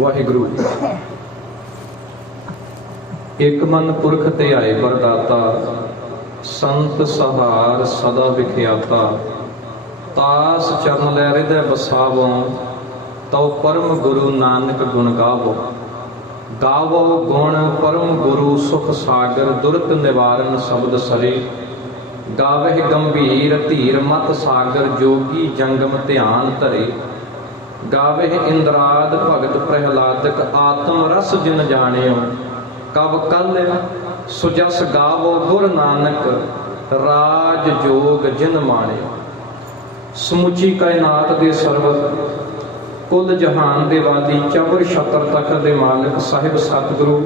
वाहिगुरु एक मन पुरख ते आए वरदाता संत सहार सदा विख्याता तास चरण लै हृदय बसावो तो परम गुरु नानक गुण गावो गावो गुण परम गुरु सुख सागर दुरत निवारण शब्द सरे गावह गंभीर धीर मत सागर जोगी जंगम ध्यान धरे गावह इंद्राद भगत प्रहलादक आत्म रस जिन जानियो कब कल सुजस गावो गुर नानक राज जोग जिन मानियो। समुची कायनात दे सरवत कुल जहान दे वादी चवर छत्र तखत दे मालिक साहिब सतगुरु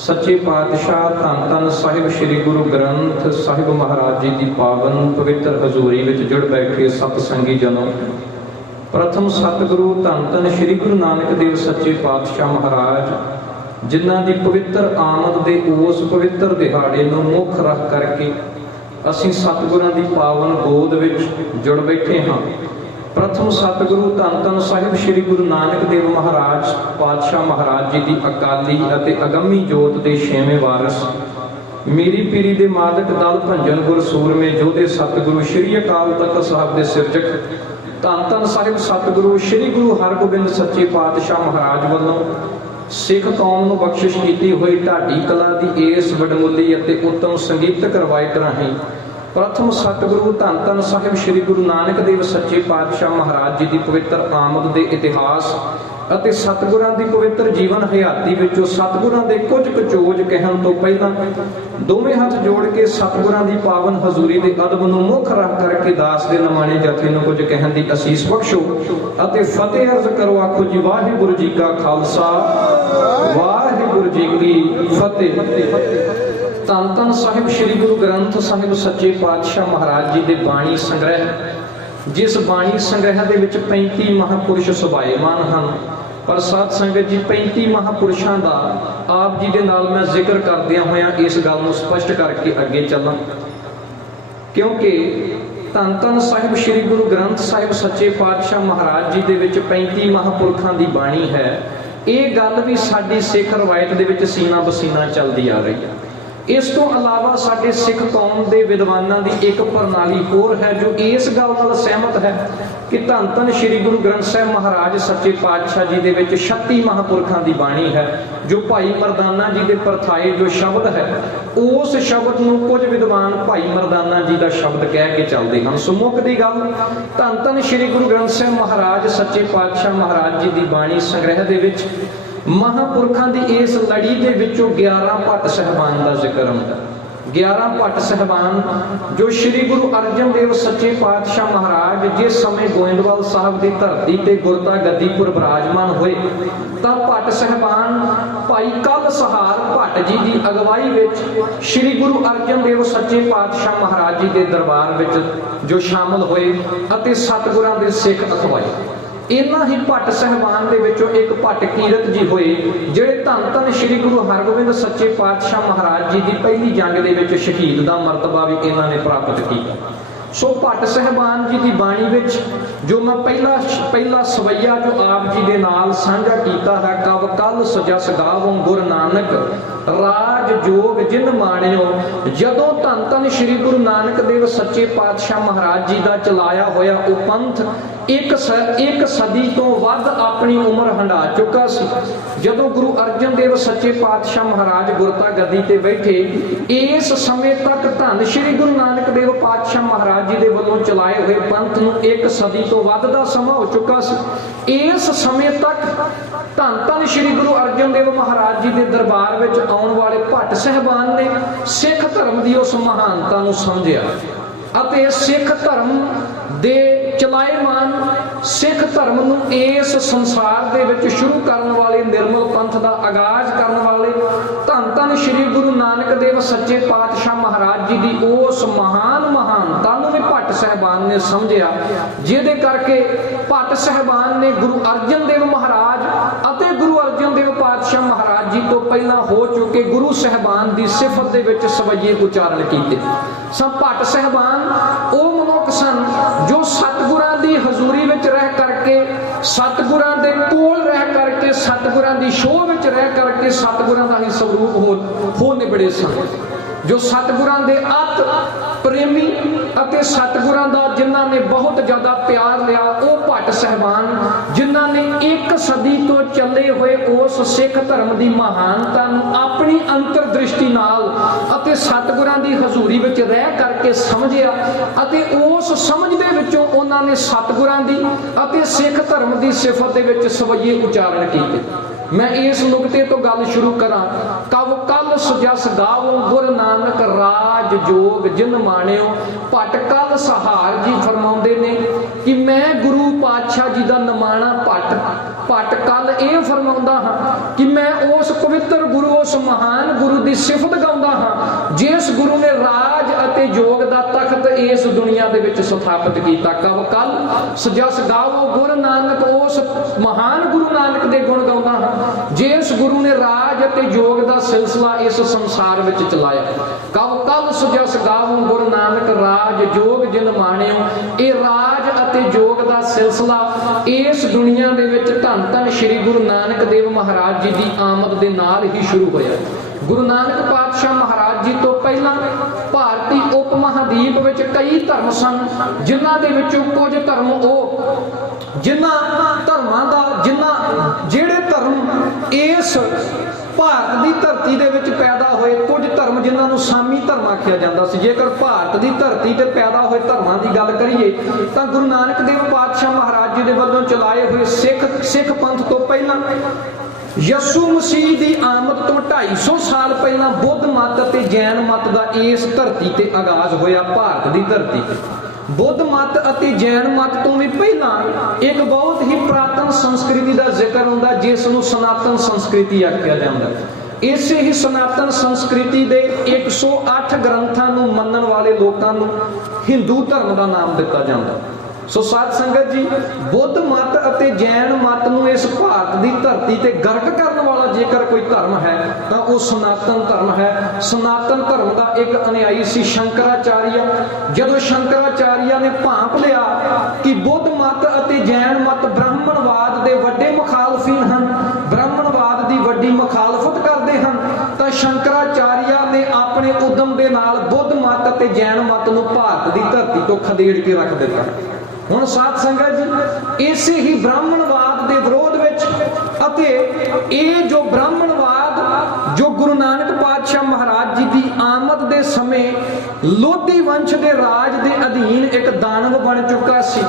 सच्चे पातशाह धन धन साहिब श्री गुरु ग्रंथ साहिब महाराज जी की पावन पवित्र हजूरी विच जुड़ बैठे सतसंगी जनों, प्रथम सतगुरु धन धन श्री गुरु नानक देव सच्चे पातशाह महाराज जिन्हां दी पवित्र आमद दे उस पवित्र दिहाड़े नूं मुख रख करके असीं सतगुरां दी पावन गोद विच जुड़ बैठे हाँ। प्रथम सतगुरु धन धन साहिब श्री गुरु नानक देव महाराज पातशाह महाराज जी की अकाली अते अगमी जोत के छेवें वारस मीरी पीरी दे मादक दल भंजन गुर सूरमे जोधे सतगुरु श्री अकाल तख्त साहब के सिरजक धन धन साहिब सतगुरु श्री गुरु हरगोबिंद सच्चे पातशाह महाराज वालों सिख कौम नूं बख्शिश की हुई ढाडी कला की इस वडमुली अते उत्तम संगीतक रवायत राहीं प्रथम सतगुरु धन धन साहिब श्री गुरु नानक देव सच्चे पातशाह महाराज जी की पवित्र आमद के इतिहास अते सतगुरां दी पवित्र जीवन हयाती विचों सतगुरां दे कुछ कचोज कहण तो पहला दोवें हाथ जोड़ के सतगुरां दी पावन हजूरी दे अदब नूं मुख रख करके दास दे नमाणे जथे नूं कुछ कहण दी असीस बख्शो अते फतेह अर्ज करो। आखो जी वाहिगुरु जी का खालसा वाहिगुरु जी की फतेह। धन धन साहिब श्री गुरु ग्रंथ साहिब सच्चे पातशाह महाराज जी दे बाणी संग्रह जिस बाणी संग्रह दे विच 35 महापुरुष सुभाएमान हन पर सत संगत जी 35 महापुरुषों का आप जी दे नाल मैं जिक्र करदियां होया इस गल नूं स्पष्ट करके अगे चलां क्योंकि धन धन साहिब श्री गुरु ग्रंथ साहिब सच्चे पातशाह महाराज जी दे विच 35 महापुरुषों की बाणी है। ये गल भी साडी सिख रवायत दे विच सीना बसीना चलदी आ रही है। इस तो इलावा साडे सिख कौम के विद्वानों की एक प्रणाली होर है जो इस गल नाल सहमत है कि धन धन श्री गुरु ग्रंथ साहिब महाराज सच्चे पातशाह जी दे विच 36 महापुरखों की बाणी है। जो भाई मरदाना जी के परथाए जो शब्द है उस शब्द नूं कुछ विद्वान भाई मरदाना जी का शब्द कह के चलते हैं। सो मुकदी गल धन धन श्री गुरु ग्रंथ साहिब महाराज सच्चे पातशाह महाराज जी की बाणी संग्रह दे विच महापुरखों की इस लड़ी के विचों 11 भट्ट साहबान का जिक्र होता। 11 भट्ट साहबान जो श्री गुरु अर्जन देव सच्चे पातशाह महाराज जिस समय गोइंदवाल साहब की धरती ते गुरता गद्दीपुर विराजमान हुए तब भट्ट साहबान भाई कल सहार भट्ट जी की अगवाई विच श्री गुरु अर्जन देव सच्चे पातशाह महाराज जी के दरबार विच जो शामिल हुए अते सतगुरां दे सिख अखवाए। इन्हां ही भट्ट साहबान दे विचों एक भट्ट कीरत जी होए जिहड़े धन धन श्री गुरु हरगोबिंद सच्चे पातशाह महाराज जी की पहली जंग दे विच शहीद का मरतबा भी इन्हां ने प्राप्त किया। सो भट्ट साहबान जी की बाणी विच जो मैं पहला सवैया जो आप जी दे नाल साझा कीता है कव कल सजस गावों गुरु नानक राज जोग जिन माणियो। जदों धन धन श्री गुरु नानक देव सच्चे पातशाह महाराज जी का चलाया होया वो पंथ एक सदी तो वध अपनी उम्र हंडा चुका सी। जदों गुरु अर्जन देव सच्चे पातशाह महाराज गुरता गद्दी ते बैठे इस समय तक धन श्री गुरु नानक देव पातशाह महाराज जी दे वल्लों चलाए हुए पंथ नूं एक सदी तो वध दा समा हो चुका सी। इस समय तक धन धन श्री गुरु अर्जन देव महाराज जी के दरबार विच आउण वाले भट्ट साहबान ने सिख धर्म की उस महानता नूं समझिया अते सिख धर्म दे चलाएमान सिख धर्म नूं इस संसार दे विच शुरू करन वाले निर्मल पंथ दा आगाज करन वाले धन धन श्री गुरु नानक देव सच्चे पातशाह महाराज जी की उस महान महानता नूं भी भट्ट साहबान ने समझिया जिहदे करके भट्ट साहबान ने गुरु अर्जन देव महाराज अते गुरु अर्जन देव पातशाह महाराज जी तो पहला हो चुके गुरु साहबान की सिफत दे विच सवैये उचारण कीते। सब भट्ट साहबान वो मनुख सन जो सतगुरां दी हजूरी विच रह करके सतगुरां दे कोल रह करके सतगुरां दी शोह विच रह करके सतगुरां दा ही स्वरूप हो निबड़े सन। जो सतगुरां दे अत प्रेमी अते सतगुरां दा जिन्हां ने बहुत ज्यादा प्यार लिया वो भट्ट साहबान जिन्हां ने एक सदी तो चले हुए उस सिख धर्म की महानता अपनी अंतर दृष्टि नाल अते सतगुरां दी हजूरी विच रह करके समझिया अते उस समझ दे विचों उन्हां ने सतगुरां दी अते सिख धर्म की सिफत दे विच सवैये उचारण कीते। मैं इस नुकते तो गल शुरू करा कव कल सजस गावो गुर नानक राज जोग जिन माणियो। भट्ट कल सहार जी फरमाउंदे ने कि मैं गुरु पातशाह जी का नमाणा भट्ट कल ये फरमाउंदा हां कि मैं उस पवित्र गुरु उस महान गुरु की सिफत गाउंदा हां जिस गुरु ने राज अते जोग का तख्त इस दुनिया दे विच स्थापित कीता। कव कल सजस गावो गुर नानक उस महान गुरु नानक दे गुण गाउंदा हां जिस गुरु ने राज अते जोग का सिलसिला इस संसार विच चलाया। कव कल सजस गावो गुरु नानक राज जोग जिन माणियो। ये राज अते जोग का सिलसिला इस दुनिया दे विच धन धन श्री गुरु नानक देव महाराज जी की आमद के नाल ही शुरू होया। गुरु नानक पातशाह महाराज जी तो पहला भारती उप महादीप विच कई धर्म सन जिन्हां दे विचों कुछ धर्म जिन्हां धर्मां दा जिहड़े धर्म इस भारत की धरती दे विच पैदा होए कुछ धर्म जिन्हां नूं सामी धर्म आखिया जांदा सी। जेकर भारत की धरती ते पैदा होए धर्मां की गल करिए तां गुरु नानक देव पातशाह महाराज जी दे वल्लों चलाए हुए सिख पंथ तो पहला यसु मसीह की आमद तो 250 साल पहला बुद्ध मत ते जैन मत का इस धरती ते आगाज होया। भारत की धरती ते बुद्ध मत अते जैन मत तो भी पहला एक बहुत ही पुरातन संस्कृति का जिक्र होंदा जिसनूं सनातन संस्कृति आख्या जाता। इसे ही सनातन संस्कृति के 108 ग्रंथां नूं मनण वाले लोकां नूं हिंदू धर्म का नाम दिता जाता। सो साध संगत जी बुद्ध मत अते जैन मत नूं इस भारत की धरती ते गर्क करने वाला जेकर कोई धर्म है तो वह सनातन धर्म है। सनातन धर्म का एक अनुयायी सी शंकराचार्य। जदों शंकराचार्य ने भांप लिया कि बुद्ध मत अते जैन मत ब्राह्मणवाद के वड्डे मुखालफी हैं ब्राह्मणवाद की वड्डी मुखालफत करते हैं ਤਾਂ ਸ਼ੰਕਰਾਚਾਰੀਆ ਨੇ ਆਪਣੇ ਉਦਮ ਦੇ ਨਾਲ ਬੁੱਧ ਮਤ ਅਤੇ ਜੈਨ ਮਤ ਨੂੰ ਭਾਰਤ ਦੀ ਧਰਤੀ ਤੋਂ ਖਦੇੜ ਕੇ ਰੱਖ ਦਿੱਤਾ। ਹੁਣ ਸਾਧ ਸੰਗਤ ਜੀ, ਇਸੇ ਹੀ ਬ੍ਰਾਹਮਣਵਾਦ ਦੇ ਵਿਰੋਧ ਵਿੱਚ ਅਤੇ ਇਹ ਜੋ ਬ੍ਰਾਹਮਣਵਾਦ ਜੋ ਗੁਰੂ ਨਾਨਕ ਪਾਤਸ਼ਾਹ ਮਹਾਰਾਜ ਜੀ ਦੀ ਆਮਦ ਦੇ ਸਮੇਂ ਲੋਧੀ ਵੰਸ਼ ਦੇ ਰਾਜ ਦੇ ਅਧੀਨ ਇੱਕ ਦਾਨਵ ਬਣ ਚੁੱਕਾ ਸੀ,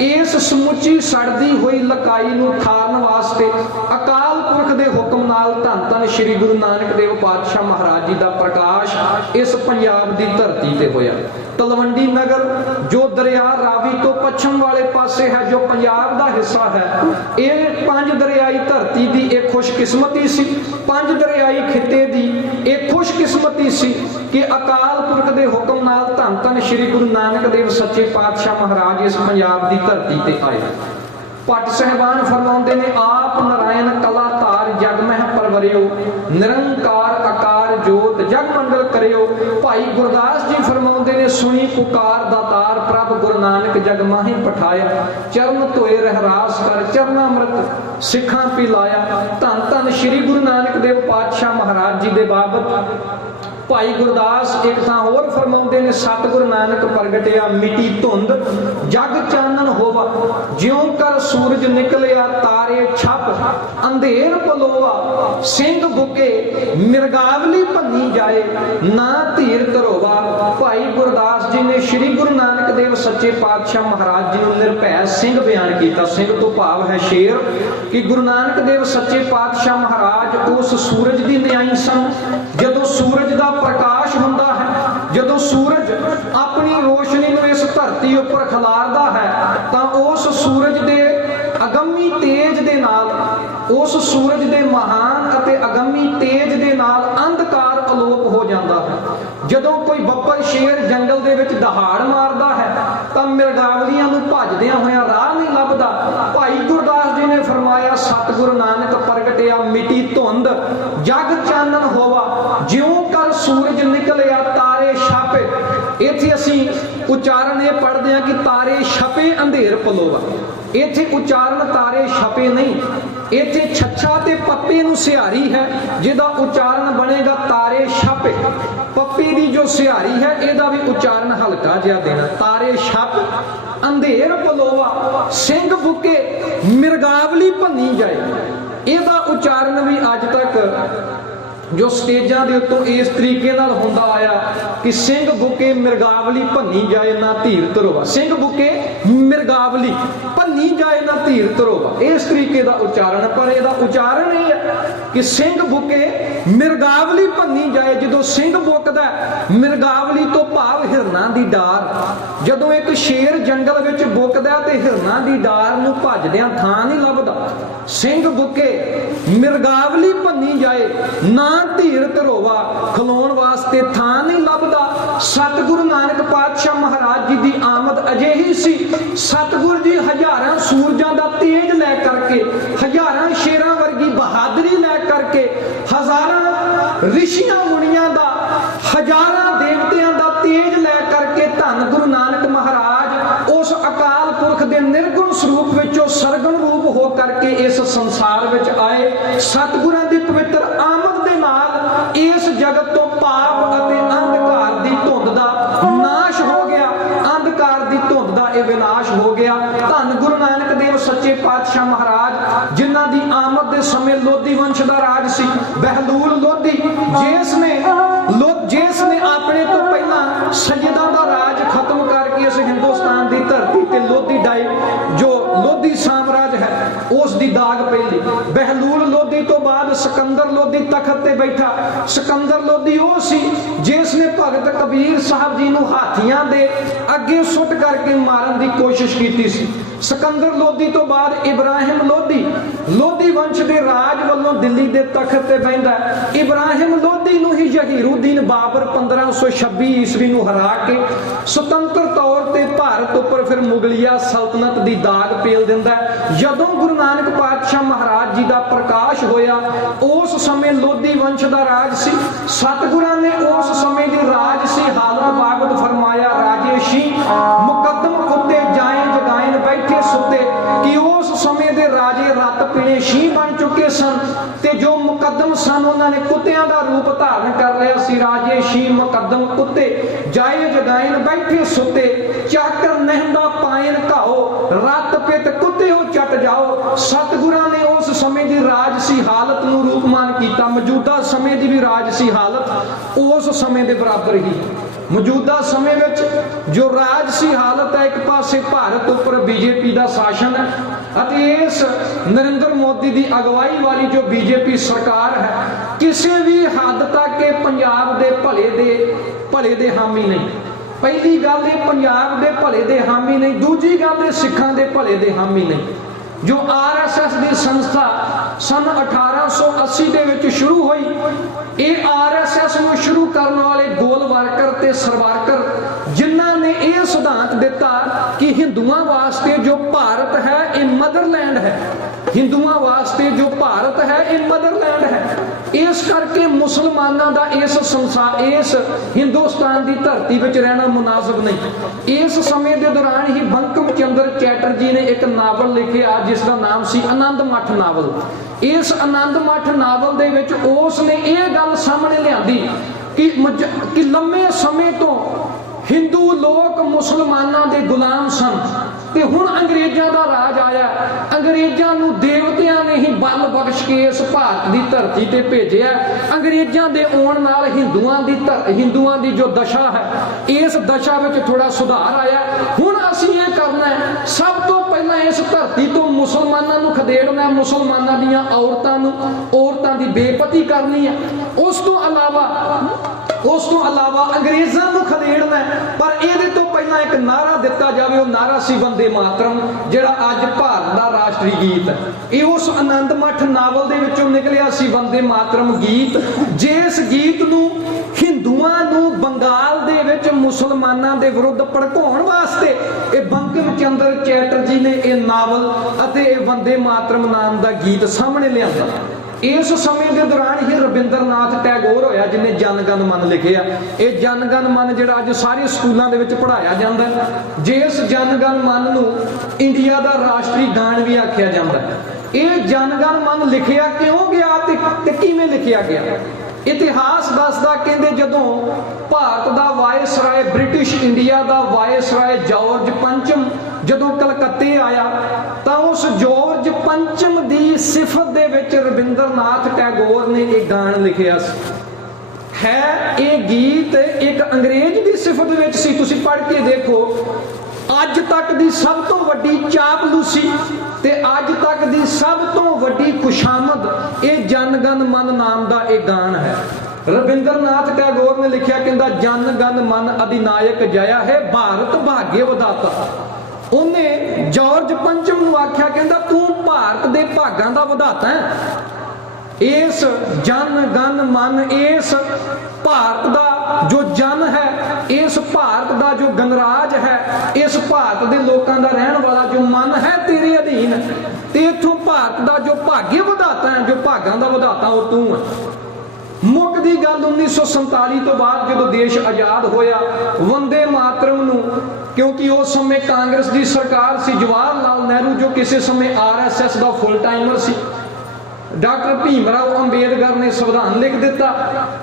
ਇਸ ਸਮੁੱਚੀ ਸੜਦੀ ਹੋਈ ਲਕਾਈ ਨੂੰ ਠਾਰਨ ਵਾਸਤੇ ਅਕਾਲ ਪੁਰਖ ਦੇ ਹੁਕਮ ਨਾਲ ਧੰਨ ਧੰਨ ਸ੍ਰੀ ਗੁਰੂ ਨਾਨਕ ਦੇਵ ਪਾਤਸ਼ਾਹ ਮਹਾਰਾਜ ਜੀ ਦਾ ਪ੍ਰਕਾਸ਼ ਇਸ ਪੰਜਾਬ ਦੀ ਧਰਤੀ ਤੇ ਹੋਇਆ। ਤਲਵੰਡੀ ਨਗਰ ਜੋ ਦਰਿਆ ਰਾਵੀ ਤੋਂ ਪੱਛਮ ਵਾਲੇ ਪਾਸੇ ਹੈ, ਜੋ ਪੰਜਾਬ ਦਾ ਹਿੱਸਾ ਹੈ, ਇਹ ਪੰਜ ਦਰਿਆਈ ਧਰਤੀ ਦੀ ਇੱਕ ਖੁਸ਼ਕਿਸਮਤੀ ਸੀ। ਪੰਜ ਦਰਿਆਈ ਖਿੱਤੇ ਦੀ ਇੱਕ ਖੁਸ਼ਕਿਸਮਤੀ ਸੀ ਕਿ ਅਕਾਲ ਪੁਰਖ ਦੇ ਹੁਕਮ ਨਾਲ ਧੰਨ ਧੰਨ ਸ੍ਰੀ ਗੁਰੂ ਨਾਨਕ ਦੇਵ ਸੱਚੇ ਪਾਤਸ਼ਾਹ ਮਹਾਰਾਜ ਇਸ ਪੰਜਾਬ ਦੀ ਧਰਤੀ ਤੇ ਆਏ। ਭੱਟ ਸਾਹਿਬਾਨ ਫਰਮਾਉਂਦੇ ਨੇ, ਆਪ ਨਾਰਾਇਣ ਕਲਾ ਧਾਰ ਜਗ ਮਹਿ ਪਰਵਰਿਓ, ਨਿਰੰਕਾਰ ਆਕਾਰ ਜੋਤ ਜਗ ਮੰਡਲ ਕਰਿਓ। ਭਾਈ ਗੁਰਦਾਸ ਜੀ ਫਰਮਾਉਂਦੇ ਨੇ, ਸੁਣੀ ਪੁਕਾਰ ਦਾਤਾਰ ਪ੍ਰਭ ਗੁਰੂ ਨਾਨਕ ਜਗ ਮਾਹੀ ਪਠਾਇਆ, ਚਰਨ ਧੋਏ ਰਹਿਰਾਸ ਕਰ ਚਰਨਾ ਅੰਮ੍ਰਿਤ ਸਿੱਖਾਂ ਪਿਲਾਇਆ। ਧੰਨ ਧੰਨ ਸ੍ਰੀ ਗੁਰੂ ਨਾਨਕ ਦੇਵ ਪਾਤਸ਼ਾਹ ਮਹਾਰਾਜ ਜੀ ਦੇ ਬਾਬਤ ਭਾਈ ਗੁਰਦਾਸ ਇੱਕ ਥਾਂ ਹੋਰ ਫਰਮਾਉਂਦੇ ਨੇ, ਸਤਿਗੁਰੂ ਨਾਨਕ ਪ੍ਰਗਟਿਆ ਮਿੱਟੀ ਧੁੰਦ ਜਗ ਚਾਨਣ ਹੋਵਾ, ਜਿਉਂ ਕਰ ਸੂਰਜ ਨਿਕਲਿਆ ਤਾਰੇ ਛਪ ਅੰਧੇਰ ਪਲੋਵਾ, ਸਿੰਘ ਬੁਕੇ ਮਿਰਗਾਵਲੀ ਭੰਨੀ ਜਾਏ ਨਾ ਧੀਰ ਧਰੋਵਾ। ਭਾਈ ਗੁਰਦਾਸ ਜੀ ਨੇ ਸ੍ਰੀ ਗੁਰੂ ਨਾਨਕ ਦੇਵ ਸੱਚੇ ਪਾਤਸ਼ਾਹ ਮਹਾਰਾਜ ਜੀ ਨੂੰ ਨਿਰਭੈ ਸਿੰਘ ਬਿਆਨ ਕੀਤਾ। ਸਿੰਘ ਤੋਂ ਭਾਵ ਹੈ ਸ਼ੇਰ, ਕਿ ਗੁਰੂ ਨਾਨਕ ਦੇਵ ਸੱਚੇ ਪਾਤਸ਼ਾਹ ਮਹਾਰਾਜ ਉਸ ਸੂਰਜ ਦੀ ਨਿਆਈ ਸਨ। ਜਦੋਂ ਸੂਰਜ ਦਾ ਪ੍ਰਕਾਸ਼ ਹੁੰਦਾ ਹੈ, ਜਦੋਂ ਸੂਰਜ ਆਪਣੀ ਰੋਸ਼ਨੀ ਨੂੰ ਇਸ ਧਰਤੀ ਉੱਪਰ ਖਿਲਾਰਦਾ ਹੈ, ਤਾਂ ਉਸ ਸੂਰਜ ਦੇ ਅਗੰਮੀ ਤੇਜ ਦੇ ਨਾਲ, ਉਸ ਸੂਰਜ ਦੇ ਮਹਾਨ ਅਤੇ ਅਗੰਮੀ ਤੇਜ ਦੇ ਨਾਲ ਅੰਧਕਾਰ ਅਲੋਪ ਹੋ ਜਾਂਦਾ ਹੈ। ਜਦੋਂ ਕੋਈ ਬੱਪਰ ਸ਼ੇਰ ਜੰਗਲ ਦੇ ਵਿੱਚ ਦਹਾੜ ਮਾਰਦਾ ਹੈ ਤਾਂ ਮਿਰਗਾਵਲੀਆਂ ਨੂੰ ਭੱਜਦਿਆਂ ਹੋਇਆਂ ਰਾਹ ਨਹੀਂ ਲੱਭਦਾ। ਭਾਈ ਗੁਰਦਾਸ ਜੀ ਨੇ ਫਰਮਾਇਆ, ਸਤਿਗੁਰੂ ਨਾਨਕ ਪ੍ਰਗਟਿਆ ਮਿੱਟੀ ਧੁੰਦ ਜਗ ਚਾਨਣ ਹੋਵਾ, ਜਿਉਂ ਕਰ ਸੂਰਜ ਨਿਕਲਿਆ ਤਾਰੇ ਛਾਪੇ। ਇੱਥੇ ਅਸੀਂ ਉਚਾਰਨ ਇਹ ਪੜ੍ਹਦੇ ਹਾਂ ਕਿ ਤਾਰੇ ਛਪੇ ਅੰਧੇਰ ਪਲੋਵਾ। ਇੱਥੇ ਉਚਾਰਨ ਤਾਰੇ ਛਪੇ ਨਹੀਂ, ਇੱਥੇ ਛੱਛਾ ਤੇ ਪੱਪੇ ਨੂੰ ਸਿਹਾਰੀ ਹੈ, ਜਿਹਦਾ ਉਚਾਰਨ ਬਣੇਗਾ ਤਾਰੇ ਛਾਪੇ। ਪੱਪੀ ਦੀ ਜੋ ਸਿਹਾਰੀ ਹੈ, ਇਹਦਾ ਵੀ ਉਚਾਰਨ ਹਲਕਾ ਜਿਹਾ ਦੇਣਾ, ਤਾਰੇ ਛਪ ਅੰਧੇਰ ਪਲੋਵਾ, ਸਿੰਘ ਬੁਕੇ ਮਿਰਗਾਵਲੀ ਭੰਨੀ ਜਾਏ। ਇਹਦਾ ਉਚਾਰਨ ਵੀ ਅੱਜ ਤੱਕ ਜੋ ਸਟੇਜਾਂ ਦੇ ਉੱਤੋਂ ਇਸ ਤਰੀਕੇ ਨਾਲ ਹੁੰਦਾ ਆਇਆ ਕਿ ਸਿੰਘ ਬੁਕੇ ਮਿਰਗਾਵਲੀ ਭੰਨੀ ਜਾਏ ਨਾ ਧੀਰ ਧਰੋਵਾ, ਸਿੰਘ ਬੁਕੇ ਮਿਰਗਾਵਲੀ ਭੰਨੀ ਜਾਏ ਨਾ ਧੀਰ ਧਰੋਵਾ, ਇਸ ਤਰੀਕੇ ਦਾ ਉਚਾਰਨ। ਪਰ ਇਹਦਾ ਉਚਾਰਨ ਇਹ ਹੈ ਕਿ ਸਿੰਘ ਬੁਕੇ ਮਿਰਗਾਵਲੀ ਭੰਨੀ ਜਾਏ। ਜਦੋਂ ਸਿੰਘ ਬੁਕਦਾ, ਮਿਰਗਾਵਲੀ ਤੋਂ ਭਾਵ ਹਿਰਨਾਂ ਦੀ ਡਾਰ। ਜਦੋਂ ਇੱਕ ਸ਼ੇਰ ਜੰਗਲ ਵਿੱਚ ਬੁਕਦਾ ਤੇ ਹਿਰਨਾਂ ਦੀ ਡਾਰ ਨੂੰ ਭੱਜਦਿਆਂ ਥਾਂ ਨਹੀਂ ਲੱਭਦਾ, ਸਿੰਘ ਬੁਕੇ ਮਿਰਗਾਵਲੀ ਭੰਨੀ ਜਾਏ ਨਾ ਧੀਰ ਧਰੋਵਾ, ਖਲੋਣ ਵਾਸਤੇ ਥਾਂ ਨਹੀਂ ਲੱਭਦਾ। ਸਤਿਗੁਰੂ ਨਾਨਕ ਪਾਤਸ਼ਾਹ ਮਹਾਰਾਜ ਜੀ ਦੀ ਆਮਦ ਅਜਿਹੀ ਸੀ, ਸਤਿਗੁਰ ਜੀ ਹਜ਼ਾਰਾਂ ਸੂਰਜਾਂ ਦਾ ਤੇਜ ਲੈ ਕਰਕੇ, ਹਜ਼ਾਰਾਂ ਸ਼ੇਰਾਂ ਵਰਗੀ ਬਹਾਦਰੀ ਲੈ ਕਰਕੇ, ਹਜ਼ਾਰਾਂ ਰਿਸ਼ੀਆਂ ਮੁਨੀਆਂ ਦਾ, ਹਜ਼ਾਰਾਂ ਦੇਵਤਿਆਂ ਦਾ ਤੇਜ ਲੈ ਕਰਕੇ ਧੰਨ ਗੁਰੂ ਨਾਨਕ ਮਹਾਰਾਜ ਉਸ ਅਕਾਲ ਪੁਰਖ ਦੇ ਨਿਰਗੁਣ ਸਰੂਪ ਵਿੱਚੋਂ ਸਰਗੁਣ ਰੂਪ ਹੋ ਕਰਕੇ ਇਸ ਸੰਸਾਰ ਵਿੱਚ ਆਏ। ਸਤਿਗੁਰਾਂ ਦੀ ਪਵਿੱਤਰ ਆਮਦ ਦੇ ਨਾਲ ਇਸ ਜਗਤ ਤੋਂ ਪਾਪ ਅਤੇ ਅੰਧਕਾਰ ਦੀ ਧੁੰਦ ਦਾ ਨਾਸ਼ ਹੋ ਗਿਆ, ਅੰਧਕਾਰ ਦੀ ਧੁੰਦ ਦਾ ਇਹ ਵਿਨਾਸ਼ ਹੋ ਗਿਆ। ਧੰਨ ਗੁਰੂ ਨਾਨਕ ਦੇਵ ਸੱਚੇ ਪਾਤਸ਼ਾਹ ਮਹਾਰਾਜ, ਜਿਨ੍ਹਾਂ ਦੀ ਆਮਦ ਦੇ ਸਮੇਂ ਲੋਧੀ ਵੰਸ਼ ਦਾ ਰਾਜ ਸੀ, ਬਹਿਲੂਲ ਲੋਧੀ, ਜਿਸ ਨੇ ਆਪਣੇ ਤੋਂ ਪਹਿਲਾਂ ਸੱਯਦਾਂ ਦਾ ਰਾਜ ਖਤਮ ਕਰਕੇ ਇਸ ਹਿੰਦੁਸਤਾਨ ਦੀ ਧਰਤੀ ਤੇ ਲੋਧੀ ਡਾਈ, ਜੋ ਲੋਧੀ ਸਾਮਰਾਜ ਹੈ, ਉਸ ਦੀ ਦਾਗ ਪਹਿਲੀ। ਬਹਿਲੂਲ ਲੋਧੀ ਤੋਂ ਬਾਅਦ ਸਿਕੰਦਰ ਲੋਧੀ ਤਖਤ ਤੇ ਬੈਠਾ। ਸਿਕੰਦਰ ਲੋਧੀ ਉਹ ਸੀ ਜਿਸ ਨੇ ਭਗਤ ਕਬੀਰ ਸਾਹਿਬ ਜੀ ਨੂੰ ਹਾਥੀਆਂ ਦੇ ਅੱਗੇ ਸੁੱਟ ਕਰਕੇ ਮਾਰਨ ਦੀ ਕੋਸ਼ਿਸ਼ ਕੀਤੀ ਸੀ। ਸਿਕੰਦਰ ਲੋਧੀ ਤੋਂ ਬਾਅਦ ਇਬਰਾਹਿਮ ਲੋਧੀ, ਲੋਧੀ ਵੰਸ਼ ਦੇ ਰਾਜ ਵੱਲੋਂ ਦਿੱਲੀ ਦੇ ਤਖਤ ਤੇ ਬੈਠਾ। ਇਬਰਾਹਿਮ ਲੋਧੀ ਨੂੰ ਹੀ ਜ਼ਹੀਰੁਦੀਨ ਬਾਬਰ 1526 ਈਸਵੀ ਨੂੰ ਹਰਾ ਕੇ ਸੁਤੰਤਰ ਤੌਰ ਤੇ ਭਾਰਤ ਉੱਪਰ ਫਿਰ ਮੁਗਲਿਆ ਸਲਤਨਤ ਦੀ ਦਾਗ ਪੇਲ ਦਿੰਦਾ। ਜਦੋਂ ਗੁਰੂ ਨਾਨਕ ਪਾਤਸ਼ਾਹ ਮਹਾਰਾਜ ਜੀ ਦਾ ਪ੍ਰਕਾਸ਼ ਹੋਇਆ, ਉਸ ਸਮੇਂ ਲੋਧੀ ਵੰਸ਼ ਦਾ ਰਾਜ ਸੀ। ਸਤਿਗੁਰਾਂ ਨੇ ਉਸ ਸਮੇਂ ਦੀ ਰਾਜ ਸੀ ਹਾਲਤ ਬਾਬਤ ਫਰਮਾਇਆ, ਰਾਜੇਸ਼ੀ ਮੁਕੱਦਮ ਉੱਤੇ ਜਾਏ ਜਗਾਇਨ ਬੈਠੇ ਸੁੱਤੇ, ਕਿ ਉਸ ਸਮੇਂ ਦੇ ਰਾਜੇ ਰੱਤ ਪੀਣੇ ਸ਼ੀ ਬਣ ਚੁੱਕੇ ਸਨ ਤੇ ਜੋ मुकदम सन उन्होंने कुत्तियां का रूप धारण कर लिया सी। राजे शी मुकदम कुत्ते जाए जगाइन बैठे सुते, चाकर नहंदा पायन घाओ, रत पित कुत्ते हो चट जाओ। सतगुरां ने उस समय की राजसी हालत नूं रूपमान किया। मौजूदा समय की भी राजसी हालत उस समय के बराबर ही। मौजूदा समय में जो राजसी हालत है, एक पासे भारत उपर बीजेपी का शासन है, इस नरेंद्र मोदी की अगवाई वाली जो बीजेपी सरकार है, किसी भी हद तक के पंजाब के भले दे हामी नहीं। पहली गल ये पंजाब के भले दे हामी नहीं, दूजी गल ये सिखां के भले दे हामी नहीं। जो RSS की संस्था सन 1880 के विच शुरू हुई, ये RSS में शुरू करने वाले गोलवारकर ते सरवारकर जिन्हों ने यह सिद्धांत दिता कि हिंदुओं वास्ते जो भारत है ये मदरलैंड है, हिंदुओं वास्ते जो भारत है ये मदरलैंड है। इस करके मुसलमानों का इस संसार इस हिंदुस्तान की धरती में रहना मुनासिब नहीं। इस समय के दौरान ही बंकिम चंद्र चैटर्जी ने एक नावल लिखा जिसका नाम सी आनंद मठ नावल। इस आनंद मठ नावल दे विच उसने ये गल सामने लियांदी कि लंबे समय तो हिंदू लोग मुसलमानों के गुलाम सन ते हुण अंग्रेज़ों का राज आया। अंग्रेज़ों नूं देवतियां ने ही बल बख्श के इस भारत की धरती ते भेजिया। अंग्रेज़ों के आउण नाल हिंदुआं दी जो दशा है, इस दशा में थोड़ा सुधार आया। हुण असीं ये करना है, सब तो पहला इस धरती तो मुसलमानों नूं खदेड़ना, मुसलमानों दीयां औरतां दी बेपती करनी है। उस तो अलावा अंग्रेज़ों नूं खदेड़ना है। पर ये तो पहला एक नारा दिता जाए, वो नारा सी वंदे मातरम, जिहड़ा अज भारत का राष्ट्री गीत है। ये उस आनंद मठ नावल दे विचों निकलिया सी वंदे मातरम गीत। जिस गीत नूं हिंदुआं नूं बंगाल दे विच मुसलमानां दे विरुद्ध भड़काउण वास्ते ये बंकिम चंद्र चैटर्जी ने यह नावल अते वंदे मातरम नाम का गीत सामने लिया। इस समय के दौरान ही रविंद्रनाथ टैगोर होया जिन्हें जनगण मन लिखे आ। ये जनगण मन जिहड़ा अज सारे स्कूलों के विच पढ़ाया जाता है, जिस जनगण मन नूं इंडिया का राष्ट्रीय गान भी आख्या जाता है। ये जनगण मन लिखिया क्यों गया ते किवें लिखिया गया? इतिहास दसदा कहंदे जदों भारत का वायसराय ब्रिटिश इंडिया का वायसराय जॉर्ज पंचम जदों कलकत्ते आया तो उस जॉर्ज पंचम की सिफत दे विच रविंद्रनाथ टैगोर ने एक गान लिखिया है। ये गीत एक अंग्रेज की सिफत विच सी। तुसीं पढ़ के देखो, अज तक की सब तो वड्डी चापलूसी ते अज तक की सब तो वड्डी खुशामद ये जनगण मन नाम का एक गान है। रविंद्रनाथ टैगोर ने लिखा कहता जनगण मन अधिनायक जया है भारत भाग्य विधाता। उन्हें जॉर्ज पंचम नूं आख्या कहता तू भारत दे भागां दा विधाता है। इस जन गण मन, इस भारत का जो जन है, इस भारत का जो गणराज है, इस भारत के लोगों का रहने वाला जो मन है तेरे अधीन, ते इथों भारत का जो भाग्य विधाता है, जो भागां दा विधाता वो तू है। मुकदी गल 1947 तो बाद जो देश आजाद होया, वंदे मातरम नूं क्योंकि उस समय कांग्रेस की सरकार सी, जवाहर लाल नेहरू जो किसी समय RSS का फुल टाइमर सी, डॉक्टर भीमराव अंबेडकर ने संविधान लिख दिता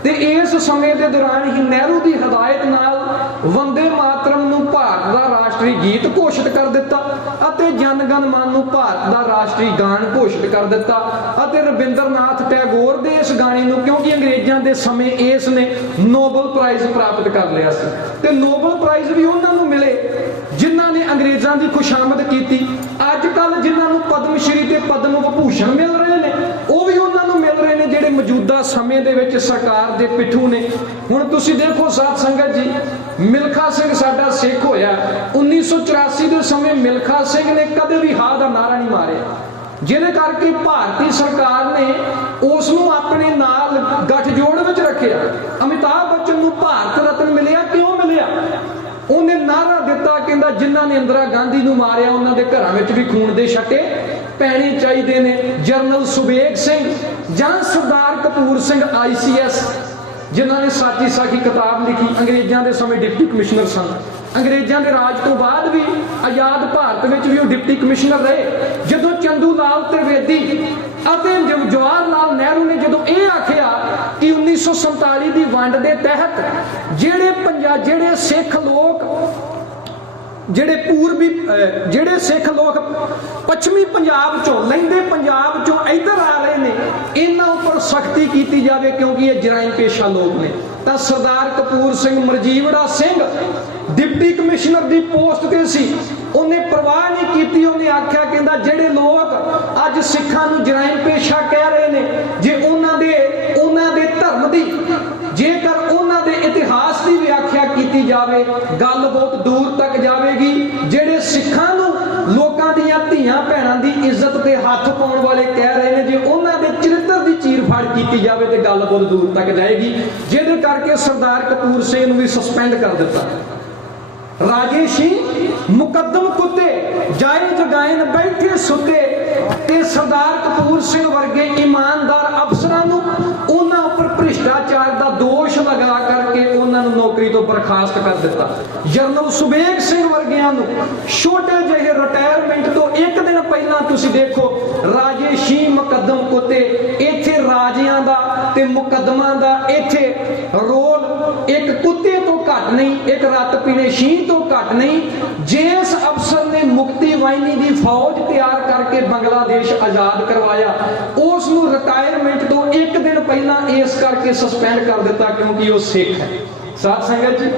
ते इस समय के दौरान ही नेहरू की हदायत नाल वंदे मातरम नूं भारत का राष्ट्रीय गीत घोषित कर दिता अते जनगण मन नूं भारत का राष्ट्रीय गान घोषित कर दिता अते रविंद्रनाथ टैगोर दे इस गाने नूं क्योंकि अंग्रेज़ों के समय इसने नोबल प्राइज प्राप्त कर लिया सी ते नोबल प्राइज भी उन्हां नूं मिले जिन्हां ने अंग्रेज़ों की खुशामद की। अजकल जिन्हां नूं पद्मश्री ते पद्म विभूषण मिल रहे हैं वो भी उन्होंने मिल रहे हैं जिहड़े मौजूदा समय दे विच सरकार दे पिट्ठू ने। हुण तुसीं देखो साध संगत जी, मिल्खा सिंह साडा सिख होया 1984 के समय मिल्खा सिंह ने कदे भी हा दा नारा नहीं मारिया, जिहदे करके भारतीय सरकार ने उसनूं अपने नाल गठजोड़ विच रखिया। अमिताभ बच्चन नूं भारत रत्न मिलिया, क्यों मिलिया? उन्हें नारा दिता कहंदा जिन्हां ने इंदिरा गांधी नूं मारिया उन्हां दे घरां विच भी खून दे छट्टे पैने चाहिए ने। जनरल सुबेग सिंह जां सरदार कपूर सिंह ICS जिन्होंने साची साखी किताब लिखी, अंग्रेज़ों के समय डिप्टी कमिश्नर सन, अंग्रेज़ों के राज तो बाद भी आजाद भारत में भी वो डिप्टी कमिश्नर रहे। जदों चंदू लाल त्रिवेदी ਅਤੇ ਜਵਾਹਰ ਲਾਲ ਨਹਿਰੂ ਨੇ ਜਦੋਂ ਇਹ ਆਖਿਆ ਕਿ 1947 ਦੀ ਵੰਡ ਦੇ ਤਹਿਤ ਜਿਹੜੇ ਸਿੱਖ ਲੋਕ ਜਿਹੜੇ ਸਿੱਖ ਲੋਕ ਪੱਛਮੀ ਪੰਜਾਬ ਚੋਂ ਲਹਿੰਦੇ ਪੰਜਾਬ ਚੋਂ ਇੱਧਰ ਆ ਰਹੇ ਨੇ, ਇਹਨਾਂ ਉੱਪਰ ਸਖਤੀ ਕੀਤੀ ਜਾਵੇ ਕਿਉਂਕਿ ਇਹ ਜਰਾਇਮ ਪੇਸ਼ਾ ਲੋਕ ਨੇ। ਤਾਂ ਸਰਦਾਰ ਕਪੂਰ ਸਿੰਘ ਮਰਜੀਵੜਾ ਸਿੰਘ ਡਿਪਟੀ ਕਮਿਸ਼ਨਰ ਦੀ ਪੋਸਟ ਤੇ ਸੀ, ਉਹਨੇ ਪਰਵਾਹ ਨਹੀਂ ਕੀਤੀ। ਉਹਨੇ ਆਖਿਆ, ਕਹਿੰਦਾ ਜਿਹੜੇ ਲੋਕ ਅੱਜ ਸਿੱਖਾਂ ਨੂੰ ਜਰਾਇਮ ਪੇਸ਼ਾ ਕਹਿ ਰਹੇ ਨੇ, ਜੇ ਉਹਨਾਂ ਦੇ ਧਰਮ ਦੀ, ਜੇਕਰ ਉਹਨਾਂ ਦੇ ਇਤਿਹਾਸ ਦੀ ਵਿਆਖਿਆ ਕੀਤੀ ਜਾਵੇ, ਗੱਲ ਬਹੁਤ ਦੂਰ ਤੱਕ ਜਾਵੇਗੀ। ਜਿਹੜੇ ਸਿੱਖਾਂ ਨੂੰ ਲੋਕਾਂ ਦੀਆਂ ਧੀਆਂ ਭੈਣਾਂ ਦੀ ਇੱਜ਼ਤ ਤੇ ਹੱਥ ਪਾਉਣ ਵਾਲੇ ਕਹਿ ਰਹੇ ਨੇ, ਜੇ ਉਹਨਾਂ ਦੇ ਚਰਿੱਤਰ ਦੀ ਚੀਰ-ਫਾੜ ਕੀਤੀ ਜਾਵੇ ਤੇ ਗੱਲ ਬਹੁਤ ਦੂਰ ਤੱਕ ਜਾਏਗੀ। ਜਿਹਦੇ ਕਰਕੇ ਸਰਦਾਰ ਕਪੂਰ ਸਿੰਘ ਨੂੰ ਵੀ ਸਸਪੈਂਡ ਕਰ ਦਿੱਤਾ। ਰਾਜੇਸ਼ੀ ਮੁਕੱਦਮ ਕੁੱਤੇ ਜਾਏ ਜਗਾਇਨ ਬੈਠੇ ਸੁੱਤੇ, ਤੇ ਸਰਦਾਰ ਕਪੂਰ ਸਿੰਘ ਵਰਗੇ ਇਮਾਨਦਾਰ ਅਫਸਰਾਂ ਨੂੰ ਉਹਨਾਂ ਉੱਪਰ ਭ੍ਰਿਸ਼ਟਾਚਾਰ ਦਾ ਦੋਸ਼ ਲਗਾ ਕਰਕੇ ਉਹਨਾਂ ਨੂੰ ਨੌਕਰੀ ਤੋਂ ਬਰਖਾਸਤ ਕਰ ਦਿੱਤਾ। ਜਨਰਲ ਸੁਬੇਗ ਸਿੰਘ ਵਰਗਿਆਂ ਨੂੰ ਛੋਟੇ ਜਿਹੇ ਰਿਟਾਇਰਮੈਂਟ ਤੋਂ ਇੱਕ ਦਿਨ ਪਹਿਲਾਂ ਤੁਸੀਂ ਦੇਖੋ, ਰਾਜੇਸ਼ੀ ਮੁਕੱਦਮ ਕੁੱਤੇ, ਇੱਥੇ ਰਾਜਿਆਂ ਦਾ ਤੇ ਮੁਕੱਦਮਾਂ ਦਾ ਇੱਥੇ ਰੋਲ ਇੱਕ ਕੁੱਤੇ ਤੋਂ ਘੱਟ ਨਹੀਂ, ਇੱਕ ਰੱਤ ਪੀਣੇ ਸ਼ੀਂਹ ਤੋਂ ਘੱਟ ਨਹੀਂ। ਜਿਸ ਅਫਸਰ ਨੇ ਮੁਕਤੀ ਵਾਹਿਨੀ ਦੀ ਫੌਜ ਤਿਆਰ ਕਰਕੇ ਬੰਗਲਾਦੇਸ਼ ਆਜ਼ਾਦ ਕਰਵਾਇਆ, ਉਸ ਨੂੰ ਰਿਟਾਇਰਮੈਂਟ ਤੋਂ ਇੱਕ ਦਿਨ ਪਹਿਲਾਂ ਇਸ ਕਰਕੇ ਸਸਪੈਂਡ ਕਰ ਦਿੱਤਾ ਕਿਉਂਕਿ ਉਹ ਸਿੱਖ ਹੈ। ਸਾਧ ਸੰਗਤ ਜੀ,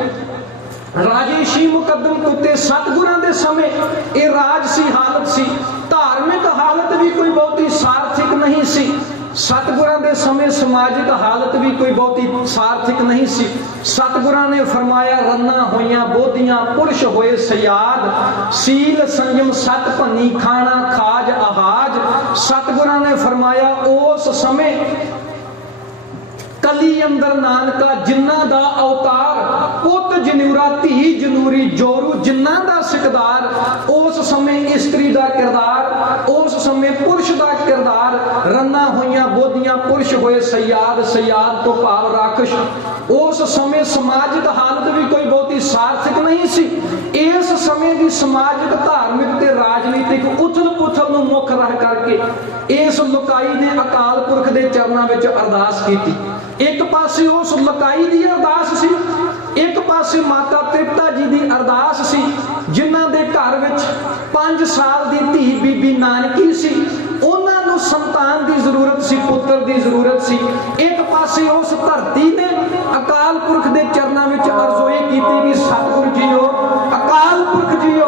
ਰਾਜੇਸ਼ੀ ਮੁਕੱਦਮ ਕੁੱਤੇ ਸਤਿਗੁਰਾਂ ਦੇ ਸਮੇਂ ਇਹ ਰਾਜਸੀ ਹਾਲਤ ਸੀ, ਧਾਰਮਿਕ ਹਾਲਤ ਵੀ ਕੋਈ ਬਹੁਤੀ ਸਾਰਥਿਕ ਨਹੀਂ ਸੀ। ਸਤਿਗੁਰਾਂ ਦੇ ਸਮੇਂ ਸਮਾਜਿਕ ਹਾਲਤ ਵੀ ਕੋਈ ਬਹੁਤੀ ਸਾਰਥਿਕ ਨਹੀਂ ਸੀ। ਸਤਿਗੁਰਾਂ ਨੇ ਫਰਮਾਇਆ, ਰੰਨਾਂ ਹੋਈਆਂ ਬੋਧੀਆਂ ਪੁਰਸ਼ ਹੋਏ ਸਿਆਦ, ਸੀਲ ਸੰਜਮ ਸਤ ਭੰਨੀ ਖਾਣਾ ਖਾਜ ਆਹਾਜ। ਸਤਿਗੁਰਾਂ ਨੇ ਫਰਮਾਇਆ, ਉਸ ਸਮੇਂ ਕਲੀ ਅੰਦਰ ਨਾਨਕਾ ਜਿਨ੍ਹਾਂ ਦਾ ਅਵਤਾਰ, ਪੁੱਤ ਜਨੂਰਾ ਧੀ ਜਨੂਰੀ ਜੋਰੂ ਜਿਨ੍ਹਾਂ ਦਾ ਸਿਕਦਾਰ। ਉਸ ਸਮੇਂ ਇਸਤਰੀ ਦਾ ਕਿਰਦਾਰ, ਉਸ ਸਮੇਂ ਪੁਰਸ਼ ਦਾ ਕਿਰਦਾਰ, ਰੰਨਾਂ ਹੋਈਆਂ ਬੋਧੀਆਂ ਪੁਰਸ਼ ਹੋਏ ਸਿਆਦ, ਸਿਆਦ ਤੋਂ ਭਾਵ ਰਾਖਸ਼। ਉਸ ਸਮੇਂ ਸਮਾਜਿਕ ਹਾਲਤ ਵੀ ਕੋਈ ਬਹੁਤੀ ਸਾਰਥਿਕ ਨਹੀਂ ਸੀ। ਇਸ ਸਮੇਂ ਦੀ ਸਮਾਜਿਕ, ਧਾਰਮਿਕ ਤੇ ਰਾਜਨੀਤਿਕ ਉਥਲ ਪੁਥਲ ਨੂੰ ਮੁੱਖ ਰੱਖ ਕਰਕੇ ਇਸ ਲੁਕਾਈ ਨੇ ਅਕਾਲ ਪੁਰਖ ਦੇ ਚਰਨਾਂ ਵਿੱਚ ਅਰਦਾਸ ਕੀਤੀ। ਇੱਕ ਪਾਸੇ ਉਸ ਲੁਕਾਈ ਦੀ ਅਰਦਾਸ ਸੀ, ਇੱਕ ਪਾਸੇ ਮਾਤਾ ਤ੍ਰਿਪਤਾ ਜੀ ਦੀ ਅਰਦਾਸ ਸੀ, ਜਿਨ੍ਹਾਂ ਦੇ ਘਰ ਵਿੱਚ 5 ਸਾਲ ਦੀ ਧੀ ਬੀਬੀ ਨਾਨਕੀ ਸੀ। ਉਹਨਾਂ ਨੂੰ ਸੰਤਾਨ ਦੀ ਜ਼ਰੂਰਤ ਸੀ, ਪੁੱਤਰ ਦੀ ਜ਼ਰੂਰਤ ਸੀ। ਇੱਕ ਪਾਸੇ ਉਸ ਧਰਤੀ ਨੇ ਅਕਾਲ ਪੁਰਖ ਦੇ ਚਰਨਾਂ ਵਿੱਚ ਅਰਜ਼ੋਈ ਕੀਤੀ ਕਿ ਸਤਿਗੁਰ ਜੀਓ, ਅਕਾਲ ਪੁਰਖ ਜੀਓ,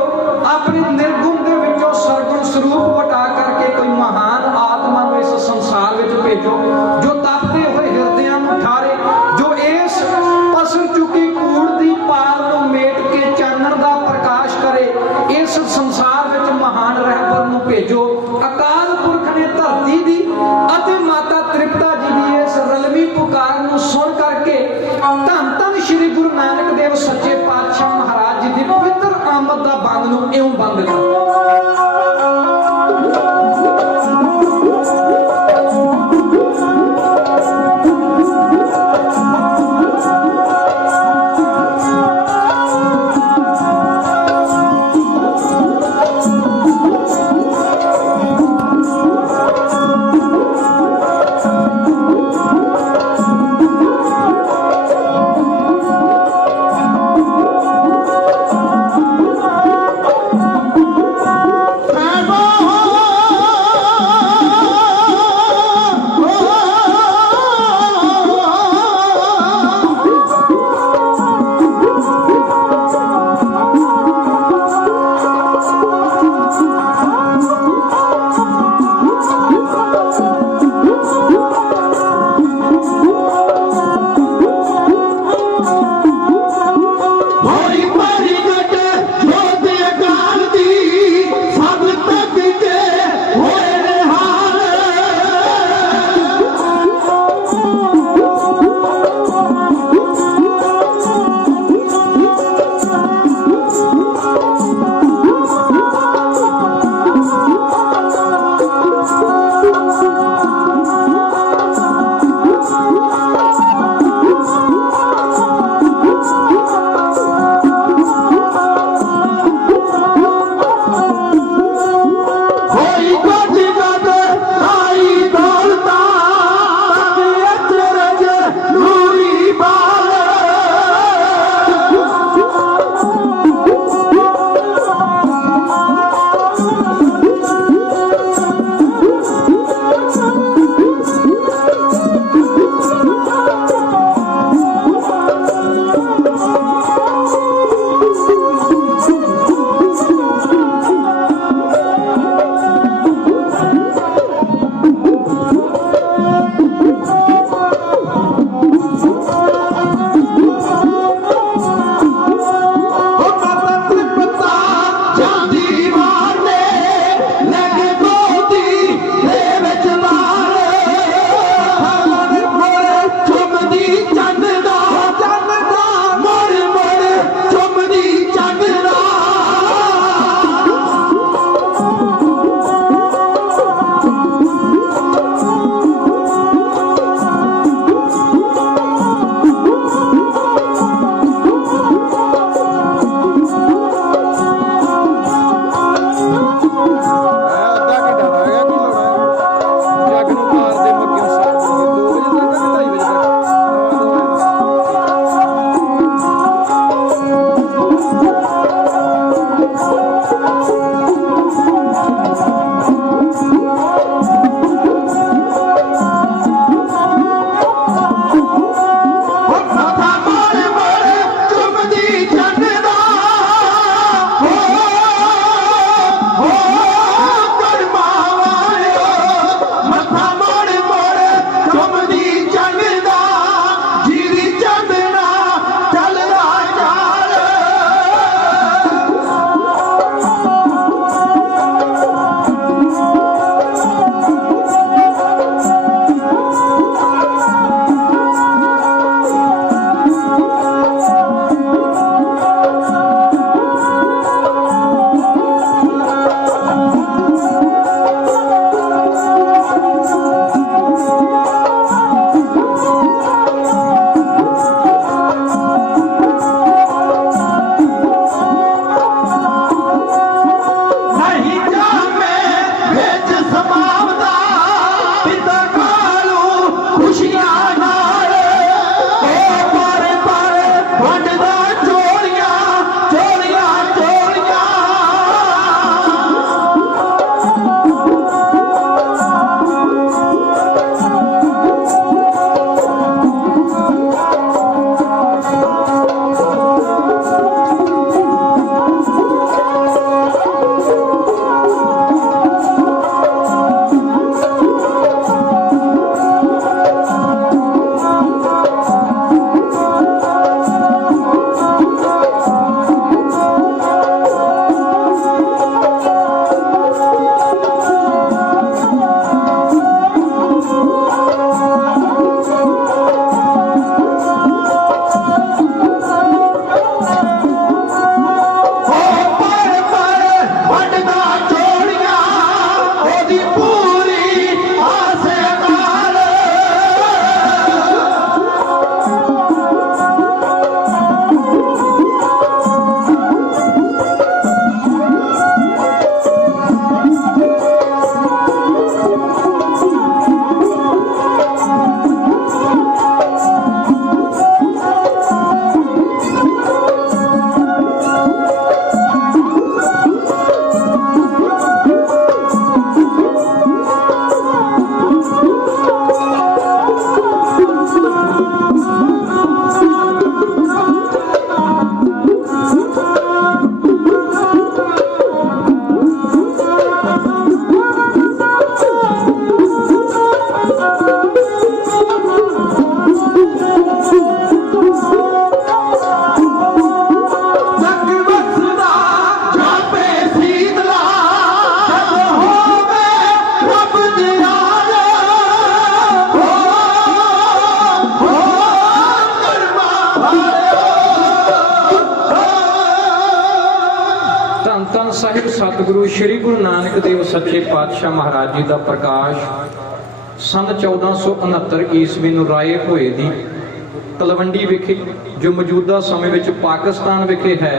ਆਪਣੇ ਨਿਰਗੁਣ ਦੇ ਵਿੱਚੋਂ ਸਰਗੁਣ ਸਰੂਪ ਵਟਾ ਕਰਕੇ ਕੋਈ ਮਹਾਨ ਆਤਮਾ ਨੂੰ ਇਸ ਸੰਸਾਰ ਵਿੱਚ ਭੇਜੋ, ਜੋ ਤਪਦੇ ਹੋਏ ਹਿਰਦਿਆਂ ਨੂੰ ਠਾਰੇ, ਜੋ ਇਸ ਪਸਰ ਚੁੱਕੀ ਕੂੜ ਦੀ ਪਾਲ ਨੂੰ ਮੇਟ ਕੇ ਚਾਨਣ ਦਾ ਪ੍ਰਕਾਸ਼ ਕਰੇ। ਇਸ ਸੰਸਾਰ ਵਿੱਚ ਮਹਾਨ ਰਹਿਬਰ ਨੂੰ ਭੇਜੋ। ਅਕਾਲ ਪੁਰਖ ਨੇ ਧਰਤੀ ਦੀ ਅਤੇ ਮਾਤਾ ਤ੍ਰਿਪਤਾ ਜੀ ਦੀ ਇਸ ਰਲਵੀਂ ਪੁਕਾਰ ਨੂੰ ਸੁਣ ਕਰਕੇ ਧੰਨ ਧੰਨ ਸ਼੍ਰੀ ਗੁਰੂ ਨਾਨਕ ਦੇਵ ਸੱਚੇ ਪਾਤਸ਼ਾਹ ਮਹਾਰਾਜ ਜੀ ਦੀ ਪਵਿੱਤਰ ਆਮਦ ਦਾ ਬੰਦ ਨੂੰ ਇਉਂ ਬੰਦ ਦਿੱਤਾ। ਅੱਜ ਸਤਿਗੁਰੂ ਸ੍ਰੀ ਗੁਰੂ ਨਾਨਕ ਦੇਵ ਸੱਚੇ ਪਾਤਸ਼ਾਹ ਮਹਾਰਾਜ ਜੀ ਦਾ ਪ੍ਰਕਾਸ਼ ਸੰਨ 1469 ਈਸਵੀ ਨੂੰ ਰਾਏ ਹੋਏ ਦੀ ਤਲਵੰਡੀ ਵਿਖੇ, ਜੋ ਮੌਜੂਦਾ ਸਮੇਂ ਵਿੱਚ ਪਾਕਿਸਤਾਨ ਵਿਖੇ ਹੈ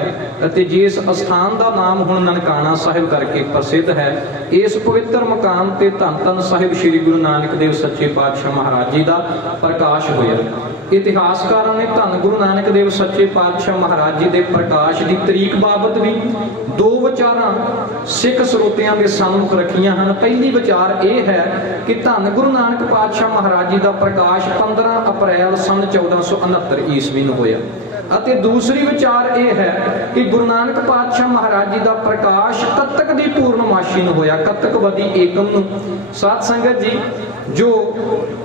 ਅਤੇ ਜਿਸ ਅਸਥਾਨ ਦਾ ਨਾਮ ਹੁਣ ਨਨਕਾਣਾ ਸਾਹਿਬ ਕਰਕੇ ਪ੍ਰਸਿੱਧ ਹੈ, ਇਸ ਪਵਿੱਤਰ ਮਕਾਮ ਤੇ ਧੰਨ ਧੰਨ ਸਾਹਿਬ ਸ੍ਰੀ ਗੁਰੂ ਨਾਨਕ ਦੇਵ ਸੱਚੇ ਪਾਤਸ਼ਾਹ ਮਹਾਰਾਜ ਜੀ ਦਾ ਪ੍ਰਕਾਸ਼ ਹੋਇਆ। ਇਤਿਹਾਸਕਾਰਾਂ ਨੇ ਧੰਨ ਗੁਰੂ ਨਾਨਕ ਦੇਵ ਸੱਚੇ ਪਾਤਸ਼ਾਹ ਮਹਾਰਾਜ ਜੀ ਦੇ ਪ੍ਰਕਾਸ਼ ਦੀ ਤਰੀਕ ਬਾਬਤ ਵੀ ਦੋ ਵਿਚਾਰਾਂ ਸਿੱਖ ਸਰੋਤਿਆਂ ਦੇ ਸਾਹਮਣੇ ਰੱਖੀਆਂ ਹਨ। ਪਹਿਲੀ ਵਿਚਾਰ ਇਹ ਹੈ ਕਿ ਧੰਨ ਗੁਰੂ ਨਾਨਕ ਪਾਤਸ਼ਾਹ ਮਹਾਰਾਜ ਜੀ ਦਾ ਪ੍ਰਕਾਸ਼ 15 ਅਪ੍ਰੈਲ ਸੰਨ 1469 ਈਸਵੀ ਨੂੰ ਹੋਇਆ ਅਤੇ ਦੂਸਰੀ ਵਿਚਾਰ ਇਹ ਹੈ ਕਿ ਗੁਰੂ ਨਾਨਕ ਪਾਤਸ਼ਾਹ ਮਹਾਰਾਜ ਜੀ ਦਾ ਪ੍ਰਕਾਸ਼ ਕੱਤਕ ਦੀ ਪੂਰਨਮਾਸ਼ੀ ਨੂੰ ਹੋਇਆ, ਕੱਤਕ ਵਦੀ ਏਕਮ ਨੂੰ। ਸਾਧ ਸੰਗਤ ਜੀ, ਜੋ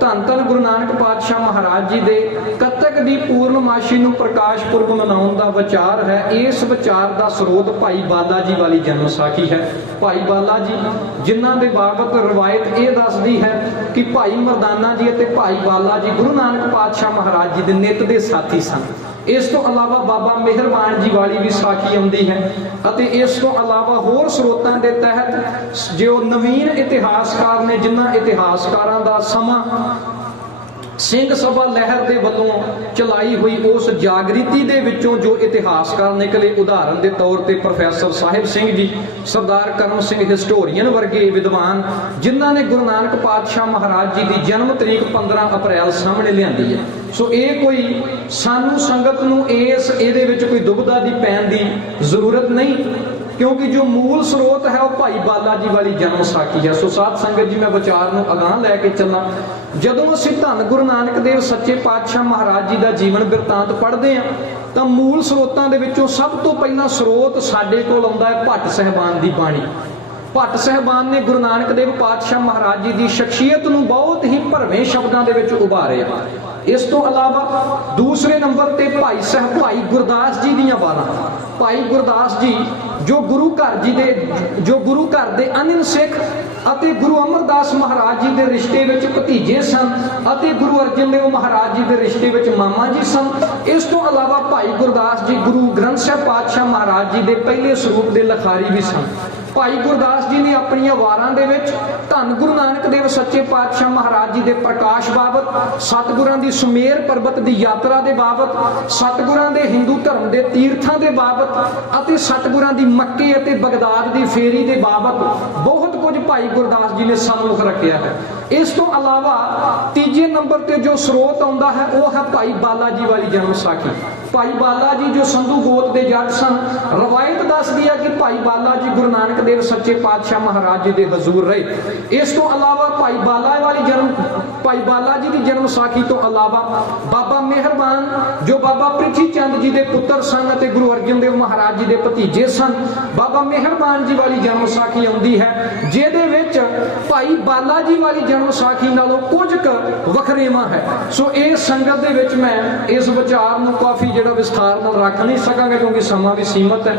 ਧੰਨ ਧੰਨ ਗੁਰੂ ਨਾਨਕ ਪਾਤਸ਼ਾਹ ਮਹਾਰਾਜ ਜੀ ਦੇ ਕੱਤਕ ਦੀ ਪੂਰਨਮਾਸ਼ੀ ਨੂੰ ਪ੍ਰਕਾਸ਼ ਪੁਰਬ ਮਨਾਉਣ ਦਾ ਵਿਚਾਰ ਹੈ, ਇਸ ਵਿਚਾਰ ਦਾ ਸਰੋਤ ਭਾਈ ਬਾਲਾ ਜੀ ਵਾਲੀ ਜਨਮ ਸਾਖੀ ਹੈ। ਭਾਈ ਬਾਲਾ ਜੀ, ਜਿਨ੍ਹਾਂ ਦੇ ਬਾਬਤ ਰਵਾਇਤ ਇਹ ਦੱਸਦੀ ਹੈ ਕਿ ਭਾਈ ਮਰਦਾਨਾ ਜੀ ਅਤੇ ਭਾਈ ਬਾਲਾ ਜੀ ਗੁਰੂ ਨਾਨਕ ਪਾਤਸ਼ਾਹ ਮਹਾਰਾਜ ਜੀ ਦੇ ਨਿੱਤ ਦੇ ਸਾਥੀ ਸਨ। ਇਸ ਤੋਂ ਇਲਾਵਾ ਬਾਬਾ ਮਿਹਰਬਾਨ ਜੀ ਵਾਲੀ ਵੀ ਸਾਖੀ ਆਉਂਦੀ ਹੈ ਅਤੇ ਇਸ ਤੋਂ ਇਲਾਵਾ ਹੋਰ ਸਰੋਤਾਂ ਦੇ ਤਹਿਤ ਜੋ ਨਵੀਨ ਇਤਿਹਾਸਕਾਰ ਨੇ, ਜਿਨ੍ਹਾਂ ਇਤਿਹਾਸਕਾਰਾਂ ਦਾ ਸਮਾਂ ਸਿੰਘ ਸਭਾ ਲਹਿਰ ਦੇ ਵੱਲੋਂ ਚਲਾਈ ਹੋਈ ਉਸ ਜਾਗ੍ਰਿਤੀ ਦੇ ਵਿੱਚੋਂ ਜੋ ਇਤਿਹਾਸਕਾਰ ਨਿਕਲੇ, ਉਦਾਹਰਨ ਦੇ ਤੌਰ ਤੇ ਪ੍ਰੋਫੈਸਰ ਸਾਹਿਬ ਸਿੰਘ ਜੀ, ਸਰਦਾਰ ਕਰਮ ਸਿੰਘ ਹਿਸਟੋਰੀਅਨ ਵਰਗੇ ਵਿਦਵਾਨ, ਜਿਨ੍ਹਾਂ ਨੇ ਗੁਰੂ ਨਾਨਕ ਪਾਤਸ਼ਾਹ ਮਹਾਰਾਜ ਜੀ ਦੀ ਜਨਮ ਤਰੀਕ 15 ਅਪ੍ਰੈਲ ਸਾਹਮਣੇ ਲਿਆਂਦੀ ਹੈ। ਸੋ ਇਹ ਕੋਈ ਸਾਨੂੰ ਸੰਗਤ ਨੂੰ ਇਹਦੇ ਵਿੱਚ ਕੋਈ ਦੁਬਿਧਾ ਦੀ ਪੈਣ ਦੀ ਜ਼ਰੂਰਤ ਨਹੀਂ, ਕਿਉਂਕਿ ਜੋ ਮੂਲ ਸਰੋਤ ਹੈ ਉਹ ਭਾਈ ਬਾਲਾ ਜੀ ਵਾਲੀ ਜਨਮ ਸਾਖੀ ਹੈ। ਸੋ ਸਾਧ ਸੰਗਤ ਜੀ, ਮੈਂ ਵਿਚਾਰ ਨੂੰ ਅਗਾਂਹ ਲੈ ਕੇ ਚੱਲਾਂ। ਜਦੋਂ ਅਸੀਂ ਧੰਨ ਗੁਰੂ ਨਾਨਕ ਦੇਵ ਸੱਚੇ ਪਾਤਸ਼ਾਹ ਮਹਾਰਾਜ ਜੀ ਦਾ ਜੀਵਨ ਬਿਰਤਾਂਤ ਪੜ੍ਹਦੇ ਹਾਂ ਤਾਂ ਮੂਲ ਸਰੋਤਾਂ ਦੇ ਵਿੱਚੋਂ ਸਭ ਤੋਂ ਪਹਿਲਾਂ ਸਰੋਤ ਸਾਡੇ ਕੋਲ ਆਉਂਦਾ ਹੈ ਭੱਟ ਸਾਹਿਬਾਨ ਦੀ ਬਾਣੀ। ਭੱਟ ਸਾਹਿਬਾਨ ਨੇ ਗੁਰੂ ਨਾਨਕ ਦੇਵ ਪਾਤਸ਼ਾਹ ਮਹਾਰਾਜ ਜੀ ਦੀ ਸ਼ਖਸੀਅਤ ਨੂੰ ਬਹੁਤ ਹੀ ਭਰਵੇਂ ਸ਼ਬਦਾਂ ਦੇ ਵਿੱਚ ਉਭਾਰਿਆ। ਇਸ ਤੋਂ ਇਲਾਵਾ ਦੂਸਰੇ ਨੰਬਰ ਤੇ ਭਾਈ ਗੁਰਦਾਸ ਜੀ ਦੀਆਂ ਵਾਰਾਂ। ਭਾਈ ਗੁਰਦਾਸ ਜੀ ਜੋ ਗੁਰੂ ਘਰ ਦੇ ਅਨਿਲ ਸਿੱਖ ਅਤੇ ਗੁਰੂ ਅਮਰਦਾਸ ਮਹਾਰਾਜ ਜੀ ਦੇ ਰਿਸ਼ਤੇ ਵਿੱਚ ਭਤੀਜੇ ਸਨ ਅਤੇ ਗੁਰੂ ਅਰਜਨ ਦੇਵ ਮਹਾਰਾਜ ਜੀ ਦੇ ਰਿਸ਼ਤੇ ਵਿੱਚ ਮਾਮਾ ਜੀ ਸਨ। ਇਸ ਤੋਂ ਇਲਾਵਾ ਭਾਈ ਗੁਰਦਾਸ ਜੀ ਗੁਰੂ ਗ੍ਰੰਥ ਸਾਹਿਬ ਪਾਤਸ਼ਾਹ ਮਹਾਰਾਜ ਜੀ ਦੇ ਪਹਿਲੇ ਸਰੂਪ ਦੇ ਲਿਖਾਰੀ ਵੀ ਸਨ। ਭਾਈ ਗੁਰਦਾਸ ਜੀ ਨੇ ਆਪਣੀਆਂ ਵਾਰਾਂ ਦੇ ਵਿੱਚ ਧੰਨ ਗੁਰੂ ਨਾਨਕ ਦੇਵ ਸੱਚੇ ਪਾਤਸ਼ਾਹ ਮਹਾਰਾਜ ਜੀ ਦੇ ਪ੍ਰਕਾਸ਼ ਬਾਬਤ, ਸਤਿਗੁਰਾਂ ਦੀ ਸੁਮੇਰ ਪਰਬਤ ਦੀ ਯਾਤਰਾ ਦੇ ਬਾਬਤ, ਸਤਿਗੁਰਾਂ ਦੇ ਹਿੰਦੂ ਧਰਮ ਦੇ ਤੀਰਥਾਂ ਦੇ ਬਾਬਤ ਅਤੇ ਸਤਿਗੁਰਾਂ ਦੀ ਮੱਕੇ ਅਤੇ ਬਗਦਾਦ ਦੀ ਫੇਰੀ ਦੇ ਬਾਬਤ ਬਹੁਤ ਕੁਝ ਭਾਈ ਗੁਰਦਾਸ ਜੀ ਨੇ ਸਨਮੁਖ ਰੱਖਿਆ ਹੈ। ਇਸ ਤੋਂ ਇਲਾਵਾ ਤੀਜੇ ਨੰਬਰ ਤੇ ਜੋ ਸਰੋਤ ਆਉਂਦਾ ਹੈ ਉਹ ਹੈ ਭਾਈ ਬਾਲਾ ਜੀ ਵਾਲੀ ਜਨਮ ਸਾਖੀ। ਭਾਈ ਬਾਲਾ ਜੀ ਜੋ ਸੰਧੂ ਗੋਤ ਦੇ ਜੱਟ ਸਨ, ਰਵਾਇਤ ਦੱਸਦੀ ਹੈ ਕਿ ਭਾਈ ਬਾਲਾ ਜੀ ਗੁਰੂ ਨਾਨਕ ਦੇਵ ਸੱਚੇ ਪਾਤਸ਼ਾਹ ਮਹਾਰਾਜ ਜੀ ਦੇ ਹਜ਼ੂਰ ਰਹੇ। ਇਸ ਤੋਂ ਇਲਾਵਾ ਭਾਈ ਬਾਲਾ ਜੀ ਦੀ ਜਨਮ ਸਾਖੀ ਤੋਂ ਇਲਾਵਾ ਬਾਬਾ ਮਿਹਰਬਾਨ ਜੋ ਬਾਬਾ ਪ੍ਰਿਥੀ ਚੰਦ ਜੀ ਦੇ ਪੁੱਤਰ ਸਨ ਅਤੇ ਗੁਰੂ ਅਰਜਨ ਦੇਵ ਮਹਾਰਾਜ ਜੀ ਦੇ ਭਤੀਜੇ ਸਨ, ਬਾਬਾ ਮਿਹਰਬਾਨ ਜੀ ਵਾਲੀ ਜਨਮ ਸਾਖੀ ਆਉਂਦੀ ਹੈ, ਜਿਹਦੇ ਵਿੱਚ ਭਾਈ ਬਾਲਾ ਜੀ ਵਾਲੀ ਜਨਮ ਸਾਖੀ ਨਾਲੋਂ ਕੁਝ ਕੁ ਵਖਰੇਵਾਂ ਹੈ। ਸੋ ਇਹ ਸੰਗਤ ਦੇ ਵਿੱਚ ਮੈਂ ਇਸ ਵਿਚਾਰ ਨੂੰ ਕਾਫੀ ਵਿਸਥਾਰ ਨਾਲ ਰੱਖ ਨਹੀਂ ਸਕਾਂਗਾ ਕਿਉਂਕਿ ਸਮਾਂ ਵੀ ਸੀਮਤ ਹੈ।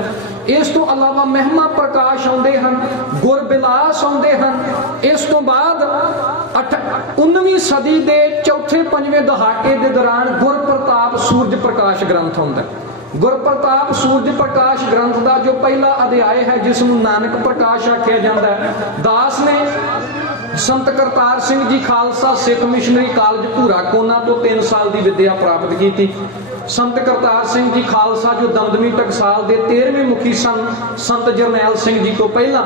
ਇਸ ਤੋਂ ਇਲਾਵਾ ਮਹਿਮਾ ਪ੍ਰਕਾਸ਼ ਆਉਂਦੇ ਹਨ, ਗੁਰਬਿਲਾਸ ਆਉਂਦੇ ਹਨ। ਇਸ ਤੋਂ ਬਾਅਦ 19ਵੀਂ ਸਦੀ ਦੇ ਚੌਥੇ ਪੰਜਵੇਂ ਦਹਾਕੇ ਦੇ ਦੌਰਾਨ ਗੁਰਪ੍ਰਤਾਪ ਸੂਰਜ ਪ੍ਰਕਾਸ਼ ਗ੍ਰੰਥ ਹੁੰਦਾ ਹੈ। ਗੁਰਪ੍ਰਤਾਪ ਸੂਰਜ ਪ੍ਰਕਾਸ਼ ਗ੍ਰੰਥ ਦਾ ਜੋ ਪਹਿਲਾ ਅਧਿਆਇ ਹੈ, ਜਿਸ ਨੂੰ ਨਾਨਕ ਪ੍ਰਕਾਸ਼ ਆਖਿਆ ਜਾਂਦਾ ਹੈ, ਦਾਸ ਨੇ ਸੰਤ ਕਰਤਾਰ ਸਿੰਘ ਜੀ ਖਾਲਸਾ ਸਿੱਖ ਮਿਸ਼ਨਰੀ ਕਾਲਜ ਭੂਰਾ ਕੋਨਾ ਤੋਂ 3 ਸਾਲ ਦੀ ਵਿੱਦਿਆ ਪ੍ਰਾਪਤ ਕੀਤੀ। ਸੰਤ ਕਰਤਾਰ ਸਿੰਘ ਜੀ ਖਾਲਸਾ ਜੋ ਦਮਦਮੀ ਟਕਸਾਲ ਦੇ 13ਵੇਂ ਮੁਖੀ ਸਨ, ਸੰਤ ਜਰਨੈਲ ਸਿੰਘ ਜੀ ਤੋਂ ਪਹਿਲਾਂ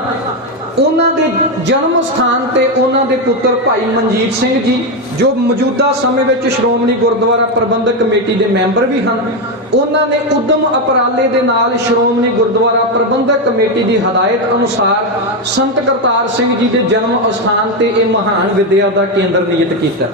ਉਹਨਾਂ ਦੇ ਜਨਮ ਸਥਾਨ ਤੇ ਉਹਨਾਂ ਦੇ ਪੁੱਤਰ ਭਾਈ ਮਨਜੀਤ ਸਿੰਘ ਜੀ ਜੋ ਮੌਜੂਦਾ ਸਮੇਂ ਵਿੱਚ ਸ਼੍ਰੋਮਣੀ ਗੁਰਦੁਆਰਾ ਪ੍ਰਬੰਧਕ ਕਮੇਟੀ ਦੇ ਮੈਂਬਰ ਵੀ ਹਨ, ਉਹਨਾਂ ਨੇ ਉਦਮ ਉਪਰਾਲੇ ਦੇ ਨਾਲ ਸ਼੍ਰੋਮਣੀ ਗੁਰਦੁਆਰਾ ਪ੍ਰਬੰਧਕ ਕਮੇਟੀ ਦੀ ਹਦਾਇਤ ਅਨੁਸਾਰ ਸੰਤ ਕਰਤਾਰ ਸਿੰਘ ਜੀ ਦੇ ਜਨਮ ਅਸਥਾਨ ਤੇ ਇਹ ਮਹਾਨ ਵਿਦਿਆ ਦਾ ਕੇਂਦਰ ਨਿਯਤ ਕੀਤਾ,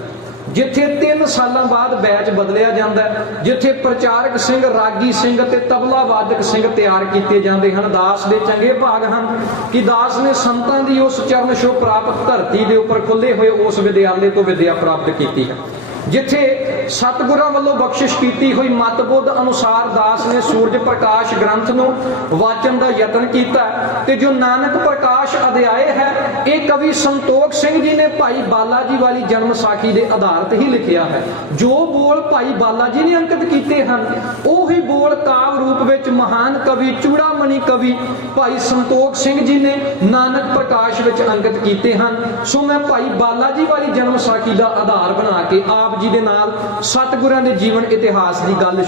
ਜਿੱਥੇ 3 ਸਾਲਾਂ ਬਾਅਦ ਬੈਚ ਬਦਲਿਆ ਜਾਂਦਾ ਹੈ, ਜਿੱਥੇ ਪ੍ਰਚਾਰਕ ਸਿੰਘ, ਰਾਗੀ ਸਿੰਘ ਅਤੇ ਤਬਲਾ ਵਾਦਕ ਸਿੰਘ ਤਿਆਰ ਕੀਤੇ ਜਾਂਦੇ ਹਨ। ਦਾਸ ਦੇ ਚੰਗੇ ਭਾਗ ਹਨ ਕਿ ਦਾਸ ਨੇ ਸੰਤਾਂ ਦੀ ਉਸ ਚਰਨ ਛੋਹ ਪ੍ਰਾਪਤ ਧਰਤੀ ਦੇ ਉੱਪਰ ਖੁੱਲੇ ਹੋਏ ਉਸ ਵਿਦਿਆਲੇ ਤੋਂ ਵਿਦਿਆ ਪ੍ਰਾਪਤ ਕੀਤੀ ਹੈ, ਜਿੱਥੇ ਸਤਿਗੁਰਾਂ ਵੱਲੋਂ ਬਖਸ਼ਿਸ਼ ਕੀਤੀ ਹੋਈ ਮਤਬੁੱਧ ਅਨੁਸਾਰ ਦਾਸ ਨੇ ਸੂਰਜ ਪ੍ਰਕਾਸ਼ ਗ੍ਰੰਥ ਨੂੰ ਵਾਚਨ ਦਾ ਯਤਨ ਕੀਤਾ ਤੇ ਜੋ ਨਾਨਕ ਪ੍ਰਕਾਸ਼ ਅਧਿਆਇ ਹੈ ਇਹ ਕਵੀ ਸੰਤੋਖ ਸਿੰਘ ਜੀ ਨੇ ਭਾਈ ਬਾਲਾ ਜੀ ਵਾਲੀ ਜਨਮ ਸਾਖੀ ਦੇ ਆਧਾਰ ਤੇ ਹੀ ਲਿਖਿਆ ਹੈ। ਜੋ ਬੋਲ ਭਾਈ ਬਾਲਾ ਜੀ ਨੇ ਅੰਕਿਤ ਕੀਤੇ ਹਨ ਉਹੀ ਬੋਲ ਕਾਵ ਰੂਪ ਵਿੱਚ ਮਹਾਨ ਕਵੀ ਚੂੜਾਮਣੀ ਕਵੀ ਭਾਈ ਸੰਤੋਖ ਸਿੰਘ ਜੀ ਨੇ ਨਾਨਕ ਪ੍ਰਕਾਸ਼ ਵਿੱਚ ਅੰਕਿਤ ਕੀਤੇ ਹਨ। ਸੋ ਮੈਂ ਭਾਈ ਬਾਲਾ ਜੀ ਵਾਲੀ ਜਨਮ ਸਾਖੀ ਦਾ ਆਧਾਰ ਬਣਾ ਕੇ ਆਪ ਜੀ ਦੇ ਨਾਲ ਸਤਿਗੁਰਾਂ ਦੇ ਜੀਵਨ ਇਤਿਹਾਸ ਦੀ ਗੱਲ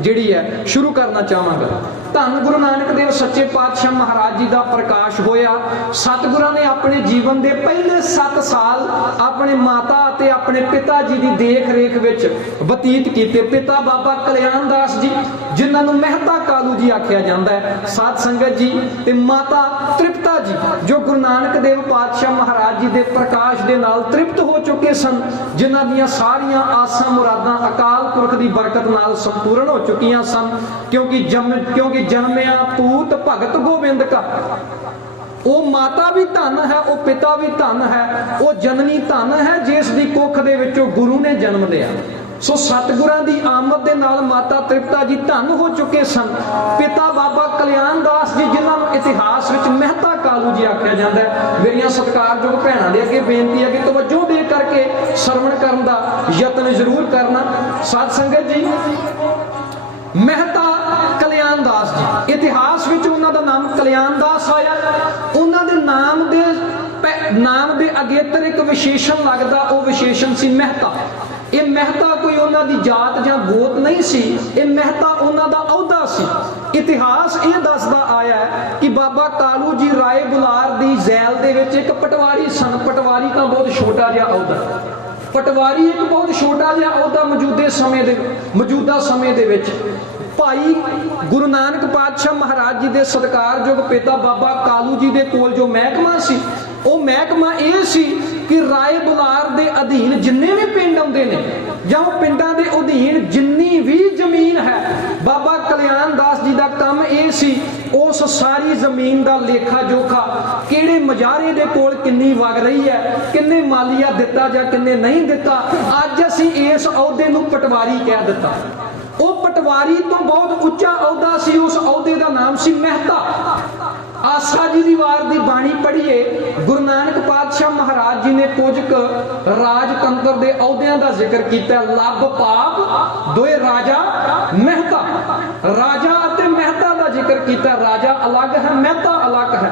ਜਿਹੜੀ ਹੈ ਸ਼ੁਰੂ ਕਰਨਾ ਚਾਹਾਂਗਾ। ਧੰਨ ਗੁਰੂ ਨਾਨਕ ਦੇਵ ਸੱਚੇ ਪਾਤਸ਼ਾਹ ਮਹਾਰਾਜ ਜੀ ਦਾ ਪ੍ਰਕਾਸ਼ ਹੋਇਆ। ਸਤਿਗੁਰਾਂ ਨੇ ਆਪਣੇ ਜੀਵਨ ਦੇ ਪਹਿਲੇ 7 ਸਾਲ ਆਪਣੇ ਮਾਤਾ ਅਤੇ ਆਪਣੇ ਪਿਤਾ ਜੀ ਦੀ ਦੇਖ ਰੇਖ ਵਿੱਚ ਬਤੀਤ ਕੀਤੇ। ਪਿਤਾ ਬਾਬਾ ਕਲਿਆਣ ਦਾਸ ਜੀ ਜਿਨ੍ਹਾਂ ਨੂੰ ਮਹਿਤਾ ਕਾਲੂ ਜੀ ਆਖਿਆ ਜਾਂਦਾ ਹੈ, ਸਾਧ ਸੰਗਤ ਜੀ, ਤੇ ਮਾਤਾ ਤ੍ਰਿਪਤਾ ਜੀ ਜੋ ਗੁਰੂ ਨਾਨਕ ਦੇਵ ਪਾਤਸ਼ਾਹ ਮਹਾਰਾਜ ਜੀ ਦੇ ਪ੍ਰਕਾਸ਼ ਦੇ ਨਾਲ ਤ੍ਰਿਪਤ ਹੋ ਚੁੱਕੇ ਸਨ, ਜਿਨ੍ਹਾਂ ਦੀਆਂ ਸਾਰੀਆਂ ਆਸਾਂ ਮੁਰਾਦਾਂ ਅਕਾਲ ਪੁਰਖ ਦੀ ਬਰਕਤ ਨਾਲ ਸੰਪੂਰਨ ਹੋ ਚੁੱਕੀਆਂ ਸਨ। ਕਿਉਂਕਿ ਜਨਮਿਆ ਪੂਤ ਭਗਤ ਗੋਬਿੰਦ ਕਾ, ਉਹ ਮਾਤਾ ਵੀ ਧਨ ਹੈ, ਉਹ ਪਿਤਾ ਵੀ ਧਨ ਹੈ, ਉਹ ਜਨਨੀ ਧਨ ਹੈ ਜਿਸ ਦੀ ਕੁੱਖ ਦੇ ਵਿੱਚੋਂ ਗੁਰੂ ਨੇ ਜਨਮ ਲਿਆ। ਸੋ ਸਤਿਗੁਰਾਂ ਦੀ ਆਮਦ ਦੇ ਨਾਲ ਮਾਤਾ ਤ੍ਰਿਪਤਾ ਜੀ ਧਨ ਹੋ ਚੁੱਕੇ ਸਨ। ਪਿਤਾ ਬਾਬਾ ਕਲਿਆਣ ਦਾਸ ਜੀ ਜਿਨ੍ਹਾਂ ਨੂੰ ਇਤਿਹਾਸ ਵਿੱਚ ਮਹਿਤਾ ਕਾਲੂ ਜੀ ਆਖਿਆ ਜਾਂਦਾ ਹੈ। ਮੇਰੀਆਂ ਸਤਿਕਾਰਯੋਗ ਭੈਣਾਂ ਦੇ ਅੱਗੇ ਬੇਨਤੀ ਹੈ ਕਿ ਤਵੱਜੋ ਦੇ ਕਰਕੇ ਸਰਵਣ ਕਰਨ ਦਾ ਯਤਨ ਜ਼ਰੂਰ ਕਰਨਾ। ਸਾਧ ਸੰਗਤ ਜੀ, ਮਹਿਤਾ ਕਲਿਆਣ ਦਾਸ ਜੀ, ਇਤਿਹਾਸ ਵਿੱਚ ਉਹਨਾਂ ਦਾ ਨਾਮ ਕਲਿਆਣ ਦਾਸ ਆਇਆ। ਉਹਨਾਂ ਦੇ ਨਾਮ ਦੇ ਅਗੇਤਰ ਇੱਕ ਵਿਸ਼ੇਸ਼ਣ ਲੱਗਦਾ, ਉਹ ਵਿਸ਼ੇਸ਼ਣ ਸੀ ਮਹਿਤਾ। ਇਹ ਮਹਿਤਾ ਕੋਈ ਉਹਨਾਂ ਦੀ ਜਾਤ ਜਾਂ ਗੋਤ ਨਹੀਂ ਸੀ, ਇਹ ਮਹਿਤਾ ਉਹਨਾਂ ਦਾ ਅਹੁਦਾ ਸੀ। ਇਤਿਹਾਸ ਇਹ ਦੱਸਦਾ ਆਇਆ ਹੈ ਕਿ ਬਾਬਾ ਕਾਲੂ ਜੀ ਰਾਏ ਬੁਲਾਰ ਦੀ ਜ਼ੈਲ ਦੇ ਵਿੱਚ ਇੱਕ ਪਟਵਾਰੀ ਸਨ। ਪਟਵਾਰੀ ਤਾਂ ਬਹੁਤ ਛੋਟਾ ਜਿਹਾ ਅਹੁਦਾ, ਪਟਵਾਰੀ ਇੱਕ ਬਹੁਤ ਛੋਟਾ ਜਿਹਾ ਅਹੁਦਾ ਮੌਜੂਦਾ ਸਮੇਂ ਦੇ ਵਿੱਚ। ਭਾਈ ਗੁਰੂ ਨਾਨਕ ਪਾਤਸ਼ਾਹ ਮਹਾਰਾਜ ਜੀ ਦੇ ਸਤਿਕਾਰਯੋਗ ਪਿਤਾ ਬਾਬਾ ਕਾਲੂ ਜੀ ਦੇ ਕੋਲ ਜੋ ਮਹਿਕਮਾ ਸੀ, ਉਹ ਮਹਿਕਮਾ ਇਹ ਸੀ ਕਿ ਰਾਏ ਬੁਲਾਰ ਦੇ ਅਧੀਨ ਜਿੰਨੇ ਵੀ ਪਿੰਡ ਆਉਂਦੇ ਨੇ ਜਾਂ ਉਹ ਪਿੰਡਾਂ ਦੇ ਅਧੀਨ ਜਿੰਨੀ ਵੀ ਜ਼ਮੀਨ ਹੈ, ਬਾਬਾ ਕਲਿਆਣ ਦਾਸ ਜੀ ਦਾ ਕੰਮ ਇਹ ਸੀ ਉਸ ਸਾਰੀ ਜ਼ਮੀਨ ਦਾ ਲੇਖਾ ਜੋਖਾ, ਕਿਹੜੇ ਮਜਾਰੇ ਦੇ ਕੋਲ ਕਿੰਨੀ ਵਗ ਰਹੀ ਹੈ, ਕਿੰਨੇ ਮਾਲੀਆ ਦਿੱਤਾ ਜਾਂ ਕਿੰਨੇ ਨਹੀਂ ਦਿੱਤਾ। ਅੱਜ ਅਸੀਂ ਇਸ ਅਹੁਦੇ ਨੂੰ ਪਟਵਾਰੀ ਕਹਿ ਦਿੱਤਾ। ਉਹ ਪਟਵਾਰੀ ਤੋਂ ਬਹੁਤ ਉੱਚਾ ਅਹੁਦਾ ਸੀ, ਉਸ ਅਹੁਦੇ ਦਾ ਨਾਮ ਸੀ ਮਹਿਤਾ। ਆਸਾ ਜੀ ਦੀ ਵਾਰ ਦੀ ਬਾਣੀ ਪੜ੍ਹੀਏ, ਗੁਰੂ ਨਾਨਕ ਪਾਤਸ਼ਾਹ ਮਹਾਰਾਜ ਜੀ ਨੇ ਕੁਝ ਰਾਜਤੰਤਰ ਦੇ ਅਹੁਦਿਆਂ ਦਾ ਜ਼ਿਕਰ ਕੀਤਾ। ਲੱਭ ਪਾਪ ਦੋਏ ਰਾਜਾ ਮਹਿਤਾ, ਰਾਜਾ ਅਤੇ ਮਹਿਤਾ ਦਾ ਜ਼ਿਕਰ ਕੀਤਾ। ਰਾਜਾ ਅਲੱਗ ਹੈ, ਮਹਿਤਾ ਅਲੱਗ ਹੈ।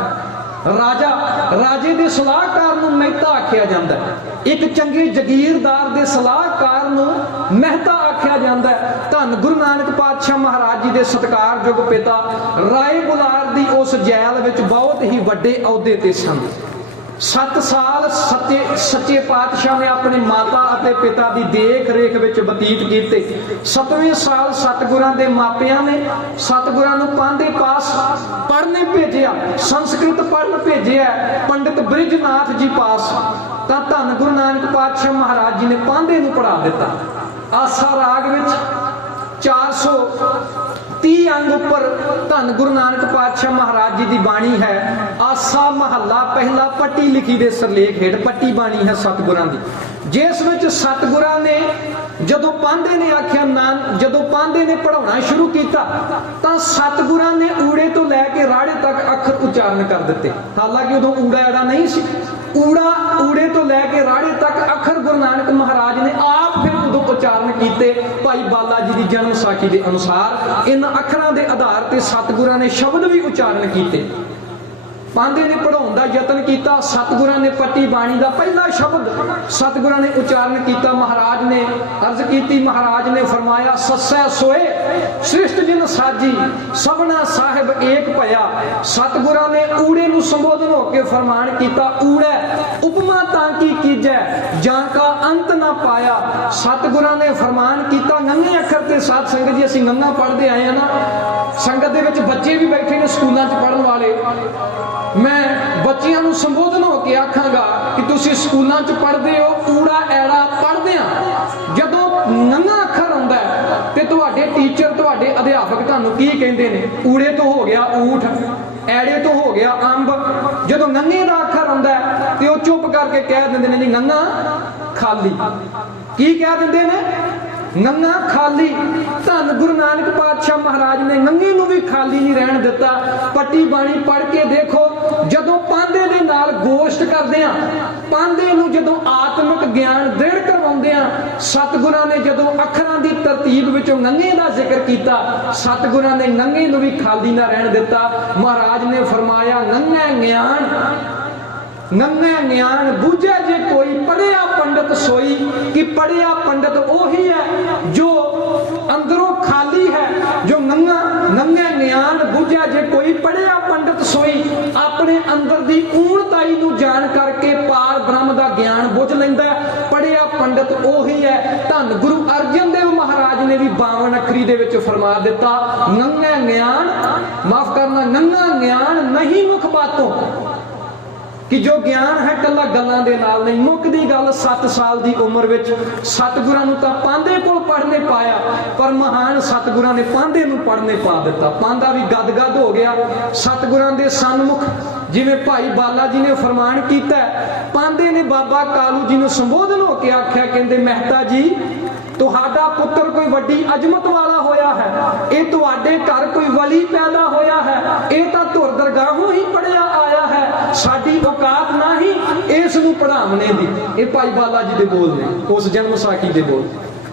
ਰਾਜੇ ਦੇ ਸਲਾਹਕਾਰ ਨੂੰ ਮਹਿਤਾ ਆਖਿਆ ਜਾਂਦਾ ਹੈ। ਇੱਕ ਚੰਗੇ ਜਗੀਰਦਾਰ ਦੇ ਸਲਾਹਕਾਰ ਨੂੰ ਮਹਿਤਾ ਆਖਿਆ ਜਾਂਦਾ ਹੈ। ਧੰਨ ਗੁਰੂ ਨਾਨਕ ਪਾਤਸ਼ਾਹ ਮਹਾਰਾਜ ਜੀ ਦੇ ਸਤਿਕਾਰਯੋਗ ਪਿਤਾ ਰਾਏ ਬੁਲਾਰ ਦੀ ਉਸ ਜੈਲ ਵਿੱਚ ਬਹੁਤ ਹੀ ਵੱਡੇ ਅਹੁਦੇ ਤੇ ਸਨ। 7 ਸਾਲ ਸੱਚੇ ਪਾਤਸ਼ਾਹ ਨੇ ਆਪਣੇ ਮਾਤਾ ਅਤੇ ਪਿਤਾ ਦੀ ਦੇਖ ਰੇਖ ਵਿੱਚ ਬਤੀਤ ਕੀਤੇ। 7ਵੇਂ ਸਾਲ ਸਤਿਗੁਰਾਂ ਦੇ ਮਾਪਿਆਂ ਨੇ ਸਤਿਗੁਰਾਂ ਨੂੰ ਪਾਂਧੇ ਪਾਸ ਪੜ੍ਹਨੇ ਭੇਜਿਆ, ਸੰਸਕ੍ਰਿਤ ਪੜ੍ਹਨ ਭੇਜਿਆ ਪੰਡਿਤ ਬ੍ਰਿਜਨਾਥ ਜੀ ਪਾਸ। ਤਾਂ ਧੰਨ ਗੁਰੂ ਨਾਨਕ ਪਾਤਸ਼ਾਹ ਮਹਾਰਾਜ ਜੀ ਨੇ ਪਾਂਧੇ ਨੂੰ ਪੜ੍ਹਾ ਦਿੱਤਾ। ਆਸਾ ਰਾਗ ਵਿੱਚ 430 ਅੰਗ ਉੱਪਰ ਧੰਨ ਗੁਰੂ ਨਾਨਕ ਪਾਤਸ਼ਾਹ ਮਹਾਰਾਜ ਜੀ ਦੀ ਬਾਣੀ ਹੈ। ਆਸਾ ਮਹੱਲਾ ਪਹਿਲਾ ਪੱਟੀ ਲਿਖੀ ਦੇ ਸਰਲੇਖ ਹੇਠ ਪੱਟੀ ਬਾਣੀ ਹੈ ਸਤਿਗੁਰਾਂ ਦੀ, ਜਿਸ ਵਿੱਚ ਸਤਿਗੁਰਾਂ ਨੇ ਜਦੋਂ ਪਾਂਧੇ ਨੇ ਆਖਿਆ ਜਦੋਂ ਪਾਂਧੇ ਨੇ ਪੜਾਉਣਾ ਸ਼ੁਰੂ ਕੀਤਾ ਤਾਂ ਸਤਿਗੁਰਾਂ ਨੇ ਊੜੇ ਤੋਂ ਲੈ ਕੇ ਰਾੜੇ ਤੱਕ ਅੱਖਰ ਉਚਾਰਨ ਕਰ ਦਿੱਤੇ। ਹਾਲਾਂਕਿ ਉਦੋਂ ਊੜਾ ਐੜਾ ਨਹੀਂ ਸੀ। ਊੜੇ ਤੋਂ ਲੈ ਕੇ ਰਾੜੇ ਤੱਕ ਅੱਖਰ ਗੁਰੂ ਨਾਨਕ ਮਹਾਰਾਜ ਨੇ ਆਪ ਫਿਰ ਉਦੋਂ ਉਚਾਰਨ ਕੀਤੇ। ਭਾਈ ਬਾਲਾ ਜੀ ਦੀ ਜਨਮ ਸਾਖੀ ਦੇ ਅਨੁਸਾਰ ਇਹਨਾਂ ਅੱਖਰਾਂ ਦੇ ਆਧਾਰ ਤੇ ਸਤਿਗੁਰਾਂ ਨੇ ਸ਼ਬਦ ਵੀ ਉਚਾਰਨ ਕੀਤੇ। ਪਾਂਧੇ ਨੇ ਪੜਾਉਣ ਦਾ ਯਤਨ ਕੀਤਾ। ਸਤਿਗੁਰਾਂ ਨੇ ਪੱਟੀ ਬਾਣੀ ਦਾ ਪਹਿਲਾ ਸ਼ਬਦ ਸਤਿਗੁਰਾਂ ਨੇ ਉਚਾਰਨ ਕੀਤਾ। ਮਹਾਰਾਜ ਨੇ ਅਰਜ਼ ਕੀਤੀ, ਮਹਾਰਾਜ ਨੇ ਫਰਮਾਇਆ, ਸੱਸੈ ਸੋਏ ਸ੍ਰਿਸ਼ਟ ਜਿਨ ਸਾਜੀ ਸਭਨਾ ਸਾਹਿਬ ਏਕ ਭਇਆ। ਸਤਿਗੁਰਾਂ ਨੇ ਊੜੇ ਨੂੰ ਸੰਬੋਧਨ ਹੋ ਕੇ ਫਰਮਾਨ ਕੀਤਾ, ਊੜੈ ਉਪਮਾ ਤਾਂ ਕੀ ਕੀਜੈ ਜਾਂ ਕਾ ਅੰਤ ਨਾ ਪਾਇਆ। ਸਤਿਗੁਰਾਂ ਨੇ ਫਰਮਾਨ ਕੀਤਾ ਨੰਗੇ ਅੱਖਰ ਤੇ। ਸਾਧ ਸੰਗਤ ਜੀ, ਅਸੀਂ ਨੰਗਾ ਪੜ੍ਹਦੇ ਆਏ ਆ ਨਾ, ਸੰਗਤ ਦੇ ਵਿੱਚ ਬੱਚੇ ਵੀ ਬੈਠੇ ਨੇ ਸਕੂਲਾਂ 'ਚ ਪੜ੍ਹਨ ਵਾਲੇ। ਮੈਂ ਬੱਚਿਆਂ ਨੂੰ ਸੰਬੋਧਨ ਹੋ ਕੇ ਆਖਾਂਗਾ ਕਿ ਤੁਸੀਂ ਸਕੂਲਾਂ 'ਚ ਪੜ੍ਹਦੇ ਹੋ, ਊੜਾ ਐੜਾ ਪੜ੍ਹਦੇ ਆ। ਜਦੋਂ ਨੰਗਾ ਅੱਖਰ ਆਉਂਦਾ ਤੇ ਤੁਹਾਡੇ ਟੀਚਰ, ਤੁਹਾਡੇ ਅਧਿਆਪਕ ਤੁਹਾਨੂੰ ਕੀ ਕਹਿੰਦੇ ਨੇ? ਊੜੇ ਤੋਂ ਹੋ ਗਿਆ ਊਠ, ਐੜੇ ਤੋਂ ਹੋ ਗਿਆ ਅੰਬ। ਜਦੋਂ ਨੰਗੇ ਦਾ ਅੱਖਰ ਆਉਂਦਾ ਤੇ ਉਹ ਚੁੱਪ ਕਰਕੇ ਕਹਿ ਦਿੰਦੇ ਨੇ ਜੀ ਨੰਗਾ ਖਾਲੀ। ਕੀ ਕਹਿ ਦਿੰਦੇ ਨੇ? नंगा खाली। धन गुरु नानक पातशाह महाराज ने नंगे नूं भी खाली नहीं रहन दिता। पट्टी बाणी पढ़ के देखो, जदों पांदे दे नाल गोश्त करदे आ, पांदे नूं जदों आत्मिक ज्ञान दृढ़ करवाउंदे आ, सतगुरां ने जदों अखरां दी तरतीब विचों नंगे दा जिक्र कीता, सतगुरां ने नंगे नूं भी खाली ना रहन दिता। महाराज ने फरमाया नंगा ज्ञान, नंगा ज्ञान बूझे जे कोई, पढ़िया पंडित सोई। कि पढ़िया पंडित ओही है जो अंदरों खाली है, जो नंगा ज्ञान बूझे जे कोई, पढ़िया पंडित सोई। अपने अंदर दी ऊणताई नूं जान करके पार ब्रह्म दा ज्ञान बुझ लैंदा। पढ़िया पंडित ओही है। धन गुरु अर्जन देव महाराज ने भी 52 अखरी दे विच फरमा दिता, नंगा ज्ञान, माफ करना, नंगा ज्ञान नहीं मुख बातों। कि जो ज्ञान है कला गल्लां दे नाल नहीं। मुकदी गल 7 साल दी उम्र विच सतगुरां नूं तां पांदे कोल पढ़ने पाया, पर महान सतगुरां ने पांदे नूं पढ़ने पा दिता। पांदा भी गदगद हो गया। सतगुरां दे सन्मुख जिवें भाई बाला जी ने फरमान कीता, पांदे ने बाबा कालू जी नूं संबोधन हो के आख्या, कहंदे मेहता जी तुहाडा पुत्र कोई वड्डी अजमत वाला होया है, ये तुहाडे घर कोई वली पैदा होया है, ये तां धुर दरगाहों ही पढ़िया आया है, साडी औकात नहीं इस नूं पढ़ावने दी। ये भाई बाला जी दे बोल ने, उस जन्म साखी दे बोल।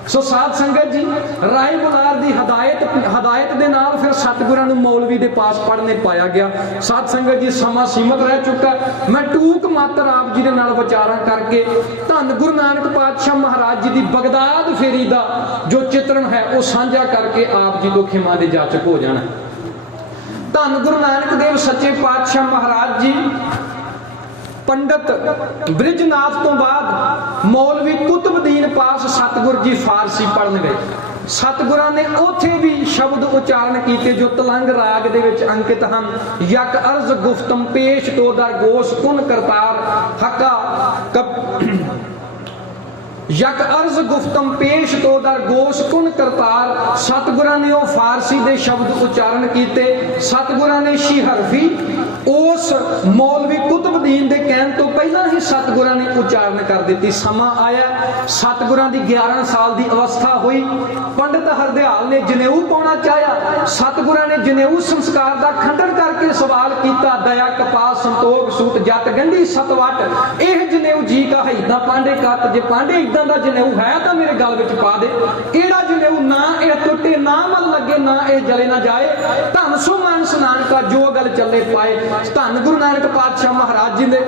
सो साध संगत जी, राय बुलार दी हदायत दे नाल फिर सतगुरां नूं मौलवी दे पास पढ़ने पाया गया। साध संगत जी, समा सीमित रह चुका, मैं टूक मात्र आप जी दे नाल विचारां करके धन गुरु नानक पातशाह महाराज जी दी बगदाद फेरी दा जो चित्रण है वो साझा करके आप जी को खिमा दे जाचक हो जाना। धन गुरु नानक देव सच्चे पातशाह महाराज जी पंडित ब्रिजनाथ तो बाद मौलवी कुतुबुद्दीन पास सतगुर जी फारसी पढ़न गए। सतगुरां ने उत्थे भी शब्द उच्चारण कीते जो तलंग राग दे विच अंकित हन। यक अर्ज गुफ्तम पेश तो दर गोश कुन करतार हका यक अर्ज गुफ्तम पेश तो दर गोश कुन करतार। सतगुरां ने वो फारसी दे शब्द उच्चारण कीते। सतगुरां ने शिहरफी उस मौलवी कुतुबुद्दीन दे कहण तो पहला ही सतगुरां ने उच्चारण कर दिती। समा आया, सतगुरां दी 11 साल दी अवस्था हुई। पंडित हरदयाल ने जनेऊ पाउणा चाहया। सतगुरां ने जनेऊ संस्कार दा खंडन करके सवाल कीता, दया कपास संतोख सूत जट गंढी सतवट, एह जनेऊ जी का हैदा पांडे कत, जे पांडे इदां दा जनेऊ है तां मेरे गल विच पा दे। एड़ा जनेऊ ना ए टुटे ना मल लगे ना ए जले ना जाए। धन सो मन स्नान का जो गल चले पाए। धन गुरु नानक पातशाह महाराज जी ने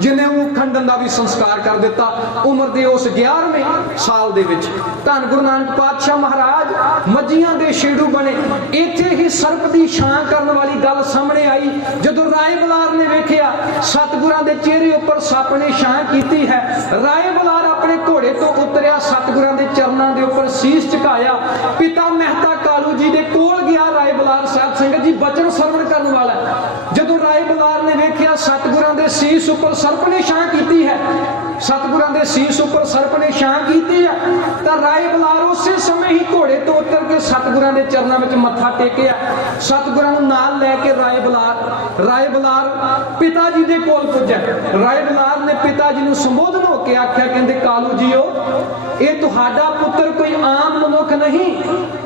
जनेऊ खंडन का भी संस्कार कर दिता उम्र के उस 11वें साल दे विच। धन गुरु नानक पातशाह महाराज मज्जियां दे शेड़ू बने। इत्थे ही सर्प की छां करने वाली गल सामने आई। जदों राय बुलार ने वेखिया सतगुरां दे चेहरे उपर सप ने छां कीती है, राय बुलार अपने घोड़े तो उतरिया, सतगुरां दे चरनां दे उपर शीश झुकाया, पिता मेहता कालू जी दे कोल गया। राय बुलार साध संगत जी बचन सरवण करने वाला। जदों राय बुलार ने वेखिया सतगुरां दे शीश उपर सर्प ने छां कीती है, सतगुरां दे शीश उपर सर्प ने छां कीती है, तां राय बुलार उसे समय ही घोड़े तो उतर के सतगुरां दे चरनां विच मत्था टेकिया। सतगुरां नूं नाल लैके राय बुलार पिता जी दे कोल पुज्जा। राय बुलार ने पिता जी नूं संबोधन हो के आख्या, कहंदे कालू जीओ ये तुहाडा पुत्र कोई आम मनुख नहीं,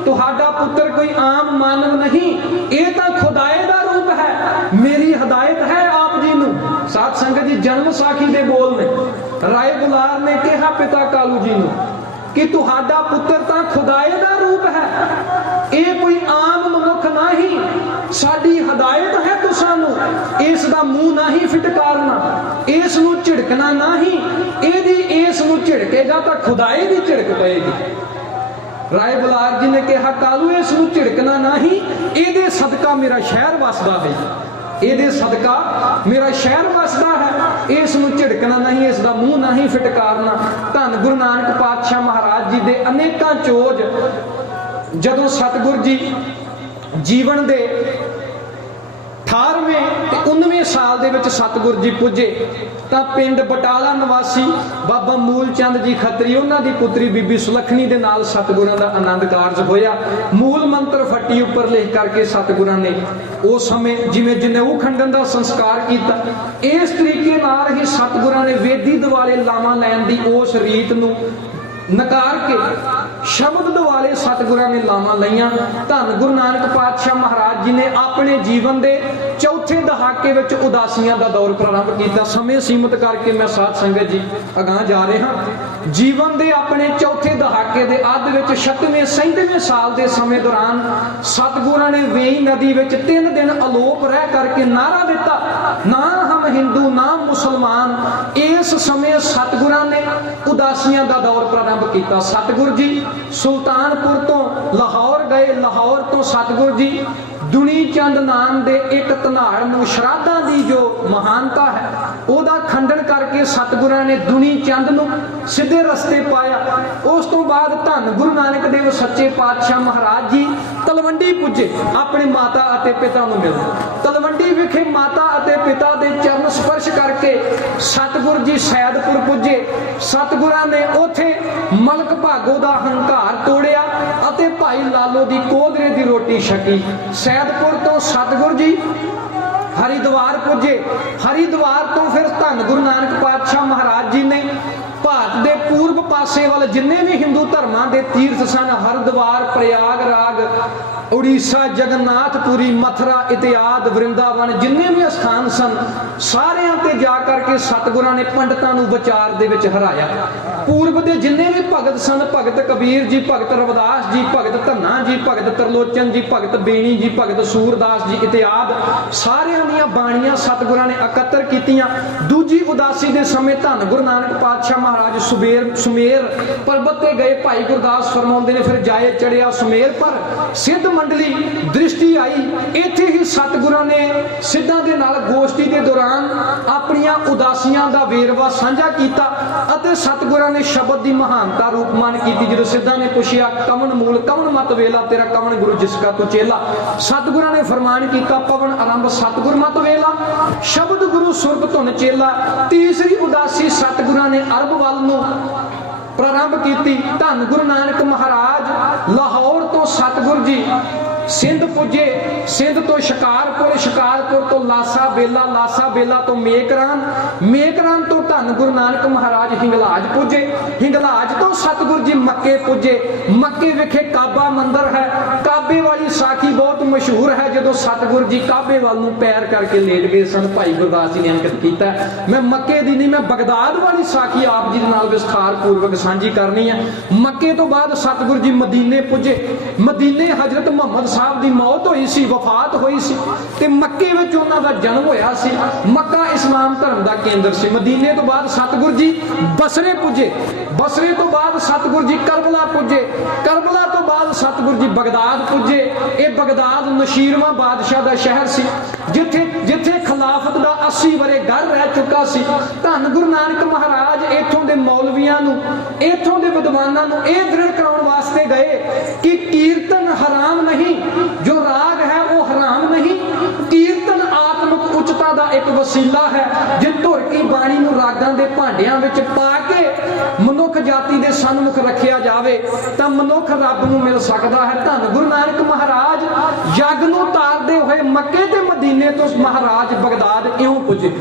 तुहाडा पुत्र कोई आम मानव नहीं, ये तां खुदाए दा रूप है। मेरी हदायत है आप जी नूं। साध संगत जी जन्म साखी दे बोल ने। राय बुलार ने कहा पिता कालू जी नूं कि तुहाडा पुत्र तां खुदाए दा रूप है, ये कोई आम मनुख नहीं। साडी हदायत है तुसां नूं, इस दा मूंह नहीं फिटकारना, इस नूं झिड़कना नहीं, एदी इस नूं झिड़केगा तां खुदाए दी झिड़क पएगी। राय बुलार जी ने कहा कालू इस नूं झिड़कना नहीं, एदे सदका मेरा शहर वसदा है, एदे सदका मेरा शहर वसदा है, इस नूं झिड़कना नहीं, इस दा मूंह नहीं फिटकारना। धन गुरु नानक पातशाह महाराज जी दे अनेकां चोज जदों सतगुर जी जीवन दे 18वें ते 19वें साल दे विच सतगुर जी पुजे तां पिंड बटाला निवासी बाबा मूल चंद जी खत्री उन्हां दी पुत्री बीबी सुलखनी दे नाल सतगुरां दा आनंद कारज होया। मूल मंत्र फट्टी उपर लिख करके सतगुरां ने उस समय जिवें जनेऊ खंडन दा संस्कार कीता, इस तरीके नाल ही सतगुरां ने वेदी दिवाले लावां लैण दी उस रीत नूं नकार के ਸ਼ਬਦ ਦੁਆਲੇ ਸਤਿਗੁਰਾਂ ਨੇ ਲਾਵਾਂ ਲਈਆਂ। ਧੰਨ ਗੁਰੂ ਨਾਨਕ ਪਾਤਸ਼ਾਹ ਮਹਾਰਾਜ ਜੀ ਨੇ ਆਪਣੇ ਜੀਵਨ ਦੇ ਚੌਥੇ ਦਹਾਕੇ ਵਿੱਚ ਉਦਾਸੀਆਂ ਦਾ ਦੌਰ ਪ੍ਰਾਰੰਭ ਕੀਤਾ। ਸਮੇਂ ਸੀਮਤ ਕਰਕੇ ਮੈਂ ਸਾਧ ਸੰਗਤ ਜੀ ਅਗਾਂਹ ਜਾ ਰਿਹਾ। ਜੀਵਨ ਦੇ ਆਪਣੇ ਚੌਥੇ ਦਹਾਕੇ ਦੇ ਅੱਧ ਵਿੱਚ 36ਵੇਂ 37ਵੇਂ ਸਾਲ ਦੇ ਸਮੇਂ ਦੌਰਾਨ ਸਤਿਗੁਰਾਂ ਨੇ ਵੇਈ ਨਦੀ ਵਿੱਚ 3 ਦਿਨ ਅਲੋਪ ਰਹਿ ਕਰਕੇ ਨਾਅਰਾ ਦਿੱਤਾ, ਨਾ ਹਮ ਹਿੰਦੂ ਨਾ ਮੁਸਲਮਾਨ। ਇਸ ਸਮੇਂ ਸਤਿਗੁਰਾਂ ਨੇ ਉਦਾਸੀਆਂ ਦਾ ਦੌਰ ਪ੍ਰਾਰੰਭ ਕੀਤਾ। ਸਤਿਗੁਰ ਜੀ ਸੁਲਤਾਨਪੁਰ ਤੋਂ ਲਾਹੌਰ ਗਏ। ਲਾਹੌਰ ਤੋਂ ਸਤਿਗੁਰ ਜੀ ਦੁਨੀ ਚੰਦ ਨਾਮ ਦੇ ਇੱਕ ਧਨਾੜ ਨੂੰ ਸ਼ਰਾਧਾਂ ਦੀ ਜੋ ਮਹਾਨਤਾ ਹੈ ਉਹਦਾ ਖੰਡਨ ਕਰਕੇ ਸਤਿਗੁਰਾਂ ਨੇ ਦੁਨੀ ਚੰਦ ਨੂੰ ਸਿੱਧੇ ਰਸਤੇ ਪਾਇਆ। ਉਸ ਤੋਂ ਬਾਅਦ ਧੰਨ ਗੁਰੂ ਨਾਨਕ ਦੇਵ ਸੱਚੇ ਪਾਤਸ਼ਾਹ ਮਹਾਰਾਜ ਜੀ ਤਲਵੰਡੀ ਪੁੱਜੇ ਆਪਣੇ ਮਾਤਾ ਅਤੇ ਪਿਤਾ ਨੂੰ ਮਿਲਣ। ਤਲਵੰਡੀ ਵਿਖੇ ਮਾਤਾ ਅਤੇ ਪਿਤਾ ਦੇ ਚਰਨ ਸਪਰਸ਼ ਕਰਕੇ ਸਤਿਗੁਰ ਜੀ ਸੈਦਪੁਰ ਪੁੱਜੇ। ਸਤਿਗੁਰਾਂ ਨੇ ਉੱਥੇ ਮਲਕ ਭਾਗੋ ਦਾ ਹੰਕਾਰ ਤੋੜਿਆ ਅਤੇ ਭਾਈ ਲਾਲੋ ਦੀ ਕੋਦਰੇ ਦੀ ਰੋਟੀ ਛਕੀ। ਸੈਦਪੁਰ ਤੋਂ ਸਤਿਗੁਰ ਜੀ ਹਰਿਦੁਆਰ ਪੁੱਜੇ। ਹਰਿਦੁਆਰ ਤੋਂ ਫਿਰ ਧੰਨ ਗੁਰੂ ਨਾਨਕ ਪਾਤਸ਼ਾਹ ਮਹਾਰਾਜ ਜੀ ਨੇ ਭਾਰਤ ਦੇ ਪੂਰਬ ਪਾਸੇ ਵੱਲ ਜਿੰਨੇ ਵੀ ਹਿੰਦੂ ਧਰਮਾਂ ਦੇ ਤੀਰਥ ਸਨ, ਹਰਿਦੁਆਰ, ਪ੍ਰਯਾਗਰਾਜ, ਉੜੀਸਾ, ਜਗਨਨਾਥਪੁਰੀ, ਮਥੁਰਾ ਇਤਿਆਦ, ਵਰਿੰਦਾਵਨ, ਜਿੰਨੇ ਵੀ ਸਥਾਨ ਸਨ, ਸਾਰਿਆਂ ਤੇ ਜਾ ਕਰਕੇ ਸਤਿਗੁਰਾਂ ਨੇ ਪੰਡਤਾਂ ਨੂੰ ਵਿਚਾਰ ਦੇ ਵਿੱਚ ਹਰਾਇਆ। ਪੂਰਬ ਦੇ ਜਿੰਨੇ ਵੀ ਭਗਤ ਸਨ, ਭਗਤ ਕਬੀਰ ਜੀ, ਭਗਤ ਰਵਿਦਾਸ ਜੀ, ਭਗਤ ਧੰਨਾ ਜੀ, ਭਗਤ ਤਰਲੋਚਨ ਜੀ, ਭਗਤ ਬੇਣੀ ਜੀ, ਭਗਤ ਸੂਰਦਾਸ ਜੀ ਇਤਿਆਦ, ਸਾਰਿਆਂ ਦੀਆਂ ਬਾਣੀਆਂ ਸਤਿਗੁਰਾਂ ਨੇ ਇਕੱਤਰ ਕੀਤੀਆਂ। ਦੂਜੀ ਉਦਾਸੀ ਦੇ ਸਮੇਂ ਧੰਨ ਗੁਰੂ ਨਾਨਕ ਪਾਤਸ਼ਾਹ ਮਹਾਰਾਜ ਸੁਮੇਰ ਪਰਬਤ ਤੇ ਗਏ। ਭਾਈ ਗੁਰਦਾਸ ਫਰਮਾਉਂਦੇ ਨੇ ਫਿਰ ਜਾਏ ਚੜਿਆ ਸੁਮੇਰ ਪਰ ਸਿੱਧ ਮੰਡਲੀ ਦ੍ਰਿਸ਼ਟੀ ਆਈ। ਇੱਥੇ ਹੀ ਸਤਿਗੁਰਾਂ ਨੇ ਸਿੱਧਾਂ ਦੇ ਨਾਲ ਗੋਸ਼ਟੀ ਦੇ ਦੌਰਾਨ ਆਪਣੀਆਂ ਉਦਾਸੀਆਂ ਦਾ ਵੇਰਵਾ ਸਾਂਝਾ ਕੀਤਾ ਅਤੇ ਸਤਿਗੁਰਾਂ ਨੇ ਸ਼ਬਦ ਦੀ ਮਹਾਨਤਾ ਰੂਪਮਾਨ ਕੀਤੀ। ਜਦੋਂ ਸਿੱਧਾਂ ਨੇ ਪੁੱਛਿਆ ਕਵਨ ਮੂਲ ਕਵਨ ਮਤ ਵੇਲਾ ਤੇਰਾ ਕਵਨ ਗੁਰੂ ਜਿਸਕਾ ਤੂੰ ਚੇਲਾ, ਸਤਿਗੁਰਾਂ ਨੇ ਫਰਮਾਨ ਕੀਤਾ ਪਵਨ ਆਰੰਭ ਸਤਿਗੁਰ ਮਤ ਵੇਲਾ, ਸ਼ਬਦ ਗੁਰੂ ਸੁਰਤ ਧੁਨ ਚੇਲਾ। ਤੀਸਰੀ ਉਦਾਸੀ ਸਤਿਗੁਰਾਂ ਨੇ ਅਰਬ ਵੱਲ ਨੂੰ ਪ੍ਰਾਰੰਭ ਕੀਤੀ। ਧੰਨ ਗੁਰੂ ਨਾਨਕ ਮਹਾਰਾਜ ਲਾਹੌਰ ਤੋਂ ਸਤਿਗੁਰ ਜੀ ਸਿੰਧ ਪੁੱਜੇ। ਸਿੰਧ ਤੋਂ ਸ਼ਿਕਾਰਪੁਰ, ਸ਼ਿਕਾਰਪੁਰ ਤੋਂ ਲਾਸਾ ਬੇਲਾ, ਲਾਸਾ ਬੇਲਾ ਤੋਂ ਮੇਕਰਾਨ, ਮੇਕਰਾਨ ਤੋਂ ਧੰਨ ਗੁਰੂ ਨਾਨਕ ਮਹਾਰਾਜ ਹਿੰਗਲਾਜ ਪੁੱਜੇ। ਹਿੰਗਲਾਜ ਤੋਂ ਸਤਿਗੁਰ ਜੀ ਮੱਕੇ ਪੁੱਜੇ। ਮੱਕੇ ਵਿਖੇ ਕਾਬਾ ਮੰਦਿਰ ਹੈ। ਕਾਬੇ ਵਾਲੀ ਸਾਖੀ ਬਹੁਤ ਮਸ਼ਹੂਰ ਹੈ। ਜਦੋਂ ਸਤਿਗੁਰ ਜੀ ਕਾਬੇ ਵੱਲ ਨੂੰ ਪੈਰ ਕਰਕੇ ਲੇਟ ਗਏ ਸਨ, ਭਾਈ ਗੁਰਦਾਸ ਜੀ ਨੇ ਅੰਕਿਤ ਕੀਤਾ। ਮੈਂ ਮੱਕੇ ਦੀ ਨਹੀਂ, ਮੈਂ ਬਗਦਾਦ ਵਾਲੀ ਸਾਖੀ ਆਪ ਜੀ ਦੇ ਨਾਲ ਵਿਸਥਾਰ ਪੂਰਵਕ ਸਾਂਝੀ ਕਰਨੀ ਹੈ। ਮੱਕੇ ਤੋਂ ਬਾਅਦ ਸਤਿਗੁਰ ਜੀ ਮਦੀਨੇ ਪੁੱਜੇ। ਮਦੀਨੇ ਹਜ਼ਰਤ ਮੁਹੰਮਦ ਸਾਹਿਬ ਦੀ ਮੌਤ ਹੋਈ ਸੀ, ਵਫਾਤ ਹੋਈ ਸੀ ਤੇ ਮੱਕੇ ਵਿੱਚ ਉਹਨਾਂ ਦਾ ਜਨਮ ਹੋਇਆ ਸੀ। ਮੱਕਾ ਇਸਲਾਮ ਧਰਮ ਦਾ ਕੇਂਦਰ ਸੀ। ਮਦੀਨੇ ਤੋਂ ਬਾਅਦ ਸਤਿਗੁਰ ਜੀ ਬਸਰੇ ਪੁੱਜੇ। ਬਸਰੇ ਤੋਂ ਬਾਅਦ ਸਤਿਗੁਰ ਜੀ ਕਰਬਲਾ ਪੁੱਜੇ। ਕਰਬਲਾ ਤੋਂ ਬਾਅਦ ਸਤਿਗੁਰ ਜੀ ਬਗਦਾਦ ਪੁੱਜੇ। ਇਹ ਬਗਦਾਦ ਨਸ਼ੀਰਵਾਂ ਬਾਦਸ਼ਾਹ ਦਾ ਸ਼ਹਿਰ ਸੀ, ਜਿੱਥੇ ਖਿਲਾਫਤ ਦਾ 80 ਵਰੇ ਗੜ ਰਹਿ ਚੁੱਕਾ ਸੀ। ਧੰਨ ਗੁਰੂ ਨਾਨਕ ਮਹਾਰਾਜ ਇੱਥੋਂ ਦੇ ਮੌਲਵੀਆਂ ਨੂੰ, ਇੱਥੋਂ ਦੇ ਵਿਦਵਾਨਾਂ ਨੂੰ ਇਹ ਦ੍ਰਿੜ ਕਰਾਉਣ ਵਾਸਤੇ ਗਏ ਕਿ ਕੀਰਤਨ ਹਰਾਮ ਨਹੀਂ, ਜੋ ਰਾਗ ਹੈ ਉਹ ਹਰਾਮ ਨਹੀਂ। ਕੀਰਤਨ ਆਤਮਿਕ ਉੱਚਤਾ ਦਾ ਇੱਕ ਵਸੀਲਾ ਹੈ। ਜੇ ਧੁਰ ਕੀ ਬਾਣੀ ਨੂੰ ਰਾਗਾਂ ਦੇ ਭਾਂਡਿਆਂ ਵਿੱਚ ਪਾ ਕੇ ਮਨੁੱਖ ਜਾਤੀ ਦੇ ਸਨਮੁਖ ਰੱਖਿਆ ਜਾਵੇ ਤਾਂ ਮਨੁੱਖ ਰੱਬ ਨੂੰ ਮਿਲ ਸਕਦਾ ਹੈ। ਧੰਨ ਗੁਰੂ ਨਾਨਕ ਮਹਾਰਾਜ ਜੱਗ ਨੂੰ ਤਾਰਦੇ ਹੋਏ ਮੱਕੇ ਤੇ ਮਦੀਨੇ ਤੋਂ ਮਹਾਰਾਜ ਬਗਦਾਦ ਇਉਂ ਪੁੱਜੇ।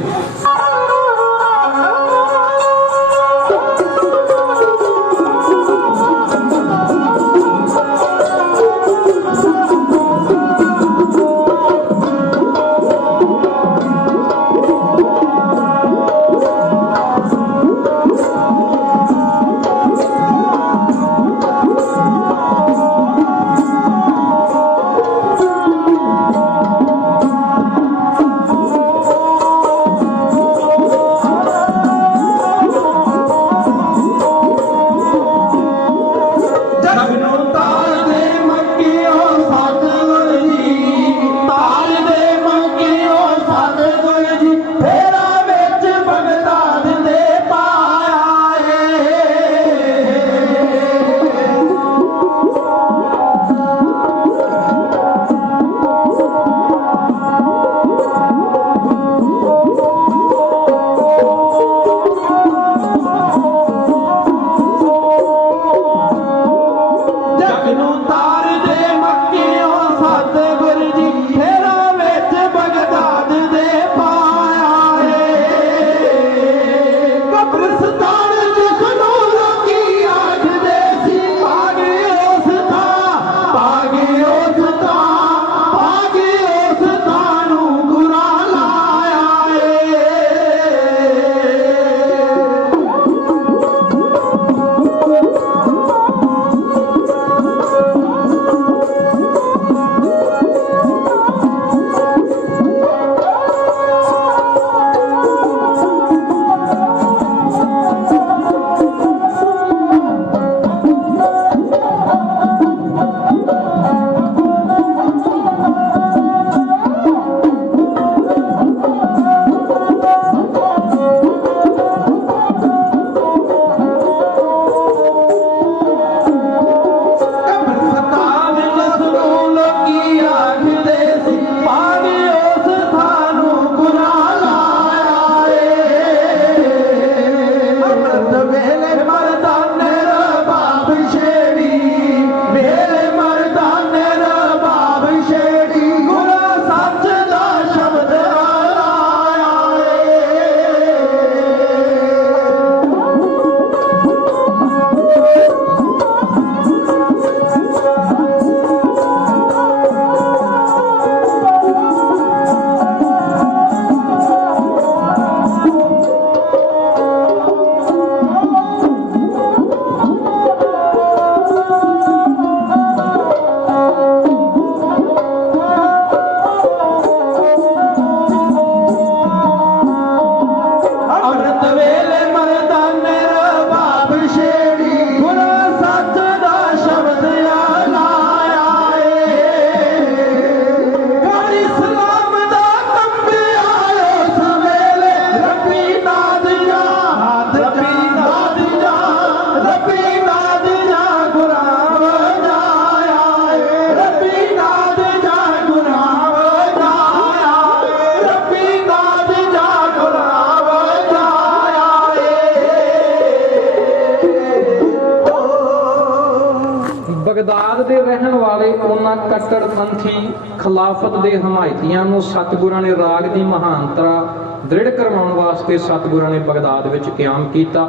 ਬਗਦਾਦ ਦੇ ਰਹਿਣ ਵਾਲੇ ਉਹਨਾਂ ਕੱਟੜਪੰਥੀ ਖਿਲਾਫਤ ਦੇ ਹਮਾਇਤੀਆਂ ਨੂੰ ਸਤਿਗੁਰਾਂ ਨੇ ਰਾਗ ਦੀ ਮਹਾਨਤਾ ਦ੍ਰਿੜ ਕਰਵਾਉਣ ਵਾਸਤੇ ਸਤਿਗੁਰਾਂ ਨੇ ਬਗਦਾਦ ਵਿੱਚ ਕਿਆਮ ਕੀਤਾ।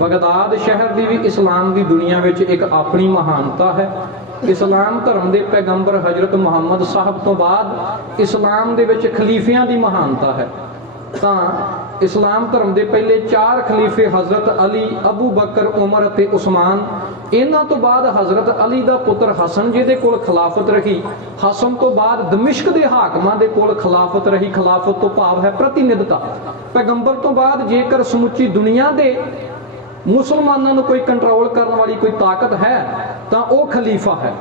ਬਗਦਾਦ ਸ਼ਹਿਰ ਦੀ ਵੀ ਇਸਲਾਮ ਦੀ ਦੁਨੀਆ ਵਿੱਚ ਇੱਕ ਆਪਣੀ ਮਹਾਨਤਾ ਹੈ। ਇਸਲਾਮ ਧਰਮ ਦੇ ਪੈਗੰਬਰ ਹਜ਼ਰਤ ਮੁਹੰਮਦ ਸਾਹਿਬ ਤੋਂ ਬਾਅਦ ਇਸਲਾਮ ਦੇ ਵਿੱਚ ਖਲੀਫਿਆਂ ਦੀ ਮਹਾਨਤਾ ਹੈ। ਤਾਂ ਇਸਲਾਮ ਧਰਮ ਦੇ ਪਹਿਲੇ 4 ਖਲੀਫੇ ਹਜ਼ਰਤ ਅਲੀ, ਅਬੂ ਬਕਰ, ਉਮਰ ਅਤੇ ਉਸਮਾਨ। ਇਹਨਾਂ ਤੋਂ ਬਾਅਦ ਹਜ਼ਰਤ ਅਲੀ ਦਾ ਪੁੱਤਰ ਹਸਨ ਜਿਹਦੇ ਕੋਲ ਖਿਲਾਫਤ ਰਹੀ। ਹਸਨ ਤੋਂ ਬਾਅਦ ਦਮਿਸ਼ਕ ਦੇ ਹਾਕਮਾਂ ਦੇ ਕੋਲ ਖਿਲਾਫਤ ਰਹੀ। ਖਿਲਾਫਤ ਤੋਂ ਭਾਵ ਹੈ ਪ੍ਰਤੀਨਿਧਤਾ। ਪੈਗੰਬਰ ਤੋਂ ਬਾਅਦ ਜੇਕਰ ਸਮੁੱਚੀ ਦੁਨੀਆ ਦੇ ਮੁਸਲਮਾਨਾਂ ਨੂੰ ਕੋਈ ਕੰਟਰੋਲ ਕਰਨ ਵਾਲੀ ਕੋਈ ਤਾਕਤ ਹੈ ਤਾਂ ਉਹ ਖਲੀਫਾ ਹੈ।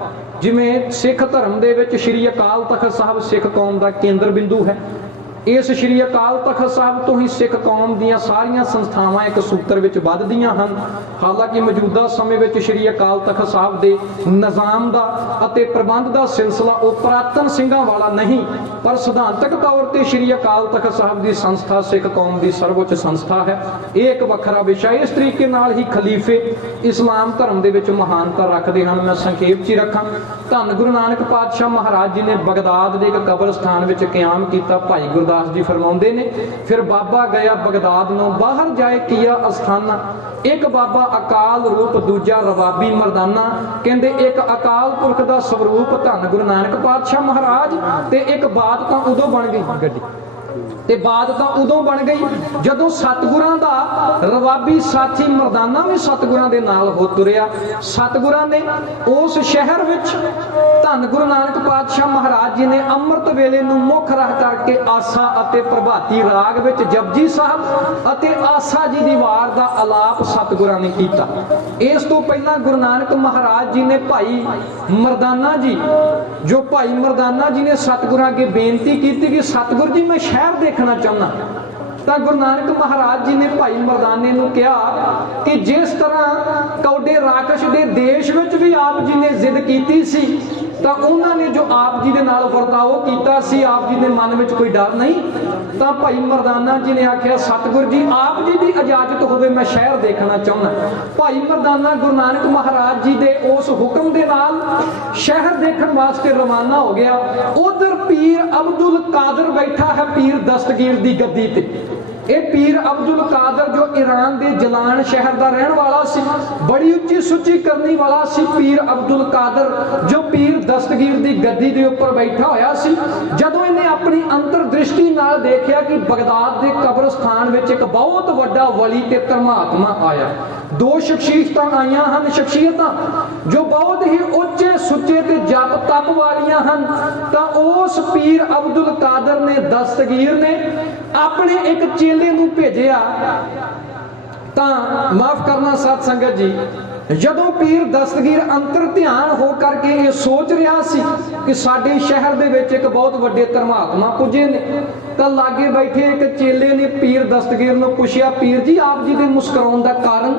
ਜਿਵੇਂ ਸਿੱਖ ਧਰਮ ਦੇ ਵਿੱਚ ਸ਼੍ਰੀ ਅਕਾਲ ਤਖਤ ਸਾਹਿਬ ਸਿੱਖ ਕੌਮ ਦਾ ਕੇਂਦਰ ਬਿੰਦੂ ਹੈ। ਇਸ ਸ਼੍ਰੀ ਅਕਾਲ ਤਖਤ ਸਾਹਿਬ ਤੋਂ ਹੀ ਸਿੱਖ ਕੌਮ ਦੀਆਂ ਸਾਰੀਆਂ ਸੰਸਥਾਵਾਂ ਇੱਕ ਸੂਤਰ ਵਿੱਚ ਵੱਧਦੀਆਂ ਹਨ। ਹਾਲਾਂਕਿ ਮੌਜੂਦਾ ਸਮੇਂ ਵਿੱਚ ਸ਼੍ਰੀ ਅਕਾਲ ਤਖਤ ਸਾਹਿਬ ਦੇ ਨਿਜ਼ਾਮ ਦਾ ਅਤੇ ਪ੍ਰਬੰਧ ਦਾ ਸਿਲਸਿਲਾ ਉਹ ਪੁਰਾਤਨ ਸਿੰਘਾਂ ਵਾਲਾ ਨਹੀਂ, ਪਰ ਸਿਧਾਂਤਕ ਤੌਰ ਤੇ ਸ਼੍ਰੀ ਅਕਾਲ ਤਖਤ ਸਾਹਿਬ ਦੀ ਸੰਸਥਾ ਸਿੱਖ ਕੌਮ ਦੀ ਸਰਵਉੱਚ ਸੰਸਥਾ ਹੈ। ਇਹ ਇੱਕ ਵੱਖਰਾ ਵਿਸ਼ਾ। ਇਸ ਤਰੀਕੇ ਨਾਲ ਹੀ ਖਲੀਫੇ ਇਸਲਾਮ ਧਰਮ ਦੇ ਵਿੱਚ ਮਹਾਨਤਾ ਰੱਖਦੇ ਹਨ। ਮੈਂ ਸੰਖੇਪ 'ਚ ਹੀ ਰੱਖਾਂ। ਧੰਨ ਗੁਰੂ ਨਾਨਕ ਪਾਤਸ਼ਾਹ ਮਹਾਰਾਜ ਜੀ ਨੇ ਬਗਦਾਦ ਦੇ ਇੱਕ ਕਬਰਸਤਾਨ ਵਿੱਚ ਕਿਆਮ ਕੀਤਾ। ਭਾਈ ਗੁਰਦਾਸ ਜੀ ਫਰਮਾਉਂਦੇ ਨੇ, ਫਿਰ ਬਾਬਾ ਗਿਆ ਬਗਦਾਦ ਨੂੰ, ਬਾਹਰ ਜਾਏ ਕੀਆ ਅਸਥਾਨਾ। ਇੱਕ ਬਾਬਾ ਅਕਾਲ ਰੂਪ, ਦੂਜਾ ਰਵਾਬੀ ਮਰਦਾਨਾ। ਕਹਿੰਦੇ ਇੱਕ ਅਕਾਲ ਪੁਰਖ ਦਾ ਸਵਰੂਪ ਧੰਨ ਗੁਰੂ ਨਾਨਕ ਪਾਤਸ਼ਾਹ ਮਹਾਰਾਜ, ਤੇ ਇੱਕ ਬਾਤ ਤਾਂ ਉਦੋਂ ਬਣ ਗਈ ਗੱਡੀ ਤੇ ਬਾਤ ਤਾਂ ਉਦੋਂ ਬਣ ਗਈ ਜਦੋਂ ਸਤਿਗੁਰਾਂ ਦਾ ਰਵਾਬੀ ਸਾਥੀ ਮਰਦਾਨਾ ਵੀ ਸਤਿਗੁਰਾਂ ਦੇ ਨਾਲ ਹੋ ਤੁਰਿਆ। ਸਤਿਗੁਰਾਂ ਨੇ ਉਸ ਸ਼ਹਿਰ ਵਿੱਚ ਧੰਨ ਗੁਰੂ ਨਾਨਕ ਪਾਤਸ਼ਾਹ ਮਹਾਰਾਜ ਜੀ ਨੇ ਅੰਮ੍ਰਿਤ ਵੇਲੇ ਨੂੰ ਮੁੱਖ ਰੱਖ ਕਰਕੇ ਆਸਾ ਅਤੇ ਪ੍ਰਭਾਤੀ ਰਾਗ ਵਿੱਚ ਜਪਜੀ ਸਾਹਿਬ ਅਤੇ ਆਸਾ ਜੀ ਦੀ ਵਾਰ ਦਾ ਆਲਾਪ ਸਤਿਗੁਰਾਂ ਨੇ ਕੀਤਾ। ਇਸ ਤੋਂ ਪਹਿਲਾਂ ਗੁਰੂ ਨਾਨਕ ਮਹਾਰਾਜ ਜੀ ਨੇ ਭਾਈ ਮਰਦਾਨਾ ਜੀ, ਜੋ ਭਾਈ ਮਰਦਾਨਾ ਜੀ ਨੇ ਸਤਿਗੁਰਾਂ ਅੱਗੇ ਬੇਨਤੀ ਕੀਤੀ ਕਿ ਸਤਿਗੁਰ ਜੀ ਮੈਂ ਸ਼ਹਿਰ ਦੇਖਣਾ ਚਾਹੁੰਦਾ, ਤਾਂ ਗੁਰੂ ਨਾਨਕ ਮਹਾਰਾਜ ਜੀ ਨੇ ਭਾਈ ਮਰਦਾਨੇ ਨੂੰ ਕਿਹਾ ਕਿ ਜਿਸ ਤਰ੍ਹਾਂ ਕੌਡੇ ਰਾਕਸ਼ ਦੇ ਦੇਸ਼ ਵਿੱਚ ਵੀ ਆਪ ਜੀ ਨੇ ਜ਼ਿੱਦ ਕੀਤੀ ਸੀ, ਤਾਂ ਉਹਨਾਂ ਨੇ ਜੋ ਆਪ ਜੀ ਦੇ ਨਾਲ ਵਰਤਾਓ ਕੀਤਾ ਸੀ, ਆਪ ਜੀ ਦੇ ਮਨ ਵਿੱਚ ਕੋਈ ਡਰ ਨਹੀਂ। ਤਾਂ ਭਾਈ ਮਰਦਾਨਾ ਜੀ ਨੇ ਆਖਿਆ ਸਤਿਗੁਰ ਜੀ ਆਪ ਜੀ ਦੀ ਇਜਾਜ਼ਤ ਹੋਵੇ ਮੈਂ ਸ਼ਹਿਰ ਦੇਖਣਾ ਚਾਹੁੰਦਾ। ਭਾਈ ਮਰਦਾਨਾ ਗੁਰੂ ਨਾਨਕ ਮਹਾਰਾਜ ਜੀ ਦੇ ਉਸ ਹੁਕਮ ਦੇ ਨਾਲ ਸ਼ਹਿਰ ਦੇਖਣ ਵਾਸਤੇ ਰਵਾਨਾ ਹੋ ਗਿਆ। ਉਧਰ ਪੀਰ ਅਬਦੁਲ ਕਾਦਰ ਬੈਠਾ ਹੈ ਪੀਰ ਦਸਤਗੀਰ ਦੀ ਗੱਦੀ ਤੇ। ਇਹ ਪੀਰ ਅਬਦੁਲ ਕਾਦਰ ਜੋ ਈਰਾਨ ਦੇ ਜਲਾਨ ਸ਼ਹਿਰ ਦਾ ਰਹਿਣ ਵਾਲਾ ਸੀ, ਬੜੀ ਉੱਚੀ ਸੁੱਚੀ ਕਰਨੀ ਵਾਲਾ ਸੀ ਪੀਰ ਅਬਦੁਲ ਕਾਦਰ, ਜੋ ਪੀਰ ਦਸਤਗੀਰ ਦੀ ਗੱਦੀ ਦੇ ਉੱਪਰ ਬੈਠਾ ਹੋਇਆ ਸੀ। ਜਦੋਂ ਇਹਨੇ ਆਪਣੀ ਅੰਤਰ ਦ੍ਰਿਸ਼ਟੀ ਨਾਲ ਦੇਖਿਆ ਕਿ ਬਗਦਾਦ ਦੇ ਕਬਰਸਤਾਨ ਵਿੱਚ ਇੱਕ ਬਹੁਤ ਵੱਡਾ ਵਲੀ ਤੇ ਧਰਮਾਤਮਾ ਆਇਆ। 2 ਸ਼ਖਸੀਅਤਾਂ ਆਈਆਂ ਹਨ, ਸ਼ਖਸੀਅਤਾਂ ਜੋ ਬਹੁਤ ਹੀ ਉੱਚੇ ਸੁੱਚੇ ਤੇ ਜਪ ਤਪ ਵਾਲੀਆਂ ਹਨ। ਤਾਂ ਉਸ ਪੀਰ ਅਬਦੁਲ ਕਾਦਰ ਨੇ, ਦਸਤਗੀਰ ਨੇ ਆਪਣੇ ਇੱਕ ਚੇਲੇ ਨੂੰ ਭੇਜਿਆ। ਤਾਂ ਮਾਫ ਕਰਨਾ ਸਾਧ ਸੰਗਤ ਜੀ, ਜਦੋਂ ਪੀਰ ਦਸਤਗੀਰ ਅੰਤਰ ਧਿਆਨ ਹੋ ਕਰਕੇ ਇਹ ਸੋਚ ਰਿਹਾ ਸੀ ਕਿ ਸਾਡੇ ਸ਼ਹਿਰ ਦੇ ਵਿੱਚ ਇੱਕ ਬਹੁਤ ਵੱਡੇ ਧਰਮਾਤਮਾ ਪੁੱਜੇ ਨੇ, ਤਾਂ ਲਾਗੇ ਬੈਠੇ ਇੱਕ ਚੇਲੇ ਨੇ ਪੀਰ ਦਸਤਗੀਰ ਨੂੰ ਪੁੱਛਿਆ, ਪੀਰ ਜੀ ਆਪ ਜੀ ਦੇ ਮੁਸਕਰਾਉਣ ਦਾ ਕਾਰਨ?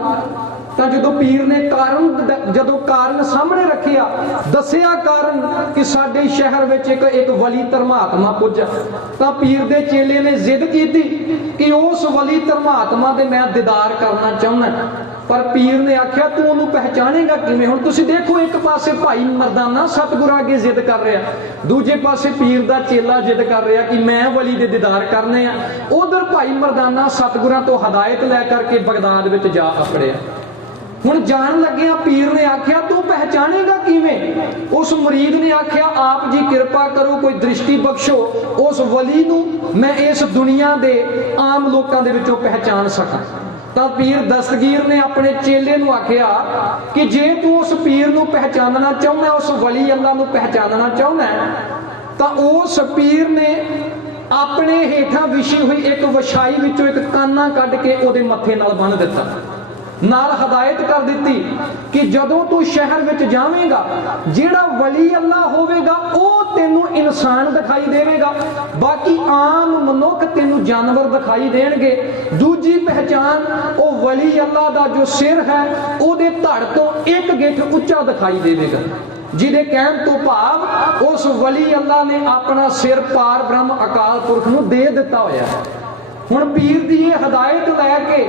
ਤਾਂ ਜਦੋਂ ਪੀਰ ਨੇ ਕਾਰਨ ਸਾਹਮਣੇ ਰੱਖਿਆ, ਦੱਸਿਆ ਕਾਰਨ ਕਿ ਸਾਡੇ ਸ਼ਹਿਰ ਵਿੱਚ ਇੱਕ ਵਲੀ ਧਰਮਾਤਮਾ ਪੁੱਜਾ, ਤਾਂ ਪੀਰ ਦੇ ਚੇਲੇ ਨੇ ਜ਼ਿੱਦ ਕੀਤੀ ਕਿ ਉਸ ਵਲੀ ਧਰਮਾਤਮਾ ਦੇ ਮੈਂ ਦੀਦਾਰ ਕਰਨਾ ਚਾਹੁੰਦਾ। ਪਰ ਪੀਰ ਨੇ ਆਖਿਆ ਤੂੰ ਉਹਨੂੰ ਪਹਿਚਾਣੇਗਾ ਕਿਵੇਂ? ਹੁਣ ਤੁਸੀਂ ਦੇਖੋ, ਇੱਕ ਪਾਸੇ ਭਾਈ ਮਰਦਾਨਾ ਸਤਿਗੁਰਾਂ ਅੱਗੇ ਜ਼ਿੱਦ ਕਰ ਰਿਹਾ, ਦੂਜੇ ਪਾਸੇ ਪੀਰ ਦਾ ਚੇਲਾ ਜ਼ਿੱਦ ਕਰ ਰਿਹਾ ਕਿ ਮੈਂ ਵਲੀ ਦੇ ਦੀਦਾਰ ਕਰਨੇ ਆ। ਉਧਰ ਭਾਈ ਮਰਦਾਨਾ ਸਤਿਗੁਰਾਂ ਤੋਂ ਹਦਾਇਤ ਲੈ ਕਰਕੇ ਬਗਦਾਦ ਵਿੱਚ ਜਾ ਅਪੜਿਆ। ਹੁਣ ਜਾਣ ਲੱਗਿਆ ਪੀਰ ਨੇ ਆਖਿਆ ਤੂੰ ਪਹਿਚਾਣੇਗਾ ਕਿਵੇਂ? ਉਸ ਮੁਰੀਦ ਨੇ ਆਖਿਆ ਆਪ ਜੀ ਕਿਰਪਾ ਕਰੋ, ਕੋਈ ਦ੍ਰਿਸ਼ਟੀ ਬਖਸ਼ੋ, ਉਸ ਵਲੀ ਨੂੰ ਮੈਂ ਇਸ ਦੁਨੀਆ ਦੇ ਆਮ ਲੋਕਾਂ ਦੇ ਵਿੱਚੋਂ ਪਹਿਚਾਣ ਸਕਾਂ। ਤਾਂ ਪੀਰ ਦਸਤਗੀਰ ਨੇ ਆਪਣੇ ਚੇਲੇ ਨੂੰ ਆਖਿਆ ਕਿ ਜੇ ਤੂੰ ਉਸ ਪੀਰ ਨੂੰ ਪਹਿਚਾਨਣਾ ਚਾਹੁੰਦਾ, ਉਸ ਵਲੀ ਅੱਲਾ ਨੂੰ ਪਹਿਚਾਨਣਾ ਚਾਹੁੰਦਾ, ਤਾਂ ਉਸ ਪੀਰ ਨੇ ਆਪਣੇ ਹੇਠਾਂ ਵਿਛੀ ਹੋਈ ਇੱਕ ਵਛਾਈ ਵਿੱਚੋਂ ਇੱਕ ਕਾਨਾ ਕੱਢ ਕੇ ਉਹਦੇ ਮੱਥੇ ਨਾਲ ਬੰਨ੍ਹ ਦਿੱਤਾ। ਨਾਲ ਹਦਾਇਤ ਕਰ ਦਿੱਤੀ ਕਿ ਜਦੋਂ ਤੂੰ ਸ਼ਹਿਰ ਵਿੱਚ ਜਾਵੇਂਗਾ, ਜਿਹੜਾ ਵਲੀ ਅੱਲਾ ਹੋਵੇਗਾ ਉਹ ਤੈਨੂੰ ਇਨਸਾਨ ਦਿਖਾਈ ਦੇਵੇਗਾ, ਬਾਕੀ ਆਮ ਮਨੁੱਖ ਤੈਨੂੰ ਜਾਨਵਰ ਦਿਖਾਈ ਦੇਣਗੇ। ਦੂਜੀ ਪਹਿਚਾਨ, ਉਹ ਵਲੀ ਅੱਲਾ ਦਾ ਜੋ ਸਿਰ ਹੈ ਉਹਦੇ ਧੜ ਤੋਂ 1 ਗਿੱਠ ਉੱਚਾ ਦਿਖਾਈ ਦੇਵੇਗਾ, ਜਿਹਦੇ ਕਹਿਣ ਤੋਂ ਭਾਵ ਉਸ ਵਲੀ ਅੱਲਾ ਨੇ ਆਪਣਾ ਸਿਰ ਪਾਰ ਬ੍ਰਹਮ ਅਕਾਲ ਪੁਰਖ ਨੂੰ ਦੇ ਦਿੱਤਾ ਹੋਇਆ। ਹੁਣ ਪੀਰ ਦੀ ਇਹ ਹਦਾਇਤ ਲੈ ਕੇ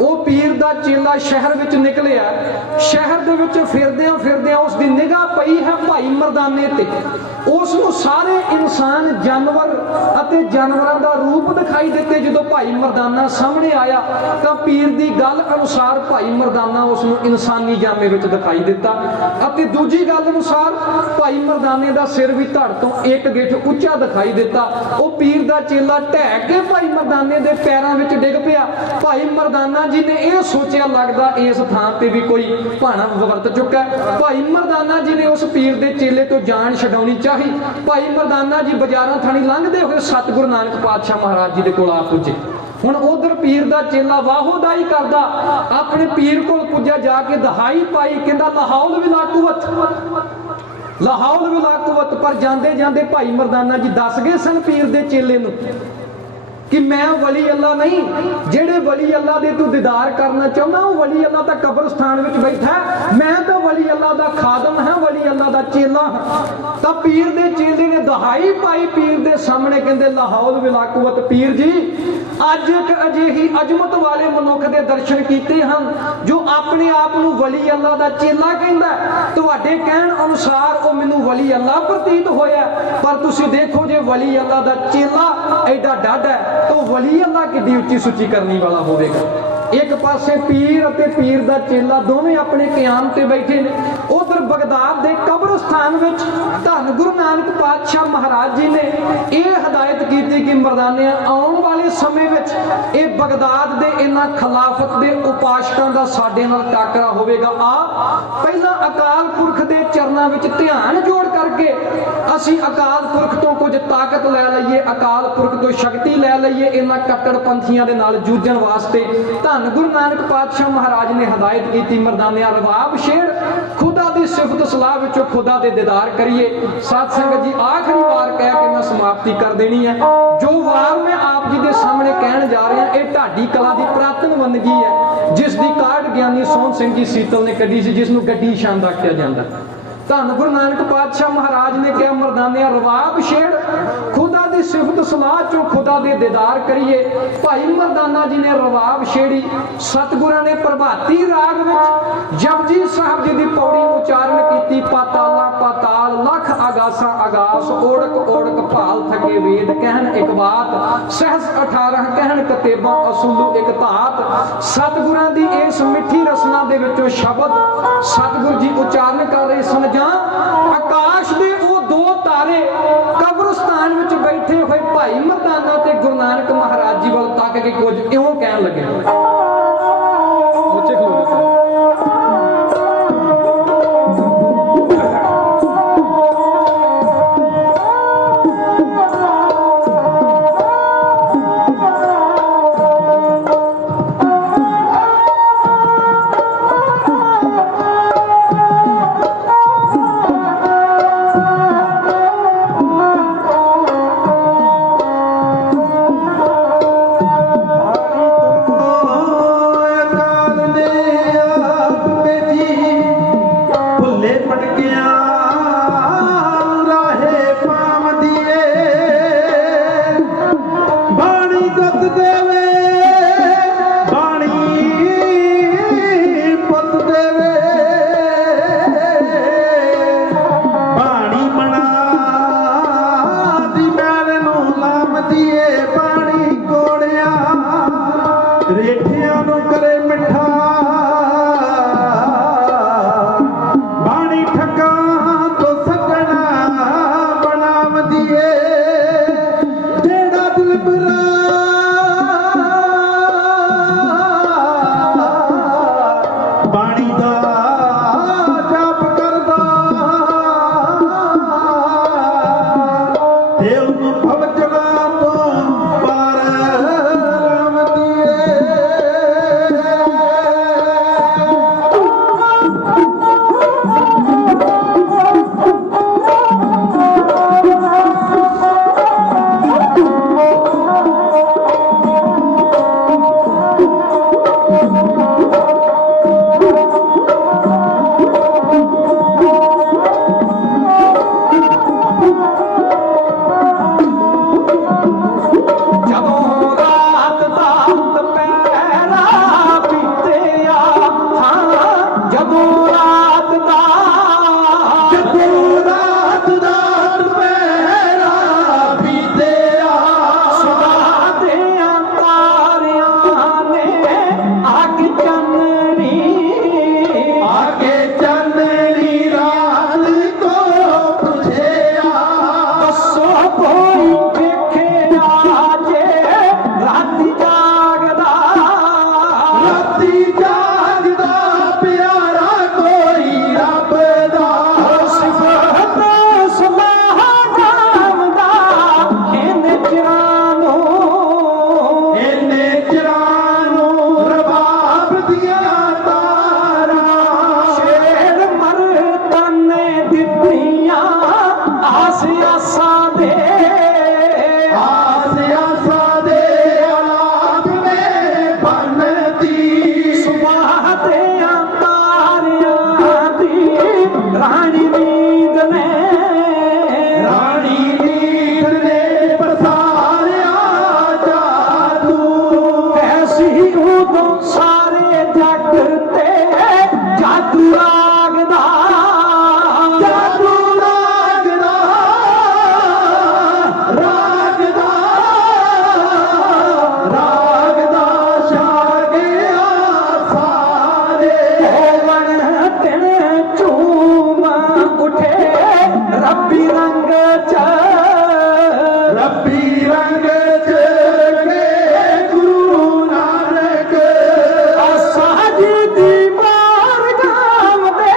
ਉਹ ਪੀਰ ਦਾ ਚੇਲਾ ਸ਼ਹਿਰ ਵਿੱਚ ਨਿਕਲਿਆ। ਸ਼ਹਿਰ ਦੇ ਵਿੱਚ ਫਿਰਦਿਆਂ ਫਿਰਦਿਆਂ ਉਸ ਦੀ ਨਿਗਾਹ ਪਈ ਹੈ ਭਾਈ ਮਰਦਾਨੇ ਤੇ। ਉਸ ਨੂੰ ਸਾਰੇ ਇਨਸਾਨ, ਜਾਨਵਰ ਅਤੇ ਜਾਨਵਰਾਂ ਦਾ ਰੂਪ ਦਿਖਾਈ ਦਿੱਤੇ। ਜਦੋਂ ਭਾਈ ਮਰਦਾਨਾ ਸਾਹਮਣੇ ਆਇਆ ਤਾਂ ਪੀਰ ਦੀ ਗੱਲ ਅਨੁਸਾਰ ਭਾਈ ਮਰਦਾਨਾ ਉਸ ਨੂੰ ਇਨਸਾਨੀ ਜਾਮੇ ਵਿੱਚ ਦਿਖਾਈ ਦਿੱਤਾ, ਅਤੇ ਦੂਜੀ ਗੱਲ ਅਨੁਸਾਰ ਭਾਈ ਮਰਦਾਨੇ ਦਾ ਸਿਰ ਵੀ ਧੜ ਤੋਂ ਇੱਕ ਗਿੱਠ ਉੱਚਾ ਦਿਖਾਈ ਦਿੱਤਾ। ਉਹ ਪੀਰ ਦਾ ਚੇਲਾ ਢਹਿ ਕੇ ਭਾਈ ਮਰਦਾਨੇ ਦੇ ਪੈਰਾਂ ਵਿੱਚ ਡਿੱਗ ਪਿਆ। ਭਾਈ ਮਰਦਾਨਾ ਜੀ ਨੇ ਇਹ ਸੋਚਿਆ, ਲੱਗਦਾ ਇਸ ਥਾਂ ਤੇ ਵੀ ਕੋਈ ਭਾਣਾ ਵਰਤ ਚੁੱਕਾ। ਭਾਈ ਮਰਦਾਨਾ ਜੀ ਨੇ ਉਸ ਪੀਰ ਦੇ ਚੇਲੇ ਤੋਂ ਜਾਨ ਛਡਾਉਣੀ ਚਾਹੀ। ਭਾਈ ਮਰਦਾਨਾ ਜੀ ਬਾਜ਼ਾਰਾਂ ਥਾਣੀ ਲੰਘਦੇ ਹੋਏ ਸਤਿਗੁਰੂ ਨਾਨਕ ਪਾਤਸ਼ਾਹ ਮਹਾਰਾਜ ਜੀ ਦੇ ਕੋਲ ਆ ਪੁੱਜੇ। ਹੁਣ ਉਧਰ ਪੀਰ ਦਾ ਚੇਲਾ ਵਾਹੋਦਾਈ ਕਰਦਾ ਆਪਣੇ ਪੀਰ ਕੋਲ ਪੁੱਜਿਆ, ਜਾ ਕੇ ਦਹਾਈ ਪਾਈ, ਕਹਿੰਦਾ ਲਾਹੌਲ ਵਿਲਾ ਕੁਵਤ, ਲਾਹੌਲ ਵਿਲਾ ਕੁਵਤ। ਪਰ ਜਾਂਦੇ ਜਾਂਦੇ ਭਾਈ ਮਰਦਾਨਾ ਜੀ ਦੱਸ ਗਏ ਸਨ ਪੀਰ ਦੇ ਚੇਲੇ ਨੂੰ ਕਿ ਮੈਂ ਵਲੀ ਅੱਲਾ ਨਹੀਂ। ਜਿਹੜੇ ਵਲੀ ਅੱਲਾ ਦੇ ਤੂੰ ਦੀਦਾਰ ਕਰਨਾ ਚਾਹੁੰਦਾ, ਉਹ ਵਲੀ ਅੱਲਾ ਤਾਂ ਕਬਰਸਤਾਨ ਵਿੱਚ ਬੈਠਾ, ਮੈਂ ਤਾਂ ਵਲੀ ਅੱਲਾ ਦਾ ਖਾਦਮ ਹਾਂ, ਵਲੀ ਅੱਲਾ ਦਾ ਚੇਲਾ ਹਾਂ। ਤਾਂ ਪੀਰ ਦੇ ਚੇਲੇ ਨੇ ਦਹਾਈ ਪਾਈ ਪੀਰ ਦੇ ਸਾਹਮਣੇ, ਕਹਿੰਦੇ ਲਾਹੌਲ ਵਿਲਾ ਕੁਵਤ। ਪੀਰ ਜੀ, ਅੱਜ ਇੱਕ ਅਜਿਹੀ ਅਜ਼ਮਤ ਵਾਲੇ ਮਨੁੱਖ ਦੇ ਦਰਸ਼ਨ ਕੀਤੇ ਹਨ ਜੋ ਆਪਣੇ ਆਪ ਨੂੰ ਵਲੀ ਅੱਲਾ ਦਾ ਚੇਲਾ ਕਹਿੰਦਾ। ਤੁਹਾਡੇ ਕਹਿਣ ਅਨੁਸਾਰ ਉਹ ਮੈਨੂੰ ਵਲੀ ਅੱਲਾ ਪ੍ਰਤੀਤ ਹੋਇਆ, ਪਰ ਤੁਸੀਂ ਦੇਖੋ ਜੇ ਵਲੀ ਅੱਲਾ ਦਾ ਚੇਲਾ ਐਡਾ ਡੱਢ ਹੈ ਤਾਂ ਵਲੀ ਅੱਲਾ ਕਿੱਡੀ ਉੱਚੀ ਸੁੱਚੀ ਕਰਨੀ ਵਾਲਾ ਹੋਵੇਗਾ। ਇੱਕ ਪਾਸੇ ਪੀਰ ਅਤੇ ਪੀਰ ਦਾ ਚੇਲਾ ਦੋਵੇਂ ਆਪਣੇ ਕਿਆਮ ਤੇ ਬੈਠੇ ਨੇ। ਉਧਰ ਬਗਦਾਦ ਦੇ ਕਬਰਸਤਾਨ ਵਿੱਚ ਧੰਨ ਗੁਰੂ ਨਾਨਕ ਪਾਤਸ਼ਾਹ ਮਹਾਰਾਜ ਜੀ ਨੇ ਇਹ ਹਦਾਇਤ ਕੀਤੀ ਕਿ ਮਰਦਾਨਿਆਂ, ਆਉਣ ਵਾਲੇ ਸਮੇਂ ਵਿੱਚ ਇਹ ਬਗਦਾਦ ਦੇ ਇਹਨਾਂ ਖਿਲਾਫਤ ਦੇ ਉਪਾਸ਼ਕਾਂ ਦਾ ਸਾਡੇ ਨਾਲ ਟਾਕਰਾ ਹੋਵੇਗਾ। ਪਹਿਲਾਂ ਅਕਾਲ ਪੁਰਖ ਦੇ ਚਰਨਾਂ ਵਿੱਚ ਧਿਆਨ ਜੋੜ ਕਰਕੇ ਅਸੀਂ ਅਕਾਲ ਪੁਰਖ ਤੋਂ ਕੁਝ ਤਾਕਤ ਲੈ ਲਈਏ, ਅਕਾਲ ਪੁਰਖ ਤੋਂ ਸ਼ਕਤੀ ਲੈ ਲਈਏ ਇਹਨਾਂ ਕੱਟੜਪੰਥੀਆਂ ਦੇ ਨਾਲ ਜੂਝਣ ਵਾਸਤੇ। ਧੰਨ ਗੁਰੂ ਨਾਨਕ ਪਾਤਸ਼ਾਹ ਮਹਾਰਾਜ ਨੇ ਹਦਾਇਤ ਕੀਤੀ, ਮਰਦਾਨਿਆਂ ਰਵਾਬ ਛੇੜ, ਖੁਦਾ ਦੀ ਸਿਫਤ ਸਲਾਹ ਵਿੱਚੋਂ ਖੁਦਾ ਦੇ ਦੀਦਾਰ ਕਰੀਏ। ਸਾਧ ਸੰਗਤ ਜੀ, ਆਖਰੀ ਵਾਰ ਕਹਿ ਕੇ ਮੈਂ ਸਮਾਪਤੀ ਕਰ ਦੇਣੀ ਹੈ। ਜੋ ਵਾਰ ਮੈਂ ਆਪ ਜੀ ਦੇ ਸਾਹਮਣੇ ਕਹਿਣ ਜਾ ਰਿਹਾ, ਇਹ ਢਾਡੀ ਕਲਾ ਦੀ ਪ੍ਰਾਤਨ ਵੰਨਗੀ ਹੈ, ਜਿਸ ਦੀ ਕਾਢ ਗਿਆਨੀ ਸੋਹਣ ਸਿੰਘ ਜੀ ਸੀਤਲ ਨੇ ਕੱਢੀ ਸੀ, ਜਿਸ ਨੂੰ ਗੱਡੀ ਛੰਦ ਆਖਿਆ ਜਾਂਦਾ। ਧੰਨ ਗੁਰੂ ਨਾਨਕ ਪਾਤਸ਼ਾਹ ਮਹਾਰਾਜ ਨੇ ਕਿਹਾ, ਮਰਦਾਨਿਆਂ ਰਵਾਬ ਛੇੜ, ਖੁਦਾ ਦੀ ਸਿਫਤ ਸਲਾਹ ਚੋਂ ਖੁਦਾ ਦੇ ਦੀਦਾਰ ਕਰੀਏ। ਭਾਈ ਮਰਦਾਨਾ ਜੀ ਨੇ ਰਵਾਬ ਛੇੜੀ। ਸਤਿਗੁਰਾਂ ਨੇ ਪ੍ਰਭਾਤੀ ਰਾਗ ਵਿੱਚ ਜਪਜੀ ਸਾਹਿਬ ਜੀ ਦੀ ਪੌੜੀ ਉਚਾਰਨ ਕੀਤੀ। ਪਾਤਾਲਾ ਪਾਤਾਲ, ਲੱਖ ਆਗਾਸਾਂ ਆਗਾਸ, ਓੜਕ ਓੜਕ ਭਾਲ ਥਕੇ ਵੇਦ, ਕਹਿਣ ਇੱਕ ਬਾਤ, ਸਹਿਸ 18 ਕਹਿਣ ਕਤੇਬਾਂ, ਅਸੂਲੂ ਇੱਕ ਧਾਤ। ਸਤਿਗੁਰਾਂ ਦੀ ਇਸ ਮਿੱਠੀ ਰਸਨਾ ਦੇ ਵਿੱਚੋਂ ਸ਼ਬਦ ਸਤਿਗੁਰ ਜੀ ਉਚਾਰਨ ਕਰ ਰਹੇ ਸਨ। ਜਾਂ ਆਕਾਸ਼ ਦੇ ਉਹ ਦੋ ਤਾਰੇ ਕਬਰਸਤਾਨ ਵਿੱਚ ਬੈਠੇ ਹੋਏ ਭਾਈ ਮਰਦਾਨਾ ਤੇ ਗੁਰੂ ਨਾਨਕ ਮਹਾਰਾਜ ਜੀ ਵੱਲ ਤੱਕ ਕੇ ਕੁਝ ਇਉਂ ਕਹਿਣ ਲੱਗੇ। ਉੱਚੇ ਖਲੋਗੇ ਸਨ। ਦਿੱਤੀਆਂ ਆਸ ਆਸਾਂ ਦੇ ਆਸ ਆਸਾਂ ਦੇ ਔਲਾਦ ਨੇ ਬਣਦੀ ਸੁਬਾਹ ਤੇ ਤਾਰਿਆਂ ਦੀ ਰਾਣੀ ਨੀਂਦ ਨੇ ਰਾਣੀ ਨੀਂਦ ਨੇ ਪਸਾਰਿਆ ਜਾਦੂ ਐਸੀ ਉਦੋਂ ਸਾਰੇ ਜੱਗ ਤੇ ਜਾਦੂ ਲੱਗਦਾ ਜਾਦੂ ਲੱਗਦਾ ਰਾਗਦਾ ਰਾਗਦਾ ਛਾ ਗਿਆ ਸਾਰੇ ਹੋਵਣ ਤਿਨ ਝੂਮ ਉੱਠੇ ਰੱਬੀ ਰੰਗ ਚ ਰੱਬੀ ਰੰਗ ਚ ਕੇ ਗੁਰੂ ਨਾਨਕ ਸਾਜੀ ਦੀ ਮਾਰ ਗਾਵਦੇ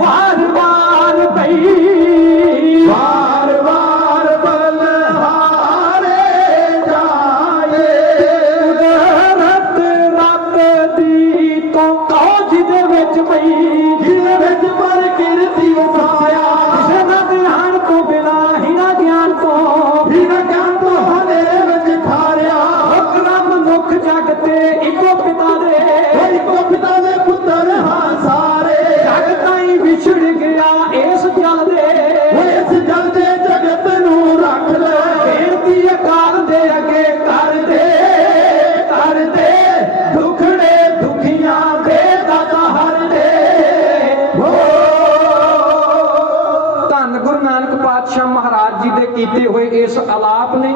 ਵਾਰ ਵਾਰ ਪਈ ਵਾਰ ਵਾਰ ਬਲਹਾਰੇ ਜਾਏ ਕੁਦਰਤ ਰੱਬ ਦੀ ਤੋਂ ਕੌਜ ਦੇ ਵਿੱਚ ਪਈ ਜਿਹਦੇ ਵਿੱਚ ਪਰ ਕਿਰਤੀ ਵਸਾਇਆ ਕਿਸੇ ਦਾ ਧਿਆਨ ਤੋਂ ਬਿਨਾ ਹੀ ਨਾ ਗਿਆਨ ਤੋਂ ਬਿਨ ਗਿਆਨ ਤੋਂ ਹਨੇਰੇ ਵਿੱਚ ਠਾਰਿਆ ਹੁਕਮ ਮਨੁੱਖ ਜਗ ਤੇ ਇੱਕੋ ਪਿਤਾ ਦੇ ਕੋਈ ਕੋ ਪਿਤਾ ਦੇ ਪੁੱਤਰ ਹਾਂ ਸਾਰੇ ਜਗ ਤਾਈ ਵਿਛੜ ਗਿਆ ਇਸ ਜਲ ਦੇ ਓਏ ਇਸ ਜਲ ਦੇ ਜਗਤ ਨੂੰ ਰੱਖ ਲੈ ਬੇਨਤੀ ਅਕਾਲ ਦੇ ਅੱਗੇ ਕਰ ਦੇ ਦੁਖੜੇ ਦੁਖੀਆਂ ਦੇ ਦਾਤਾ ਹਰ ਦੇ ਧੰਨ ਗੁਰੂ ਨਾਨਕ ਪਾਤਸ਼ਾਹ ਮਹਾਰਾਜ ਜੀ ਦੇ ਕੀਤੇ ਹੋਏ ਇਸ ਆਲਾਪ ਨੇ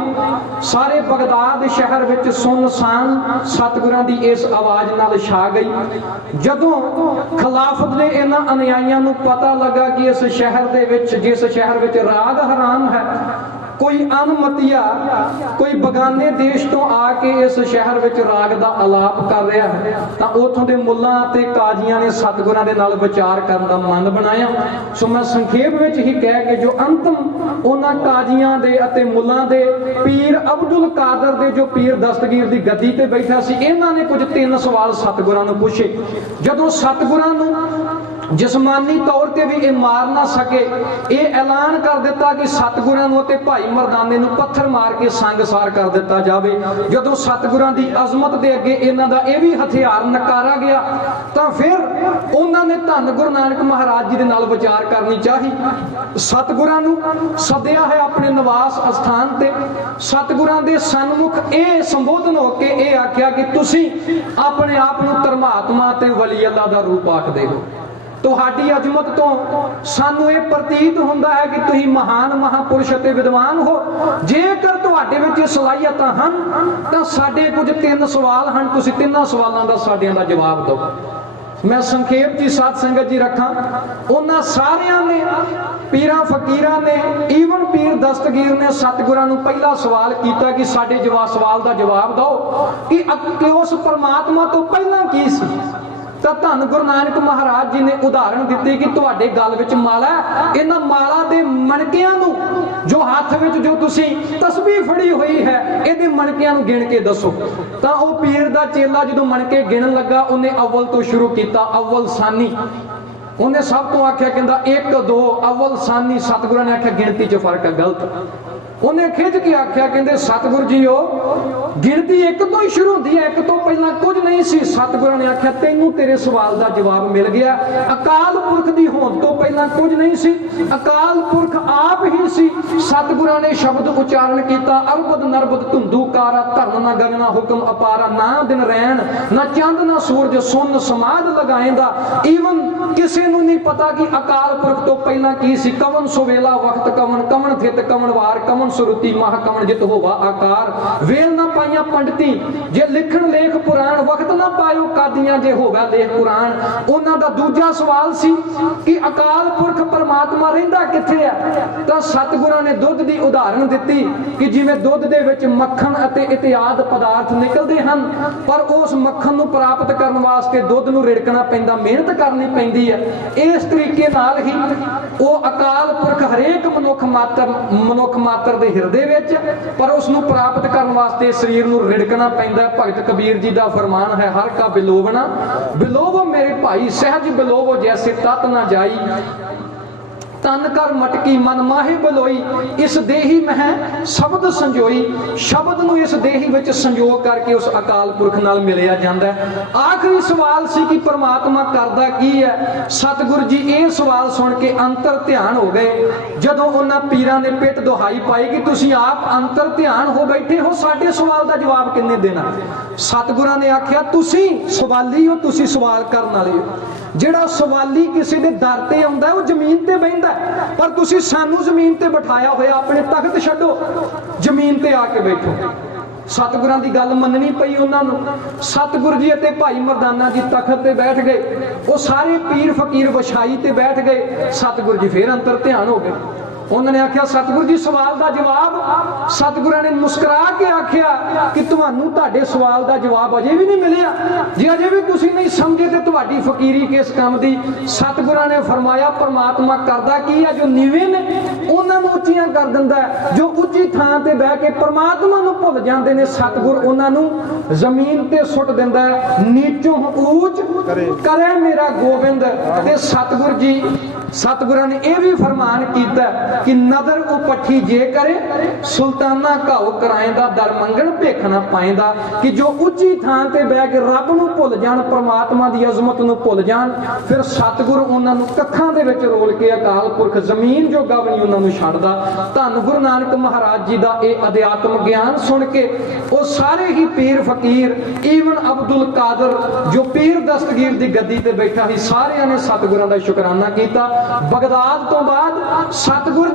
ਸਾਰੇ ਬਗਦਾਦ ਸ਼ਹਿਰ ਵਿੱਚ ਸੁੰਨਸਾਨ ਸਤਿਗੁਰਾਂ ਦੀ ਇਸ ਆਵਾਜ਼ ਨਾਲ ਛਾ ਗਈ। ਜਦੋਂ ਖਿਲਾਫਤ ਦੇ ਇਹਨਾਂ ਅਨੁਯਾਈਆਂ ਨੂੰ ਪਤਾ ਲੱਗਾ ਕਿ ਇਸ ਸ਼ਹਿਰ ਦੇ ਵਿੱਚ ਜਿਸ ਸ਼ਹਿਰ ਵਿੱਚ ਰਾਗ ਹਰਾਮ ਹੈ, ਕੋਈ ਅਨਮਤੀਆ ਕੋਈ ਬਗਾਨੇ ਦੇਸ਼ ਤੋਂ ਆ ਕੇ ਇਸ ਸ਼ਹਿਰ ਵਿੱਚ ਰਾਗ ਦਾ ਆਲਾਪ ਕਰ ਰਿਹਾ ਹੈ, ਤਾਂ ਉਥੋਂ ਦੇ ਮੁੱਲਾਂ ਅਤੇ ਕਾਜ਼ੀਆਂ ਨੇ ਸਤਿਗੁਰਾਂ ਦੇ ਨਾਲ ਵਿਚਾਰ ਕਰਨ ਦਾ ਮਨ ਬਣਾਇਆ। ਸੋ ਮੈਂ ਸੰਖੇਪ ਵਿੱਚ ਹੀ ਕਹਿ ਕੇ ਜੋ ਅੰਤਮ ਉਹਨਾਂ ਕਾਜ਼ੀਆਂ ਦੇ ਅਤੇ ਮੁੱਲਾਂ ਦੇ ਪੀਰ ਅਬਦੁਲ ਕਾਦਰ ਦੇ ਜੋ ਪੀਰ ਦਸਤਗੀਰ ਦੀ ਗੱਦੀ ਤੇ ਬੈਠਾ ਸੀ, ਇਹਨਾਂ ਨੇ ਕੁਝ 3 ਸਵਾਲ ਸਤਿਗੁਰਾਂ ਨੂੰ ਪੁੱਛੇ। ਜਦੋਂ ਸਤਿਗੁਰਾਂ ਨੂੰ ਜਿਸਮਾਨੀ ਤੌਰ ਤੇ ਵੀ ਇਹ ਮਾਰ ਨਾ ਸਕੇ, ਇਹ ਐਲਾਨ ਕਰ ਦਿੱਤਾ ਕਿ ਸਤਿਗੁਰਾਂ ਨੂੰ ਅਤੇ ਭਾਈ ਮਰਦਾਨੇ ਨੂੰ ਪੱਥਰ ਮਾਰ ਕੇ ਸੰਗਸਾਰ ਕਰ ਦਿੱਤਾ ਜਾਵੇ। ਜਦੋਂ ਸਤਿਗੁਰਾਂ ਦੀ ਅਜ਼ਮਤ ਦੇ ਅੱਗੇ ਇਹਨਾਂ ਦਾ ਇਹ ਵੀ ਹਥਿਆਰ ਨਕਾਰਾ ਗਿਆ, ਤਾਂ ਫਿਰ ਉਹਨਾਂ ਨੇ ਧੰਨ ਗੁਰੂ ਨਾਨਕ ਮਹਾਰਾਜ ਜੀ ਦੇ ਨਾਲ ਵਿਚਾਰ ਕਰਨੀ ਚਾਹੀ। ਸਤਿਗੁਰਾਂ ਨੂੰ ਸੱਦਿਆ ਹੈ ਆਪਣੇ ਨਿਵਾਸ ਅਸਥਾਨ ਤੇ। ਸਤਿਗੁਰਾਂ ਦੇ ਸਨਮੁਖ ਇਹ ਸੰਬੋਧਨ ਹੋ ਕੇ ਇਹ ਆਖਿਆ ਕਿ ਤੁਸੀਂ ਆਪਣੇ ਆਪ ਨੂੰ ਧਰਮਾਤਮਾ ਤੇ ਵਲੀ ਅੱਲਾ ਦਾ ਰੂਪ ਆਖਦੇ ਹੋ। ਤੁਹਾਡੀ ਅਜ਼ਮਤ ਤੋਂ ਸਾਨੂੰ ਇਹ ਪ੍ਰਤੀਤ ਹੁੰਦਾ ਹੈ ਕਿ ਤੁਸੀਂ ਮਹਾਨ ਮਹਾਪੁਰਸ਼ ਅਤੇ ਵਿਦਵਾਨ ਹੋ। ਜੇਕਰ ਤੁਹਾਡੇ ਵਿੱਚ ਇਹ ਸਲਾਹੀਅਤਾਂ ਹਨ ਤਾਂ ਸਾਡੇ ਕੁਝ 3 ਸਵਾਲ ਹਨ, ਤੁਸੀਂ 3 ਸਵਾਲਾਂ ਦਾ ਸਾਡਿਆਂ ਦਾ ਜਵਾਬ ਦਿਓ। ਮੈਂ ਸੰਖੇਪ ਜੀ ਸਾਧ ਸੰਗਤ ਜੀ ਰੱਖਾਂ। ਉਹਨਾਂ ਸਾਰਿਆਂ ਨੇ ਪੀਰਾਂ ਫਕੀਰਾਂ ਨੇ ਈਵਨ ਪੀਰ ਦਸਤਗੀਰ ਨੇ ਸਤਿਗੁਰਾਂ ਨੂੰ ਪਹਿਲਾ ਸਵਾਲ ਕੀਤਾ ਕਿ ਸਾਡੇ ਸਵਾਲ ਦਾ ਜਵਾਬ ਦਿਓ ਕਿ ਉਸ ਪਰਮਾਤਮਾ ਤੋਂ ਪਹਿਲਾਂ ਕੀ ਸੀ। ਤਾਂ ਧੰਨ ਗੁਰੂ ਨਾਨਕ ਮਹਾਰਾਜ ਜੀ ਨੇ ਉਦਾਹਰਣ ਦਿੱਤੀ ਕਿ ਤੁਹਾਡੇ ਗਲ ਵਿੱਚ ਮਾਲਾ ਹੈ, ਇਹਨਾਂ ਮਾਲਾ ਦੇ ਮਣਕਿਆਂ ਨੂੰ ਜੋ ਹੱਥ ਵਿੱਚ ਜੋ ਤੁਸੀਂ ਤਸਬੀਹ ਫੜੀ ਹੋਈ ਹੈ, ਇਹਦੇ ਮਣਕਿਆਂ ਨੂੰ ਗਿਣ ਕੇ ਦੱਸੋ। ਤਾਂ ਉਹ ਪੀਰ ਦਾ ਚੇਲਾ ਜਦੋਂ ਮਣਕੇ ਗਿਣਨ ਲੱਗਾ, ਉਹਨੇ ਅਵਲ ਤੋਂ ਸ਼ੁਰੂ ਕੀਤਾ, ਅਵਲ ਸਾਨੀ। ਉਹਨੇ ਸਭ ਤੋਂ ਆਖਿਆ, ਕਹਿੰਦਾ 1 2 ਅਵਲ ਸਾਨੀ। ਸਤਿਗੁਰਾਂ ਨੇ ਆਖਿਆ ਗਿਣਤੀ 'ਚ ਫਰਕ ਹੈ, ਗਲਤ। ਉਹਨੇ ਖਿੱਚ ਕੇ ਆਖਿਆ, ਕਹਿੰਦੇ ਸਤਿਗੁਰ ਜੀਓ ਗਿਣਤੀ 1 ਤੋਂ ਹੀ ਸ਼ੁਰੂ ਹੁੰਦੀ ਹੈ, 1 ਤੋਂ ਪਹਿਲਾਂ ਕੁਝ ਨਹੀਂ ਸੀ। ਸਤਿਗੁਰਾਂ ਨੇ ਆਖਿਆ ਤੈਨੂੰ ਤੇਰੇ ਸਵਾਲ ਦਾ ਜਵਾਬ ਮਿਲ ਗਿਆ। ਅਕਾਲ ਪੁਰਖ ਦੀ ਹੋਂਦ ਤੋਂ ਪਹਿਲਾਂ ਕੁਝ ਨਹੀਂ ਸੀ, ਅਕਾਲ ਪੁਰਖ ਆਪ ਹੀ ਸੀ। ਸਤਿਗੁਰਾਂ ਨੇ ਸ਼ਬਦ ਉਚਾਰਨ ਕੀਤਾ, ਅਰਬਦ ਨਰਬਦ ਧੁੰਦੂਕਾਰਾ, ਧਰਮ ਨਾ ਗਗਨਾ ਹੁਕਮ ਅਪਾਰਾ। ਨਾ ਦਿਨ ਰਹਿਣ ਨਾ ਚੰਦ ਨਾ ਸੂਰਜ, ਸੁਨ ਸਮਾਦ ਲਗਾਏਂਦਾ। ਈਵਨ ਕਿਸੇ ਨੂੰ ਨਹੀਂ ਪਤਾ ਕਿ ਅਕਾਲ ਪੁਰਖ ਤੋਂ ਪਹਿਲਾਂ ਕੀ ਸੀ। ਕਵਨ ਸੁਵੇਲਾ ਵਕਤ ਕਵਨ, ਕਵਨ ਥਿਤ ਕਵਨ ਵਾਰ, ਕਵਨ ਸੁਰਤੀ ਮਹਾ ਕਵਨ ਜਿਤ ਹੋਵਾ ਆਕਾਰ। ਵੇਲ ਨਾ ਪਾਈਆਂ ਪੰਡਤੀ ਜੇ ਲਿਖਣ ਲੇਖ ਪੁਰਾਣ, ਵਕਤ ਨਾ ਪਾਇਓ ਕਾਦੀਆਂ ਜੇ ਹੋਗਾ ਲੇਖ ਪੁਰਾਣ। ਉਹਨਾਂ ਦਾ ਦੂਜਾ ਸਵਾਲ ਸੀ ਕਿ ਅਕਾਲ ਪੁਰਖ ਪਰਮਾਤਮਾ ਰਹਿੰਦਾ ਕਿੱਥੇ ਆ। ਤਾਂ ਸਤਿਗੁਰਾਂ ਨੇ ਦੁੱਧ ਦੀ ਉਦਾਹਰਣ ਦਿੱਤੀ ਕਿ ਜਿਵੇਂ ਦੁੱਧ ਦੇ ਵਿੱਚ ਮੱਖਣ ਅਤੇ ਇਤਿਆਦ ਪਦਾਰਥ ਨਿਕਲਦੇ ਹਨ, ਪਰ ਉਸ ਮੱਖਣ ਨੂੰ ਪ੍ਰਾਪਤ ਕਰਨ ਵਾਸਤੇ ਦੁੱਧ ਨੂੰ ਰਿੜਕਣਾ ਪੈਂਦਾ, ਮਿਹਨਤ ਕਰਨੀ ਪੈਂਦੀ ਹੈ। ਇਸ ਤਰੀਕੇ ਨਾਲ ਹੀ ਉਹ ਅਕਾਲ ਪੁਰਖ ਹਰੇਕ ਮਨੁੱਖ ਮਾਤਰ ਦੇ ਹਿਰਦੇ ਵਿੱਚ, ਪਰ ਉਸ ਨੂੰ ਪ੍ਰਾਪਤ ਕਰਨ ਵਾਸਤੇ ਸਰੀਰ ਨੂੰ ਰਿੜਕਣਾ ਪੈਂਦਾ। ਭਗਤ ਕਬੀਰ ਜੀ ਦਾ ਫਰਮਾਨ ਹੈ, ਹਰ ਕਾ ਬਿਲੋਵਣਾ ਬਿਲੋਵੋ ਮੇਰੇ ਭਾਈ, ਸਹਿਜ ਬਿਲੋਵੋ ਜੈਸੇ ਤਤ ਨਾ ਜਾਈ। ਤਨ ਕਰ ਮਟਕੀ ਮਨ ਮਾਹੇ ਬਲੋਈ, ਇਸ ਦੇਹੀ ਮਹਿ ਸ਼ਬਦ ਸੰਜੋਈ। ਸ਼ਬਦ ਨੂੰ ਇਸ ਦੇਹੀ ਵਿੱਚ ਸੰਜੋਗ ਕਰਕੇ ਉਸ ਅਕਾਲ ਪੁਰਖ ਨਾਲ ਮਿਲਿਆ ਜਾਂਦਾ ਹੈ। ਆਖਰੀ ਸਵਾਲ ਸੀ ਕਿ ਪ੍ਰਮਾਤਮਾ ਕਰਦਾ ਕੀ ਹੈ। ਸਤਿਗੁਰ ਜੀ ਇਹ ਸਵਾਲ ਸੁਣ ਕੇ ਅੰਤਰ ਧਿਆਨ ਹੋ ਗਏ। ਜਦੋਂ ਉਹਨਾਂ ਪੀਰਾਂ ਨੇ ਪਿੱਠ ਦੁਹਾਈ ਪਾਈ ਕਿ ਤੁਸੀਂ ਆਪ ਅੰਤਰ ਧਿਆਨ ਹੋ ਬੈਠੇ ਹੋ, ਸਾਡੇ ਸਵਾਲ ਦਾ ਜਵਾਬ ਕਿੰਨੇ ਦੇਣਾ। ਸਤਿਗੁਰਾਂ ਨੇ ਆਖਿਆ ਤੁਸੀਂ ਸਵਾਲੀ ਹੋ, ਤੁਸੀਂ ਸਵਾਲ ਕਰਨ ਵਾਲੇ ਹੋ। ਜਿਹੜਾ ਸਵਾਲੀ ਕਿਸੇ ਦੇ ਦਰ ਤੇ ਆਉਂਦਾ ਉਹ ਜ਼ਮੀਨ ਤੇ ਬਹਿੰਦਾ, ਪਰ ਤੁਸੀਂ ਸਾਨੂੰ ਜ਼ਮੀਨ ਤੇ ਬਿਠਾਇਆ ਹੋਇਆ। ਆਪਣੇ ਤਖਤ ਛੱਡੋ, ਜ਼ਮੀਨ ਤੇ ਆ ਕੇ ਬੈਠੋ। ਸਤਿਗੁਰਾਂ ਦੀ ਗੱਲ ਮੰਨਣੀ ਪਈ ਉਹਨਾਂ ਨੂੰ। ਸਤਿਗੁਰ ਜੀ ਅਤੇ ਭਾਈ ਮਰਦਾਨਾ ਜੀ ਤਖਤ ਤੇ ਬੈਠ ਗਏ, ਉਹ ਸਾਰੇ ਪੀਰ ਫਕੀਰ ਵਛਾਈ ਤੇ ਬੈਠ ਗਏ। ਸਤਿਗੁਰ ਜੀ ਫੇਰ ਅੰਤਰ ਧਿਆਨ ਹੋ ਗਏ। ਉਹਨਾਂ ਨੇ ਆਖਿਆ ਸਤਿਗੁਰ ਜੀ ਸਵਾਲ ਦਾ ਜਵਾਬ। ਸਤਿਗੁਰਾਂ ਨੇ ਮੁਸਕਰਾ ਕੇ ਆਖਿਆ ਕਿ ਤੁਹਾਨੂੰ ਤੁਹਾਡੇ ਸਵਾਲ ਦਾ ਜਵਾਬ ਅਜੇ ਵੀ ਨਹੀਂ ਮਿਲਿਆ। ਜੇ ਅਜੇ ਵੀ ਤੁਸੀਂ ਨਹੀਂ ਸਮਝੇ ਤੇ ਤੁਹਾਡੀ ਫਕੀਰੀ ਕਿਸ ਕੰਮ ਦੀ। ਸਤਿਗੁਰਾਂ ਨੇ ਫਰਮਾਇਆ ਪਰਮਾਤਮਾ ਕਰਦਾ ਕੀ ਹੈ, ਜੋ ਨੀਵੇਂ ਨੇ ਉਹਨਾਂ ਨੂੰ ਉੱਚੀਆਂ ਕਰ ਦਿੰਦਾ ਹੈ। ਜੋ ਉੱਚੀ ਥਾਂ ਤੇ ਬਹਿ ਕੇ ਪਰਮਾਤਮਾ ਨੂੰ ਭੁੱਲ ਜਾਂਦੇ ਨੇ, ਸਤਿਗੁਰ ਉਹਨਾਂ ਨੂੰ ਜ਼ਮੀਨ ਤੇ ਸੁੱਟ ਦਿੰਦਾ ਹੈ। ਨੀਚੋਂ ਊਚ ਕਰੇ ਮੇਰਾ ਗੋਬਿੰਦ। ਤੇ ਸਤਿਗੁਰਾਂ ਨੇ ਇਹ ਵੀ ਫਰਮਾਨ ਕੀਤਾ ਕਿ ਨਦਰ ਉਪੱਠੀ ਜੇ ਕਰੇ ਸੁਲਤਾਨਾ ਘਾਉ ਕਰਾਏਂਦਾ, ਦਰ ਮੰਗਣ ਭੇਖ ਨਾ ਪਾਏਂਦਾ। ਕਿ ਜੋ ਉੱਚੀ ਥਾਂ ਤੇ ਬਹਿ ਕੇ ਰੱਬ ਨੂੰ ਭੁੱਲ ਜਾਣ, ਪਰਮਾਤਮਾ ਦੀ ਅਜ਼ਮਤ ਨੂੰ ਭੁੱਲ ਜਾਣ, ਫਿਰ ਸਤਿਗੁਰ ਉਹਨਾਂ ਨੂੰ ਕੱਖਾਂ ਦੇ ਵਿੱਚ ਰੋਲ ਕੇ ਅਕਾਲ ਪੁਰਖ ਜ਼ਮੀਨ ਜੋਗਾ ਵੀ ਨਹੀਂ ਉਹਨਾਂ ਨੂੰ ਛੱਡਦਾ। ਧੰਨ ਗੁਰੂ ਨਾਨਕ ਮਹਾਰਾਜ ਜੀ ਦਾ ਇਹ ਅਧਿਆਤਮ ਗਿਆਨ ਸੁਣ ਕੇ ਉਹ ਸਾਰੇ ਹੀ ਪੀਰ ਫਕੀਰ, ਈਵਨ ਅਬਦੁਲ ਕਾਦਰ ਜੋ ਪੀਰ ਦਸਤਗੀਰ ਦੀ ਗੱਦੀ ਤੇ ਬੈਠਾ ਸੀ, ਸਾਰਿਆਂ ਨੇ ਸਤਿਗੁਰਾਂ ਦਾ ਸ਼ੁਕਰਾਨਾ ਕੀਤਾ। ਬਗਦਾਦ ਤੋਂ ਬਾਅਦ ਸਤਿਗੁਰ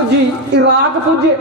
ਜੀ ਇਰਾਕ ਪੁੱਜੇ,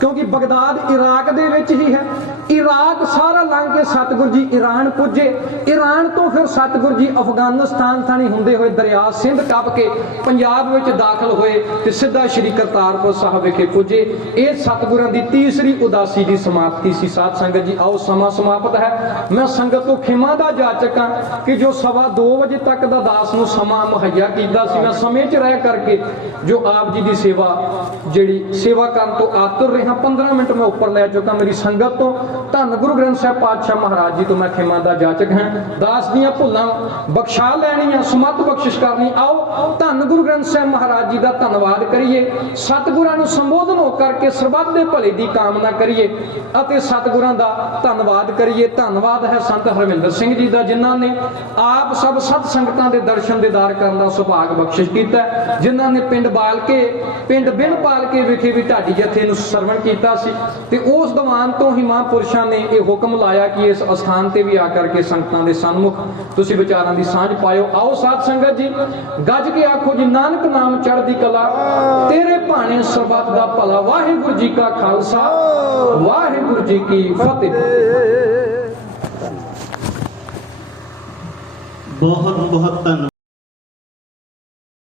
ਕਿਉਂਕਿ ਬਗਦਾਦ ਇਰਾਕ ਦੇ ਵਿੱਚ ਹੀ ਹੈ। ਇਰਾਕ ਸਾਰਾ ਲੰਘ ਕੇ ਸਤਿਗੁਰ ਜੀ ਈਰਾਨ ਪੁੱਜੇ। ਈਰਾਨ ਤੋਂ ਫਿਰ ਸਤਿਗੁਰ ਜੀ ਅਫਗਾਨਿਸਤਾਨ ਥਾਣੀ ਹੁੰਦੇ ਹੋਏ ਦਰਿਆ ਸਿੰਧ ਟੱਪ ਕੇ ਪੰਜਾਬ ਵਿੱਚ ਦਾਖਲ ਹੋਏ ਤੇ ਸਿੱਧਾ ਸ਼੍ਰੀ ਕਰਤਾਰਪੁਰ ਸਾਹਿਬ ਵਿਖੇ ਪੁੱਜੇ। ਇਹ ਸਤਿਗੁਰਾਂ ਦੀ ਤੀਸਰੀ ਉਦਾਸੀ ਦੀ ਸਮਾਪਤੀ ਸੀ। ਸਾਧ ਸੰਗਤ ਜੀ ਆਓ, ਸਮਾਂ ਸਮਾਪਤ ਹੈ। ਮੈਂ ਸੰਗਤ ਤੋਂ ਖਿਮਾ ਦਾ ਜਾਚਕ ਹਾਂ ਕਿ ਜੋ 2:15 ਵਜੇ ਤੱਕ ਦਾ ਦਾਸ ਨੂੰ ਸਮਾਂ ਮੁਹੱਈਆ ਕੀਤਾ ਸੀ, ਮੈਂ ਸਮੇਂ 'ਚ ਰਹਿ ਕਰਕੇ ਜੋ ਆਪ ਜੀ ਦੀ ਸੇਵਾ ਕਰਨ ਤੋਂ ਆਤੁਰ ਰਿਹਾ। 15 ਮਿੰਟ ਮੈਂ ਉੱਪਰ ਲੈ ਚੁੱਕਾ ਮੇਰੀ ਸੰਗਤ ਤੋਂ। ਧੰਨ ਗੁਰੂ ਗ੍ਰੰਥ ਸਾਹਿਬ ਪਾਤਸ਼ਾਹ ਮਹਾਰਾਜ ਜੀ ਤੋਂ ਮੈਂ ਖਿਮਾ ਦਾ ਜਾਚਕ ਹਾਂ। ਦਾਸ ਦੀਆਂ ਭੁੱਲਾਂ ਬਖਸ਼ਾ ਲੈਣੀਆਂ, ਸਮਤ ਬਖਸ਼ਿਸ਼ ਕਰਨੀ। ਆਓ ਧੰਨ ਗੁਰੂ ਗ੍ਰੰਥ ਸਾਹਿਬ ਮਹਾਰਾਜ ਜੀ ਦਾ ਧੰਨਵਾਦ ਕਰੀਏ, ਸਤਿਗੁਰਾਂ ਨੂੰ ਸੰਬੋਧਨ ਹੋ ਕਰਕੇ ਸਰਬੱਤ ਦੇ ਭਲੇ ਦੀ ਕਾਮਨਾ ਕਰੀਏ ਅਤੇ ਸਤਿਗੁਰਾਂ ਦਾ ਧੰਨਵਾਦ ਕਰੀਏ। ਧੰਨਵਾਦ ਹੈ ਸੰਤ ਹਰਵਿੰਦਰ ਸਿੰਘ ਜੀ ਦਾ, ਜਿਨ੍ਹਾਂ ਨੇ ਆਪ ਸਭ ਸਤ ਸੰਗਤਾਂ ਦੇ ਦਰਸ਼ਨ ਦੀਦਾਰ ਕਰਨ ਦਾ ਸੁਭਾਗ ਬਖਸ਼ਿਸ਼ ਕੀਤਾ, ਜਿਨ੍ਹਾਂ ਨੇ ਪਿੰਡ ਬਿਨ ਪਾਲ ਕੇ ਵਿਖੇ ਵੀ ਢਾਡੀ ਜਥੇ ਨੂੰ ਸਰਵਣ ਕੀਤਾ ਸੀ। ਤੇ ਉਸ ਦੀਵਾਨ ਤੋਂ ਹੀ ਮਹਾਂਪੁਰਸ਼ਾਂ ਨੇ ਇਹ ਹੁਕਮ ਲਾਇਆ ਕਿ ਇਸ ਅਸਥਾਨ ਤੇ ਵੀ ਆ ਕਰਕੇ ਸੰਗਤਾਂ ਦੇ ਸਨਮੁਖ ਤੁਸੀਂ ਵਿਚਾਰਾਂ ਦੀ ਸਾਂਝ ਪਾਇਓ। ਆਓ ਸਾਧ ਸੰਗਤ ਜੀ ਗੱਜ ਕੇ ਆਖੋ ਜੀ, ਨਾਨਕ ਨਾਮ ਚੜ੍ਹਦੀ ਕਲਾ, ਤੇਰੇ ਭਾਣੇ ਸਰਬੱਤ ਦਾ ਭਲਾ। ਵਾਹਿਗੁਰੂ ਜੀ ਕਾ ਖਾਲਸਾ, ਵਾਹਿਗੁਰੂ ਜੀ ਕੀ ਫਤਿਹ। ਬਹੁਤ ਬਹੁਤ ਧੰਨਵਾਦ।